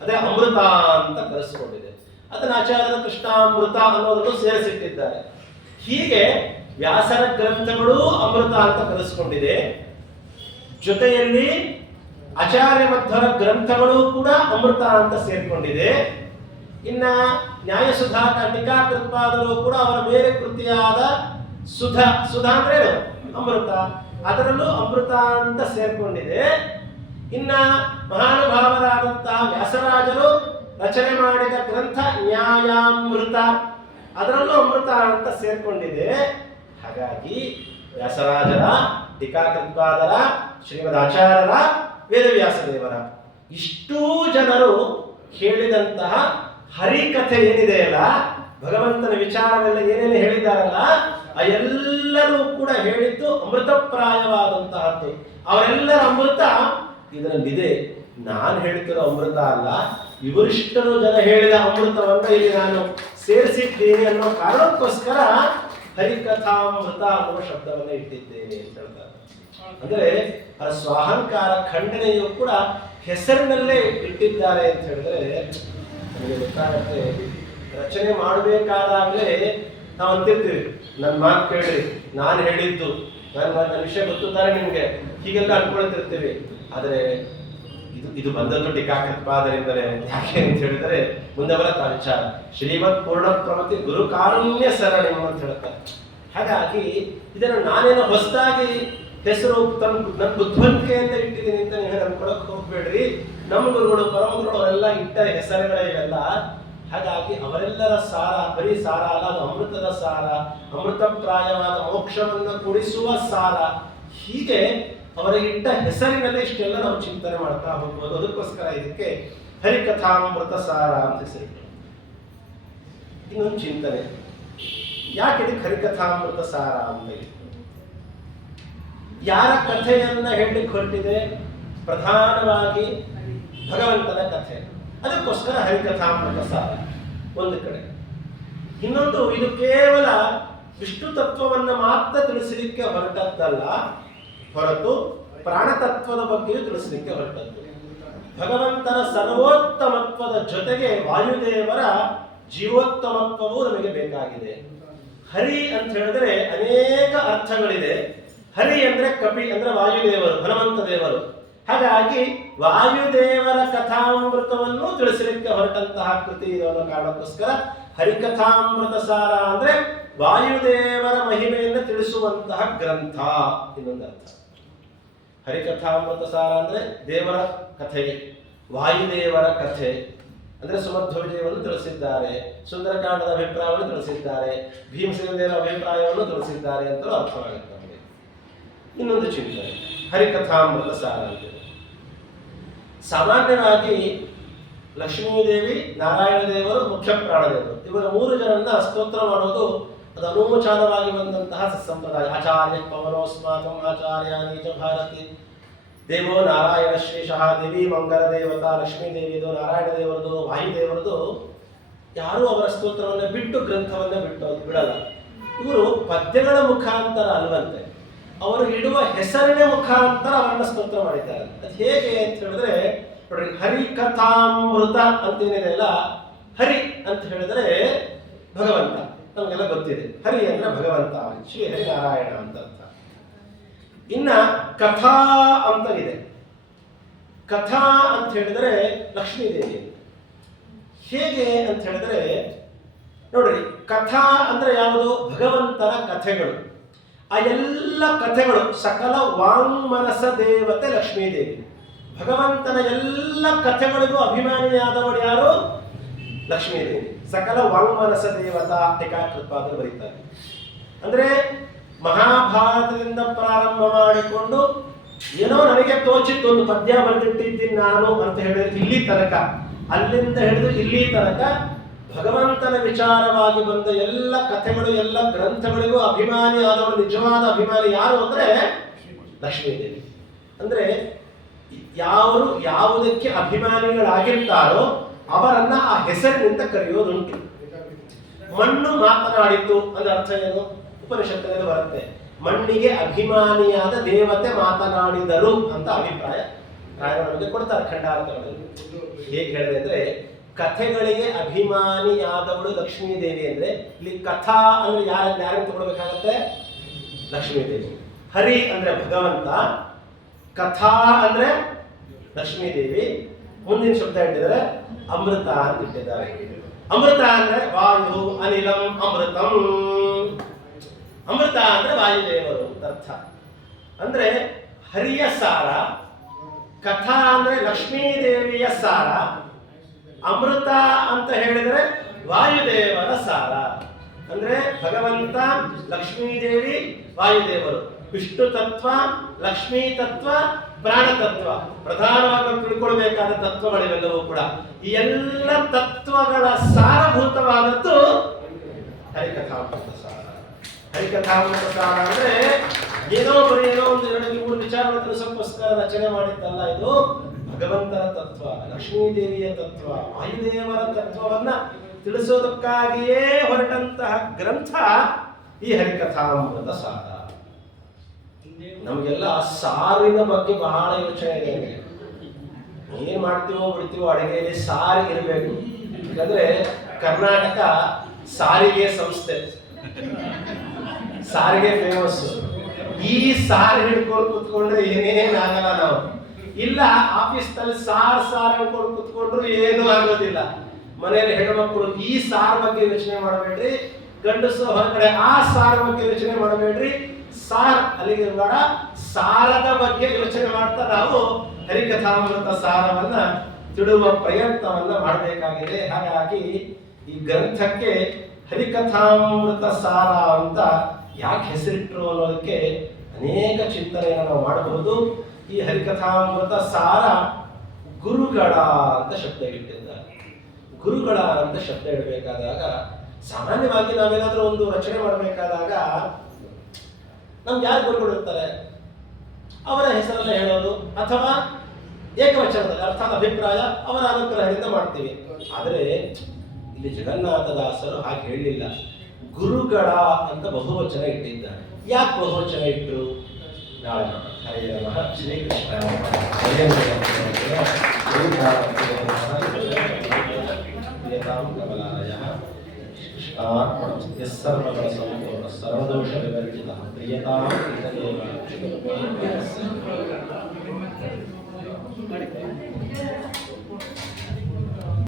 ಅದೇ ಅಮೃತ ಅಂತ ಕರೆಸ್ಕೊಂಡಿದೆ. ಅದನ್ನ ಆಚಾರ್ಯರ ಕೃಷ್ಣಾಮೃತ ಅನ್ನೋದನ್ನು ಸೇರಿಸಿಟ್ಟಿದ್ದಾರೆ. ಹೀಗೆ ವ್ಯಾಸರ ಗ್ರಂಥಗಳು ಅಮೃತ ಅಂತ ಕರೆಸ್ಕೊಂಡಿದೆ. ಜೊತೆಯಲ್ಲಿ ಆಚಾರ್ಯ ಮಧ್ವರ ಗ್ರಂಥಗಳು ಕೂಡ ಅಮೃತ ಅಂತ ಸೇರ್ಕೊಂಡಿದೆ. ಇನ್ನ ನ್ಯಾಯಸುಧಾ ಟೀಕಾಕೃತ್ಪಾದರು ಕೂಡ ಅವರ ಬೇರೆ ಕೃತಿಯಾದ ಸುಧಾ ಅಂದ್ರೆ ಅಮೃತ, ಅದರಲ್ಲೂ ಅಮೃತ ಅಂತ ಸೇರ್ಕೊಂಡಿದೆ. ಇನ್ನ ಮಹಾನುಭಾವರಾದಂತಹ ವ್ಯಾಸರಾಜರು ರಚನೆ ಮಾಡಿದ ಗ್ರಂಥ ನ್ಯಾಯಾಮೃತ, ಅದರಲ್ಲೂ ಅಮೃತ ಅಂತ ಸೇರ್ಕೊಂಡಿದೆ. ಹಾಗಾಗಿ ವ್ಯಾಸರಾಜರ, ಟೀಕಾಕೃತ್ಪಾದರ, ಶ್ರೀಮದ್ ಆಚಾರ್ಯರ, ವೇದವ್ಯಾಸದೇವರ ಇಷ್ಟೂ ಜನರು ಹೇಳಿದಂತಹ ಹರಿಕಥೆ ಏನಿದೆಯಲ್ಲ, ಭಗವಂತನ ವಿಚಾರವೆಲ್ಲ ಏನೇನು ಹೇಳಿದಾರಲ್ಲ, ಆ ಎಲ್ಲರೂ ಕೂಡ ಹೇಳಿದ್ದು ಅಮೃತಪ್ರಾಯವಾದಂತಹದ್ದು. ಅವರೆಲ್ಲರ ಅಮೃತ ಇದರಲ್ಲಿದೆ. ನಾನು ಹೇಳ್ತಿರೋ ಅಮೃತ ಅಲ್ಲ, ಇವರಿಷ್ಟರು ಜನ ಹೇಳಿದ ಅಮೃತವನ್ನು ಇಲ್ಲಿ ನಾನು ಸೇರಿಸಿದ್ದೀನಿ ಅನ್ನೋ ಕಾರಣಕ್ಕೋಸ್ಕರ ಹರಿಕಥಾಮೃತ ಅನ್ನುವ ಶಬ್ದವನ್ನು ಇಟ್ಟಿದ್ದೇನೆ ಅಂತ ಹೇಳ್ತಾರೆ. ಅಂದ್ರೆ ಆ ಸ್ವಾಹಂಕಾರ ಖಂಡನೆಯು ಕೂಡ ಹೆಸರಿನಲ್ಲೇ ಇಟ್ಟಿದ್ದಾರೆ ಅಂತ ಹೇಳಿದ್ರೆ ನಮಗೆ ಗೊತ್ತಾಗತ್ತೆ. ರಚನೆ ಮಾಡಬೇಕಾದಾಗಲೇ ನಾವು ಅಂತಿರ್ತೀವಿ, ನನ್ನ ಮಾತು ಕೇಳಿ, ನಾನು ಹೇಳಿದ್ದು, ನನ್ನ ವಿಷಯ ಗೊತ್ತಾರೆ ನಿಮ್ಗೆ, ಹೀಗೆಲ್ಲ ಅನ್ಕೊಳ್ತಿರ್ತೀವಿ. ಆದರೆ ಇದು ಬಂದದ್ದು ಟೀಕಾಕೃತ್ಪಾದರಿಂದಲೇ. ಯಾಕೆ ಅಂತ ಹೇಳಿದರೆ ಮುಂದೆ ಬರತ್ತ ವಿಚಾರ. ಶ್ರೀಮತ್ ಪೂರ್ಣ ಪ್ರಮತಿ ಗುರು ಕಾರುಣ್ಯ ಸರಣಿ ಅಂತ ಹೇಳ್ತಾರೆ. ಹಾಗಾಗಿ ಇದನ್ನು ನಾನೇನೋ ಹೊಸದಾಗಿ ಹೆಸರು ನನ್ನ ಬುದ್ಧಿವಂತಿಕೆಯಿಂದ ಇಟ್ಟಿದ್ದೀನಿ ಅಂತ ನೀವು ಅನ್ಕೊಳಕ್ ಹೋಗ್ಬೇಡ್ರಿ. ನಮ್ಮ ಗುರುಗಳು, ಪರಮ ಗುರುಗಳು ಅವರೆಲ್ಲ ಇಟ್ಟ ಹೆಸರುಗಳೇ ಇವೆಲ್ಲ. ಹಾಗಾಗಿ ಅವರೆಲ್ಲರ ಸಾರ ಬರೀ ಸಾರ ಅಲ್ಲ, ಅದು ಅಮೃತದ ಸಾರ, ಅಮೃತಪ್ರಾಯವಾದ ಮೋಕ್ಷವನ್ನು ಕೊಡಿಸುವ ಸಾರ. ಹೀಗೆ ಅವರಿಗಿಟ್ಟ ಹೆಸರಿನಲ್ಲಿ ಇಷ್ಟೆಲ್ಲ ನಾವು ಚಿಂತನೆ ಮಾಡ್ತಾ ಹೋಗ್ಬೋದು. ಅದಕ್ಕೋಸ್ಕರ ಇದಕ್ಕೆ ಹರಿಕಥಾಮೃತ ಸಾರ ಅಂತ ಹೆಸರು. ಇನ್ನೊಂದು ಚಿಂತನೆ, ಯಾಕೆ ಇದಕ್ಕೆ ಹರಿಕಥಾಮೃತ ಸಾರ ಅಂತ ಹೇಳಿ? ಯಾರ ಕಥೆಯನ್ನ ಹೇಳಲಿಕ್ಕೆ ಹೊರಟಿದೆ? ಪ್ರಧಾನವಾಗಿ ಭಗವಂತನ ಕಥೆ. ಅದಕ್ಕೋಸ್ಕರ ಹರಿಕಥಾಮೃತ ಸಾರ ಒಂದು ಕಡೆ. ಇನ್ನೊಂದು, ಇದು ಕೇವಲ ವಿಷ್ಣು ತತ್ವವನ್ನು ಮಾತ್ರ ತಿಳಿಸಲಿಕ್ಕೆ ಹೊರಟದ್ದಲ್ಲ, ಹೊರತು ಪ್ರಾಣತತ್ವದ ಬಗ್ಗೆಯೂ ತಿಳಿಸಲಿಕ್ಕೆ ಹೊರಟದ್ದು. ಭಗವಂತನ ಸರ್ವೋತ್ತಮತ್ವದ ಜೊತೆಗೆ ವಾಯುದೇವರ ಜೀವೋತ್ತಮತ್ವವೂ ನಮಗೆ ಬೇಕಾಗಿದೆ. ಹರಿ ಅಂತ ಹೇಳಿದ್ರೆ ಅನೇಕ ಅರ್ಥಗಳಿದೆ. ಹರಿ ಅಂದ್ರೆ ಕಪಿ ಅಂದ್ರೆ ವಾಯುದೇವರು, ಹನುಮಂತ ದೇವರು. ಹಾಗಾಗಿ ವಾಯುದೇವರ ಕಥಾಮೃತವನ್ನು ತಿಳಿಸಲಿಕ್ಕೆ ಹೊರಟಂತಹ ಕೃತಿ ಇದು ಅನ್ನೋ ಕಾರಣಕ್ಕೋಸ್ಕರ ಹರಿಕಥಾಮೃತ ಸಾರ ಅಂದ್ರೆ ವಾಯುದೇವರ ಮಹಿಮೆಯನ್ನು ತಿಳಿಸುವಂತಹ ಗ್ರಂಥ. ಇನ್ನೊಂದು ಅರ್ಥ ಹರಿಕಥಾಮೃತ ಸಾರ ಅಂದ್ರೆ ದೇವರ ಕಥೆ, ವಾಯುದೇವರ ಕಥೆ. ಅಂದ್ರೆ ಸುಮಧ್ವವಿಜಯವನ್ನು ತಿಳಿಸಿದ್ದಾರೆ, ಸುಂದರಕಾಂಡದ ಅಭಿಪ್ರಾಯವನ್ನು ತಿಳಿಸಿದ್ದಾರೆ, ಭೀಮಸೇನ ದೇವರ ಅಭಿಪ್ರಾಯವನ್ನು ತಿಳಿಸಿದ್ದಾರೆ ಅಂತಲೂ ಅರ್ಥವಾಗುತ್ತೆ. ಇನ್ನೊಂದು ಚಿಂತನೆ, ಹರಿಕಥಾಮೃತ ಸಾರ ಅಂತ. ಸಾಮಾನ್ಯವಾಗಿ ಲಕ್ಷ್ಮೀದೇವಿ, ನಾರಾಯಣ ದೇವರು, ಮುಖ್ಯ ಪ್ರಾಣದೇವರು, ಇವರ ಮೂರು ಜನರನ್ನ ಸ್ತೋತ್ರ ಮಾಡೋದು ಅದು ಅನೂಚಾರವಾಗಿ ಬಂದಂತಹ ಸಂಪ್ರದಾಯ. ಆಚಾರ್ಯ ಪವನೋಸ್ಮಾಕಂ ಆಚಾರ್ಯಾನಿ ಚ ಭಾರತಿ ದೇವೋ ನಾರಾಯಣ ಶ್ರೇಷಃ ದೇವಿ ಮಂಗಲ ದೇವತಾ ಲಕ್ಷ್ಮೀ ದೇವಿದು ನಾರಾಯಣ ದೇವರದು ವಾಯುದೇವರದು ಯಾರೂ ಅವರ ಸ್ತೋತ್ರವನ್ನು ಬಿಟ್ಟು ಗ್ರಂಥವನ್ನು ಬಿಡಲ್ಲ. ಇವರು ಪದ್ಯಗಳ ಮುಖಾಂತರ ಅಲ್ವಂತೆ, ಅವರು ಇಡುವ ಹೆಸರಿನ ಮುಖಾಂತರ ಅವರನ್ನ ಸ್ತೋತ್ರ ಮಾಡಿದ್ದಾರೆ. ಅದು ಹೇಗೆ ಅಂತ ಹೇಳಿದ್ರೆ ನೋಡ್ರಿ, ಹರಿಕಥಾಮೃತ ಅಂತೇನಿದೆ ಅಲ್ಲ, ಹರಿ ಅಂತ ಹೇಳಿದ್ರೆ ಭಗವಂತ, ನಮಗೆಲ್ಲ ಗೊತ್ತಿದೆ. ಹರಿ ಅಂದ್ರೆ ಭಗವಂತ, ಶ್ರೀ ಹರಿನಾರಾಯಣ ಅಂತ ಅರ್ಥ. ಇನ್ನ ಕಥಾ ಅಂತ ಇದೆ. ಕಥಾ ಅಂತ ಹೇಳಿದ್ರೆ ಲಕ್ಷ್ಮೀದೇವಿ. ಹೇಗೆ ಅಂತ ಹೇಳಿದ್ರೆ ನೋಡ್ರಿ, ಕಥಾ ಅಂದ್ರೆ ಯಾವುದು? ಭಗವಂತನ ಕಥೆಗಳು. ಆ ಎಲ್ಲ ಕಥೆಗಳು ಸಕಲ ವಾಂಗ್ಮನಸ ದೇವತೆ ಲಕ್ಷ್ಮೀದೇವಿ. ಭಗವಂತನ ಎಲ್ಲ ಕಥೆಗಳಿಗೂ ಅಭಿಮಾನಿಯಾದವಳು ಯಾರು? ಲಕ್ಷ್ಮೀದೇವಿ. ಸಕಲ ವಾಂಗ್ಮನಸ ದೇವತಾ ಟೀಕಾಕೃತ್ಪಾದರು ಬರೀತಾರೆ. ಅಂದ್ರೆ ಮಹಾಭಾರತದಿಂದ ಪ್ರಾರಂಭ ಮಾಡಿಕೊಂಡು ಏನೋ ನನಗೆ ತೋಚಿತ್ತು ಒಂದು ಪದ್ಯ ಬರೆದಿಟ್ಟಿದ್ದೀನಿ ನಾನು ಅಂತ ಹೇಳಿದ್ರೆ ಇಲ್ಲಿ ತನಕ, ಅಲ್ಲಿಂದ ಹಿಡಿದು ಇಲ್ಲಿ ತನಕ ಭಗವಂತನ ವಿಚಾರವಾಗಿ ಬಂದ ಎಲ್ಲ ಕಥೆಗಳು ಎಲ್ಲ ಗ್ರಂಥಗಳಿಗೂ ಅಭಿಮಾನಿ ಆದವರು ನಿಜವಾದ ಅಭಿಮಾನಿ ಯಾರು ಅಂದ್ರೆ ಲಕ್ಷ್ಮೀದೇವಿ. ಅಂದ್ರೆ ಯಾರು ಯಾವುದಕ್ಕೆ ಅಭಿಮಾನಿಗಳಾಗಿರ್ತಾರೋ ಅವರನ್ನ ಆ ಹೆಸರಿನಿಂದ ಕರೆಯೋದುಂಟು. ಮಣ್ಣು ಮಾತನಾಡಿತು ಅಂದ್ರೆ ಅರ್ಥ ಏನು? ಉಪನಿಷತ್ತಿನಲ್ಲಿ ಬರುತ್ತೆ, ಮಣ್ಣಿಗೆ ಅಭಿಮಾನಿಯಾದ ದೇವತೆ ಮಾತನಾಡಿದರು ಅಂತ ಅಭಿಪ್ರಾಯ ನಮಗೆ ಕೊಡ್ತಾರೆ ಖಂಡಾರ್ಥಗಳಲ್ಲಿ. ಹೇಗೆ ಹೇಳಿದೆ ಅಂದ್ರೆ ಕಥೆಗಳಿಗೆ ಅಭಿಮಾನಿಯಾದವಳು ಲಕ್ಷ್ಮೀದೇವಿ. ಅಂದ್ರೆ ಇಲ್ಲಿ ಕಥಾ ಅಂದ್ರೆ ಯಾರನ್ನು ತಗೊಳ್ಬೇಕಾಗತ್ತೆ? ಲಕ್ಷ್ಮೀದೇವಿ. ಹರಿ ಅಂದ್ರೆ ಭಗವಂತ, ಕಥಾ ಅಂದ್ರೆ ಲಕ್ಷ್ಮೀದೇವಿ. ಮುಂದಿನ ಶಬ್ದ ಇಟ್ಟಿದ್ದಾರೆ ಅಮೃತ ಅಂತ ಇಟ್ಟಿದ್ದಾರೆ. ಅಮೃತ ಅಂದ್ರೆ ವಾಯು ಅನಿಲಂ ಅಮೃತಂ. ಅಮೃತ ಅಂದ್ರೆ ವಾಯುದೇವರು ಅಂತ ಅರ್ಥ. ಅಂದ್ರೆ ಹರಿಯ ಸಾರ, ಕಥಾ ಅಂದ್ರೆ ಲಕ್ಷ್ಮೀದೇವಿಯ ಸಾರ, ಅಮೃತ ಅಂತ ಹೇಳಿದ್ರೆ ವಾಯುದೇವರ ಸಾರ. ಅಂದ್ರೆ ಭಗವಂತ, ಲಕ್ಷ್ಮೀದೇವಿ, ವಾಯುದೇವರು. ವಿಷ್ಣು ತತ್ವ, ಲಕ್ಷ್ಮೀ ತತ್ವ, ಪ್ರಾಣ ತತ್ವ, ಪ್ರಧಾನವಾಗಿ ತಿಳ್ಕೊಳ್ಬೇಕಾದ ತತ್ವಗಳಿವೆಲ್ಲವೂ ಕೂಡ. ಈ ಎಲ್ಲ ತತ್ವಗಳ ಸಾರಭೂತವಾದದ್ದು ಹರಿಕಥಾಮೃತ ಸಾರ. ಹರಿಕಥಾಮೃತ ಸಾರ ಅಂದ್ರೆ ಏನೋ ಬರೀ ಏನೋ ಒಂದು 2-3 ವಿಚಾರವನ್ನು ತಿಳಿಸೋಕ್ಕೋಸ್ಕರ ರಚನೆ ಮಾಡಿದ್ದಲ್ಲ. ಇದು ಭಗವಂತನ ತತ್ವ, ಲಕ್ಷ್ಮೀದೇವಿಯ ತತ್ವ, ವಾಯುದೇವರ ತತ್ವವನ್ನ ತಿಳಿಸೋದಕ್ಕಾಗಿಯೇ ಹೊರಟಂತಹ ಗ್ರಂಥ ಈ ಹರಿಕಥಾಮೃತ ಸಾರ. ನಮಗೆಲ್ಲ ಸಾರಿನ ಬಗ್ಗೆ ಬಹಳ ಯೋಚನೆ ಇದೆ. ಏನ್ ಮಾಡ್ತೀವೋ ಬಿಡ್ತೀವೋ ಅಡುಗೆಯಲ್ಲಿ ಸಾರು ಇರಬೇಕು. ಯಾಕಂದ್ರೆ ಕರ್ನಾಟಕ ಸಾರಿಗೆ ಸಂಸ್ಥೆ, ಸಾರಿಗೆ ಫೇಮಸ್. ಈ ಸಾರು ಹಿಡ್ಕೊಂಡು ಕುತ್ಕೊಂಡ್ರೆ ಏನೇನಾಗಲ್ಲ. ನಾವು ಇಲ್ಲ ಆಫೀಸ್ನಲ್ಲಿ ಸಾರು ಅನ್ಕೊಂಡು ಕುತ್ಕೊಂಡ್ರು ಏನೂ ಆಗೋದಿಲ್ಲ. ಮನೆಯಲ್ಲಿ ಹೆಣ್ಮಕ್ಳು ಈ ಸಾರು ಬಗ್ಗೆ ಯೋಚನೆ ಮಾಡಬೇಡ್ರಿ, ಗಂಡಸು ಹೊರಗಡೆ ಆ ಸಾರು ಬಗ್ಗೆ ಯೋಚನೆ ಮಾಡಬೇಡ್ರಿ. ಸಾರ್ ಅಲ್ಲಿಗೆ ಬೇಡ, ಸಾರದ ಬಗ್ಗೆ ಯೋಚನೆ ಮಾಡ್ತಾ ನಾವು ಹರಿಕಥಾಮೃತ ಸಾರವನ್ನ ತಿಳುವ ಪ್ರಯತ್ನವನ್ನ ಮಾಡಬೇಕಾಗಿದೆ. ಹಾಗಾಗಿ ಈ ಗ್ರಂಥಕ್ಕೆ ಹರಿಕಥಾಮೃತ ಸಾರ ಅಂತ ಯಾಕೆ ಹೆಸರಿಟ್ಟರು ಅನ್ನೋದಕ್ಕೆ ಅನೇಕ ಚಿಂತನೆಯನ್ನು ನಾವು ಮಾಡಬಹುದು. ಈ ಹರಿಕಥಾಮೃತ ಸಾರ ಗುರುಗಳ ಅಂತ ಶಬ್ದ ಇಟ್ಟಿದ್ದಾರೆ. ಗುರುಗಳ ಅಂತ ಶಬ್ದ ಇಡಬೇಕಾದಾಗ ಸಾಮಾನ್ಯವಾಗಿ ನಾವೇನಾದ್ರೂ ಒಂದು ರಚನೆ ಮಾಡಬೇಕಾದಾಗ ನಮ್ಗೆ ಯಾರು ಗುರುಗಳು ಇರ್ತಾರೆ ಅವರ ಹೆಸರನ್ನ ಹೇಳೋದು, ಅಥವಾ ಏಕವಚನದಲ್ಲಿ ಅರ್ಥಾತ್ ಅಭಿಪ್ರಾಯ ಅವರ ಅನುಗ್ರಹದಿಂದ ಮಾಡ್ತೀವಿ. ಆದರೆ ಇಲ್ಲಿ ಜಗನ್ನಾಥದಾಸರು ಹಾಗೆ ಹೇಳಲಿಲ್ಲ. ಗುರುಗಳ ಅಂತ ಬಹುವಚನ ಇಟ್ಟಿದ್ದಾರೆ. ಯಾಕೆ ಬಹುವಚನ ಇಟ್ಟರು? ನಾಳೆ ನೋಡೋಣ. ಹರೇ ನಮಃ. ಶ್ರೀಕೃಷ್ಣ ಸರ್ವದೋಷ ವಿವರ್ಜಿತ ಪ್ರಿಯತಾಂ